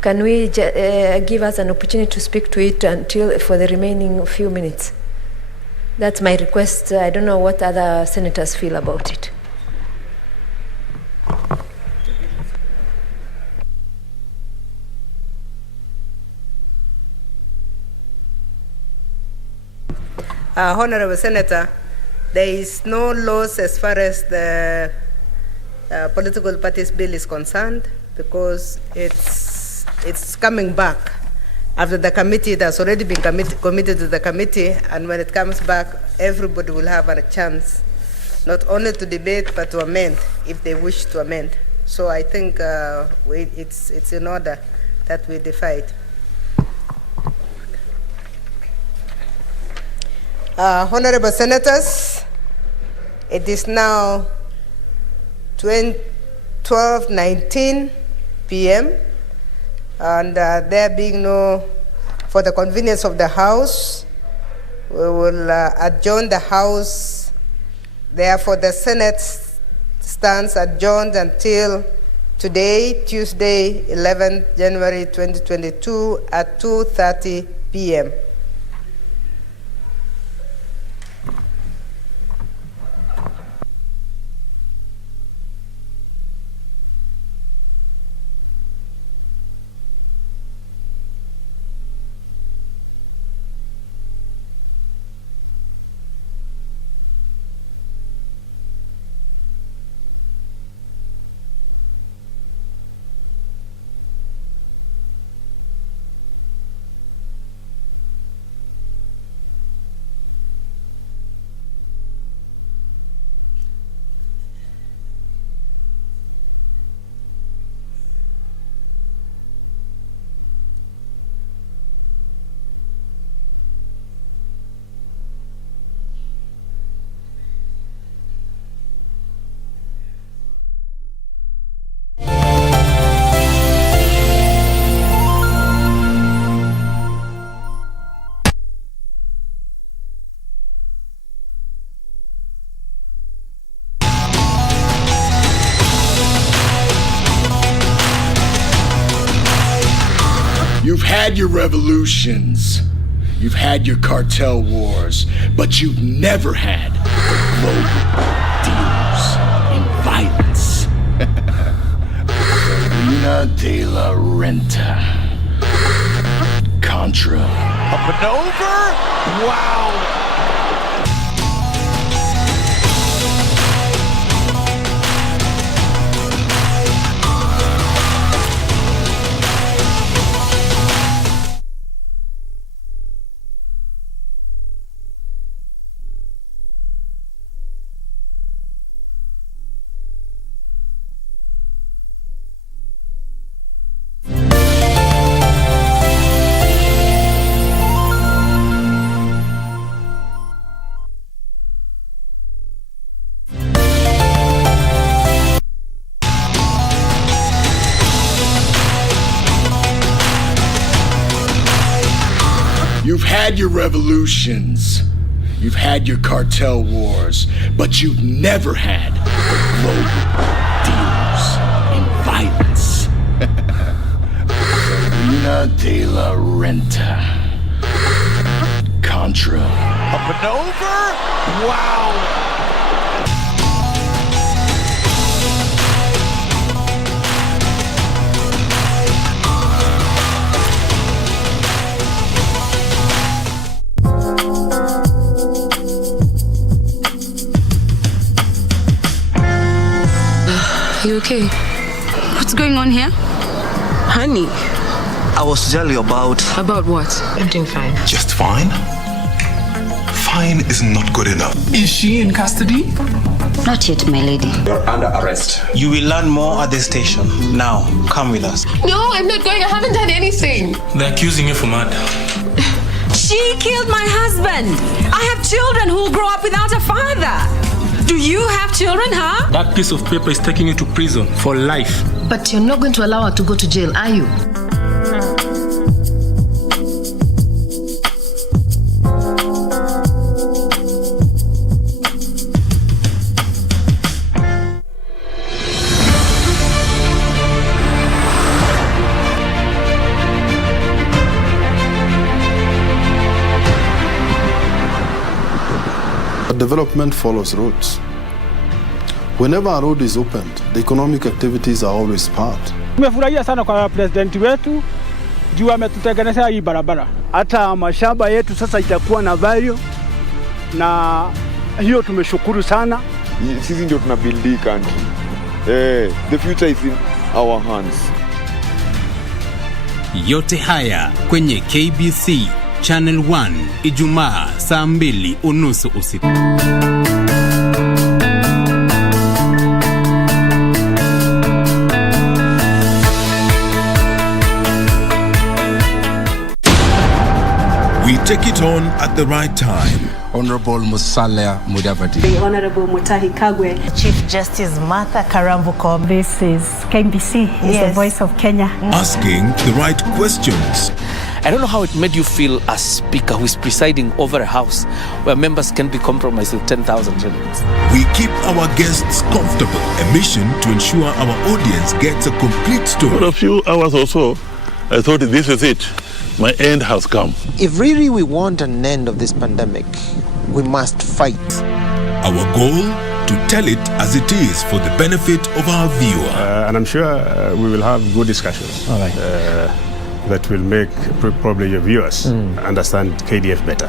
Can we give us an opportunity to speak to it for the remaining few minutes? That's my request. I don't know what other senators feel about it. Honorable Senator, there is no loss as far as the political parties bill is concerned, because it's coming back after the committee. It has already been committed to the committee, and when it comes back, everybody will have a chance not only to debate but to amend if they wish to amend. So I think it's in order that we defy it. Honorable Senators, it is now 12:19 p.m. and there being for the convenience of the House, we will adjourn the House. Therefore, the Senate stands adjourned until today, Tuesday, 11th January 2022 at 2:30 p.m. You've had your revolutions, you've had your cartel wars, but you've never had the global dealers in violence. Selena de la Renta. Contra. Up and over? Wow! You've had your revolutions, you've had your cartel wars, but you've never had the global dealers in violence. Selena de la Renta. Contra. Up and over? Wow! You okay? What's going on here? Honey. I was telling you about... About what? I'm doing fine. Just fine? Fine is not good enough. Is she in custody? Not yet, my lady. You're under arrest. You will learn more at the station. Now, come with us. No, I'm not going. I haven't done anything. They're accusing you for murder. She killed my husband. I have children who will grow up without a father. Do you have children, huh? That piece of paper is taking you to prison for life. But you're not going to allow her to go to jail, are you? Development follows roads. Whenever a road is opened, the economic activities are always part. Tumefurahia sana kwa president wetu juu ametutengenezea hii barabara. Hata mashamba yetu sasa itakuwa na value, na hiyo tumeshukuru sana. Sisi ndio tuna build hii country. The future is in our hands. Yote haya kwenye KBC Channel 1 Ijumaa saa 2:30 usiku. We take it on at the right time. Honorable Musalia Mudavadi. The Honorable Mutahi Kagwe. Chief Justice Martha Karambuko. This is KBC, Yes. the voice of Kenya. Asking the right questions. I don't know how it made you feel as Speaker who is presiding over a house where members can be compromised with 10,000 shillings. We keep our guests comfortable. A mission to ensure our audience gets a complete story. For a few hours or so, I thought this is it. My end has come. If really we want an end of this pandemic, we must fight. Our goal, to tell it as it is for the benefit of our viewer. And I'm sure we will have good discussions. All right. That will make probably your viewers understand KDF better.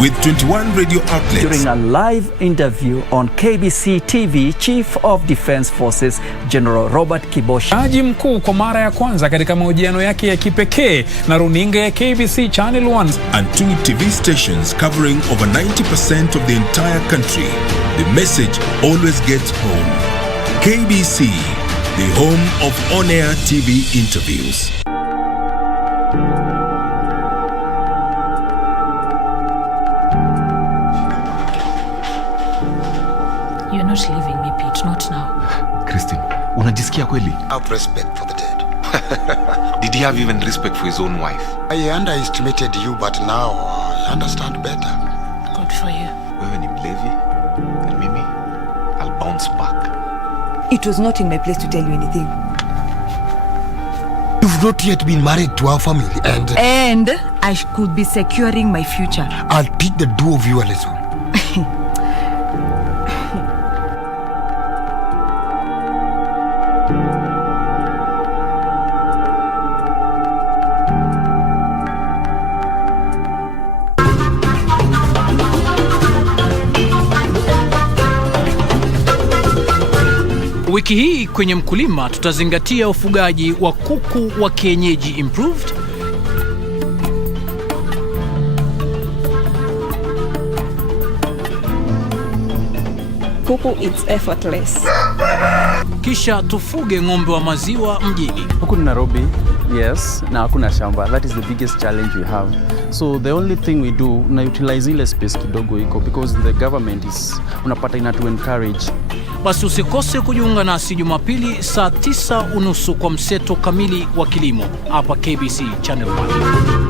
With 21 radio outlets. During a live interview on KBC TV, Chief of Defense Forces General Robert Kibosh. Jaji mkuu kwa mara ya kwanza katika mahojiano yake ya kipekee na runinga ya KBC Channel 1. And 2 TV stations covering over 90% of the entire country. The message always gets home. KBC, the home of on-air TV interviews. You're not leaving me, Pete, not now. Christine, unajisikia kweli? Have respect for the dead. Did he have even respect for his own wife? I underestimated you, but now I understand better. Good for you. Wewe ni mlevi, and mimi, I'll bounce back. It was not in my place to tell you anything. You've not yet been married to our family, And I could be securing my future. I'll teach the two of you a lesson. Wiki hii kwenye Mkulima tutazingatia ufugaji wa kuku wa kienyeji improved. Kuku, it's effortless. Kisha tufuge ng'ombe wa maziwa mjini. Huku ni Nairobi, yes, na hakuna shamba. That is the biggest challenge we have. So the only thing we do, na utilize ile space kidogo iko because the government is unapata ina to encourage. Basi usikose kujiunga nasi Jumapili saa 9:30 kwa mseto kamili wa kilimo hapa KBC Channel 1.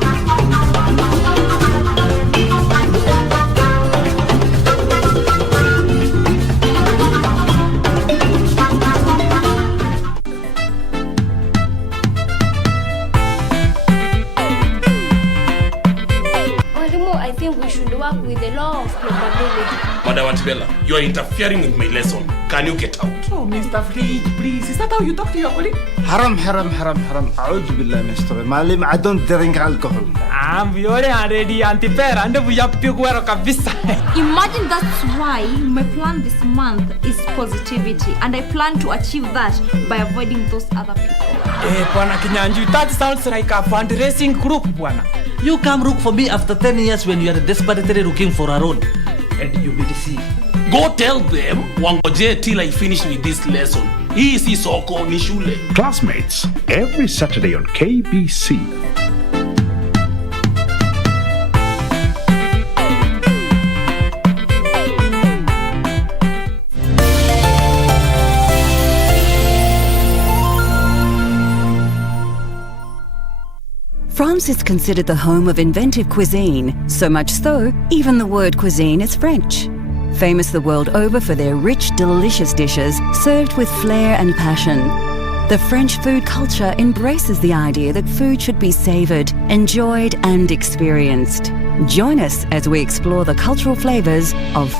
I think we should work with the law of probability. Madam Antibella, you are interfering with my lesson. Can you get out? Oh, Mr. Fleet, please. Is that how you talk to your colleague? Haram. A'udhu billah, Mr. Malim, I don't drink alcohol. We already Antipera and we have to wear a kabisa. Imagine that's why my plan this month is positivity, and I plan to achieve that by avoiding those other people. Bwana Kinyanju, that sounds like a fundraising group, Bwana. You come look for me after 10 years when you are desperately looking for a road. And you will see. Go tell them, wangoje till I finish with this lesson. Hii si soko, ni shule. Classmates, every Saturday on KBC. France is considered the home of inventive cuisine, so much so, even the word cuisine is French. Famous the world over for their rich, delicious dishes served with flair and passion. The French food culture embraces the idea that food should be savoured, enjoyed and experienced. Join us as we explore the cultural flavours of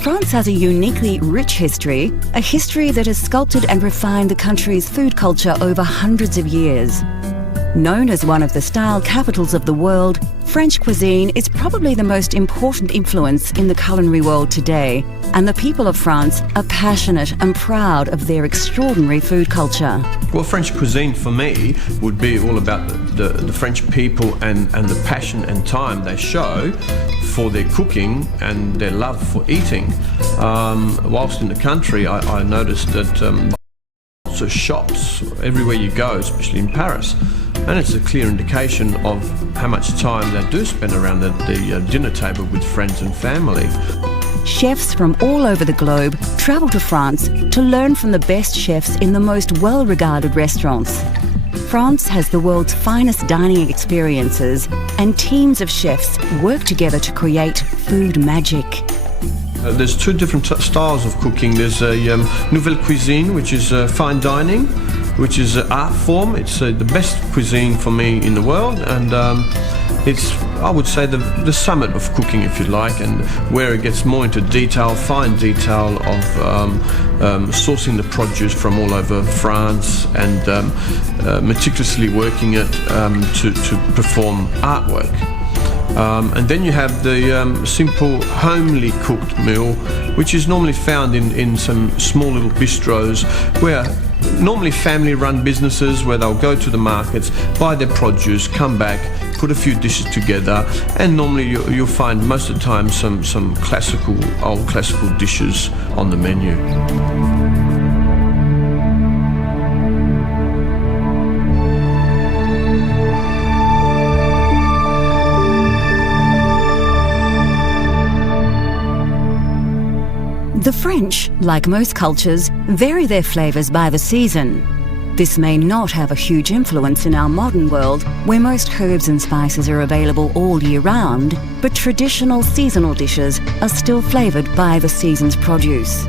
France has a uniquely rich history, a history that has sculpted and refined the country's food culture over hundreds of years. Known as one of the style capitals of the world, French cuisine is probably the most important influence in the culinary world today, and the people of France are passionate and proud of their extraordinary food culture. Well, French cuisine for me would be all about the French people and the passion and time they show for their cooking and their love for eating. Whilst in the country, I noticed that also shops everywhere you go, especially in Paris. And it's a clear indication of how much time they do spend around the dinner table with friends and family. Chefs from all over the globe travel to France to learn from the best chefs in the most well-regarded restaurants. France has the world's finest dining experiences, and teams of chefs work together to create food magic. There's two different styles of cooking. There's a nouvelle cuisine, which is fine dining, which is an art form. It's the best cuisine for me in the world, and it's, I would say, the summit of cooking, if you like, and where it gets more into detail, fine detail of sourcing the produce from all over France and meticulously working it to perform artwork. And then you have the simple, homely cooked meal, which is normally found in some small little bistros where normally family-run businesses where they'll go to the markets, buy their produce, come back, put a few dishes together, and normally you'll find most of the time some old classical dishes on the menu. The French, like most cultures, vary their flavours by the season. This may not have a huge influence in our modern world, where most herbs and spices are available all year round, but traditional seasonal dishes are still flavoured by the season's produce.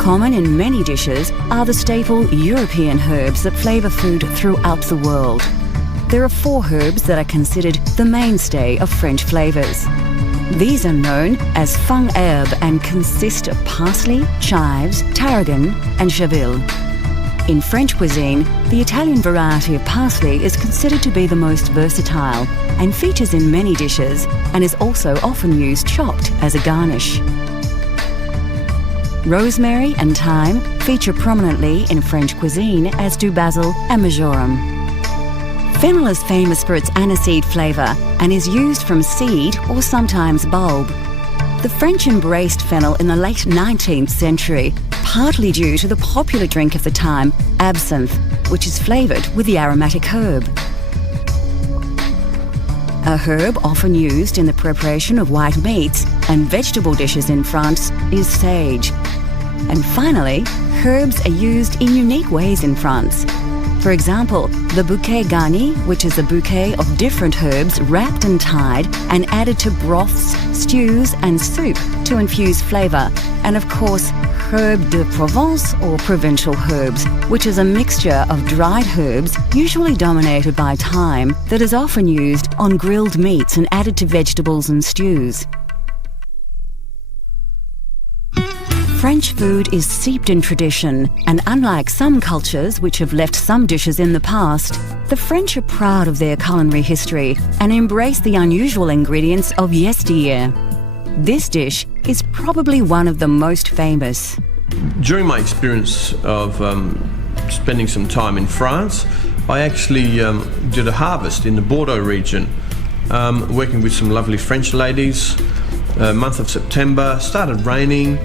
Common in many dishes are the staple European herbs that flavour food throughout the world. There are 4 herbs that are considered the mainstay of French flavours. These are known as fung herbe and consist of parsley, chives, tarragon and chervil. In French cuisine, the Italian variety of parsley is considered to be the most versatile and features in many dishes, and is also often used chopped as a garnish. Rosemary and thyme feature prominently in French cuisine, as do basil and marjoram. Fennel is famous for its aniseed flavour and is used from seed or sometimes bulb. The French embraced fennel in the late 19th century, partly due to the popular drink of the time, absinthe, which is flavoured with the aromatic herb. A herb often used in the preparation of white meats and vegetable dishes in France is sage. And finally, herbs are used in unique ways in France. For example, the bouquet garni, which is a bouquet of different herbs wrapped and tied and added to broths, stews and soup to infuse flavour. And of course, herbe de Provence, or provincial herbs, which is a mixture of dried herbs, usually dominated by thyme, that is often used on grilled meats and added to vegetables and stews. French food is steeped in tradition, and unlike some cultures which have left some dishes in the past, the French are proud of their culinary history and embrace the unusual ingredients of yesteryear. This dish is probably one of the most famous. During my experience of spending some time in France, I actually did a harvest in the Bordeaux region, working with some lovely French ladies. Month of September, started raining.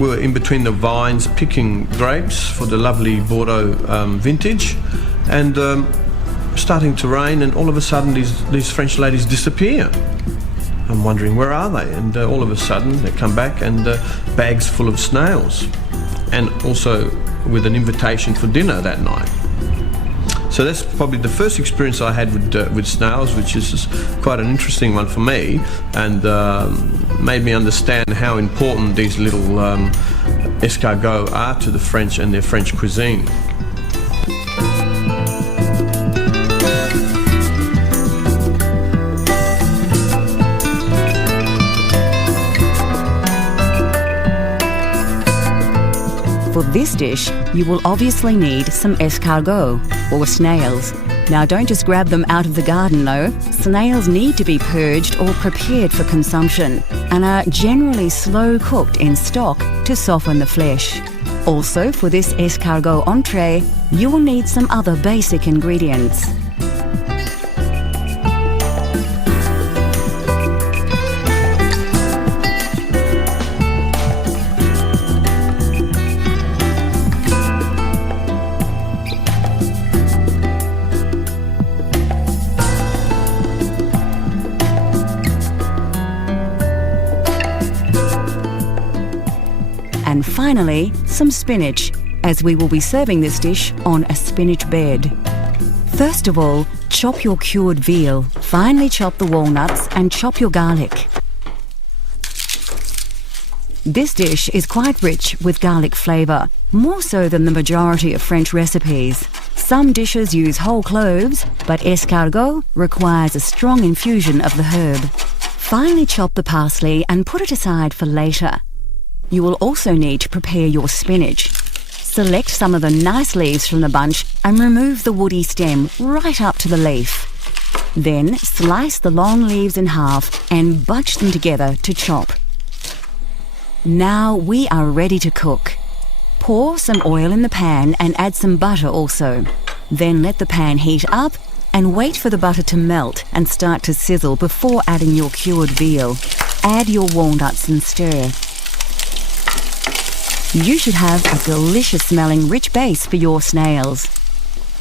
We were in between the vines picking grapes for the lovely Bordeaux vintage, and starting to rain, and all of a sudden these French ladies disappear. I'm wondering, where are they? And all of a sudden they come back, and bags full of snails, and also with an invitation for dinner that night. So that's probably the first experience I had with snails, which is quite an interesting one for me, and made me understand how important these little escargots are to the French and their French cuisine. For this dish, you will obviously need some escargot, or snails. Now don't just grab them out of the garden though. Snails need to be purged or prepared for consumption, and are generally slow cooked in stock to soften the flesh. Also, for this escargot entree, you will need some other basic ingredients. finally, some spinach, as we will be serving this dish on a spinach bed. First of all, chop your cured veal, finely chop the walnuts and chop your garlic. This dish is quite rich with garlic flavour, more so than the majority of French recipes. Some dishes use whole cloves, but escargot requires a strong infusion of the herb. Finely chop the parsley and put it aside for later. You will also need to prepare your spinach. Select some of the nice leaves from the bunch and remove the woody stem right up to the leaf. Then slice the long leaves in half and bunch them together to chop. Now we are ready to cook. Pour some oil in the pan and add some butter also. Then let the pan heat up and wait for the butter to melt and start to sizzle before adding your cured veal. Add your walnuts and stir. You should have a delicious smelling rich base for your snails.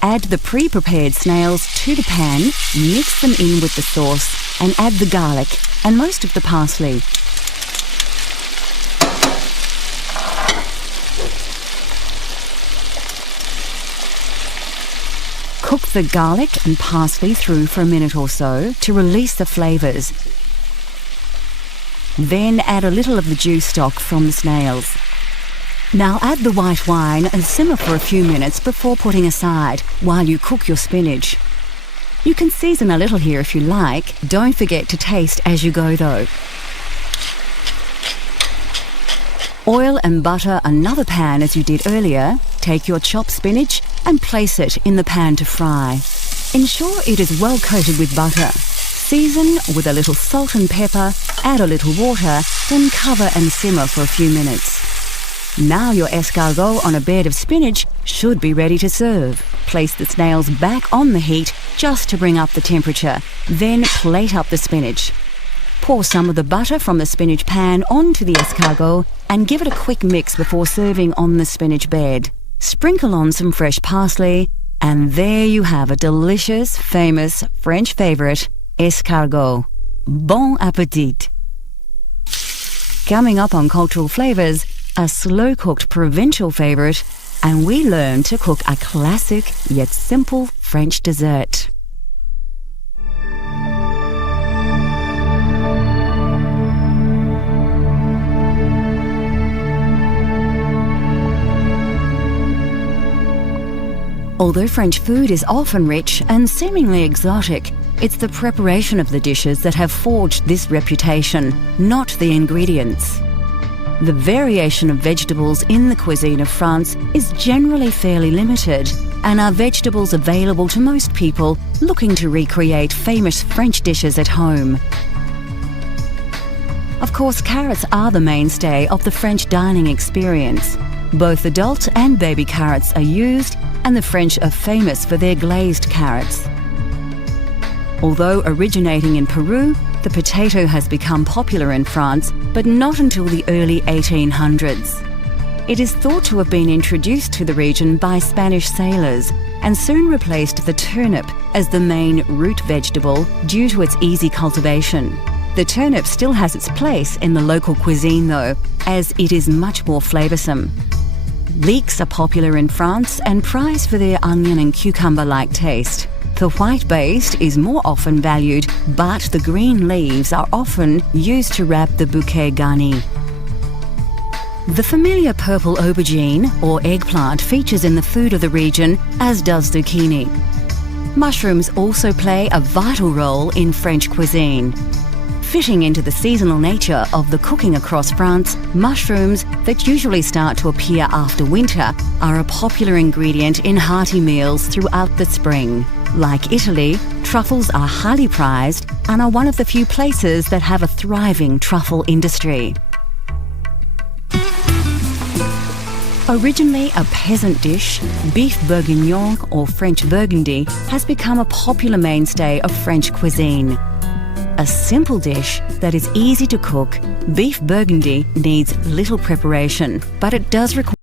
Add the pre-prepared snails to the pan, mix them in with the sauce and add the garlic and most of the parsley. Cook the garlic and parsley through for a minute or so to release the flavours. Then add a little of the juice stock from the snails. Now add the white wine and simmer for a few minutes before putting aside while you cook your spinach. You can season a little here if you like. Don't forget to taste as you go though. Oil and butter another pan as you did earlier. Take your chopped spinach and place it in the pan to fry. Ensure it is well coated with butter. Season with a little salt and pepper, add a little water, then cover and simmer for a few minutes. Now your escargot on a bed of spinach should be ready to serve. Place the snails back on the heat just to bring up the temperature. Then plate up the spinach. Pour some of the butter from the spinach pan onto the escargot and give it a quick mix before serving on the spinach bed. Sprinkle on some fresh parsley, and there you have a delicious, famous French favourite, escargot. Bon appétit! Coming up on Cultural Flavours, a slow-cooked provincial favourite, and we learn to cook a classic yet simple French dessert. Although French food is often rich and seemingly exotic, it's the preparation of the dishes that have forged this reputation, not the ingredients. The variation of vegetables in the cuisine of France is generally fairly limited, and are vegetables available to most people looking to recreate famous French dishes at home. Of course, carrots are the mainstay of the French dining experience. Both adult and baby carrots are used, and the French are famous for their glazed carrots. Although originating in Peru, the potato has become popular in France, but not until the early 1800s. It is thought to have been introduced to the region by Spanish sailors and soon replaced the turnip as the main root vegetable due to its easy cultivation. The turnip still has its place in the local cuisine though, as it is much more flavoursome. Leeks are popular in France and prized for their onion and cucumber-like taste. The white base is more often valued, but the green leaves are often used to wrap the bouquet garni. The familiar purple aubergine or eggplant features in the food of the region, as does zucchini. Mushrooms also play a vital role in French cuisine. Fitting into the seasonal nature of the cooking across France, mushrooms that usually start to appear after winter are a popular ingredient in hearty meals throughout the spring. Like Italy, truffles are highly prized and are one of the few places that have a thriving truffle industry. Originally a peasant dish, beef bourguignon or French burgundy has become a popular mainstay of French cuisine. A simple dish that is easy to cook, beef burgundy needs little preparation, but it does require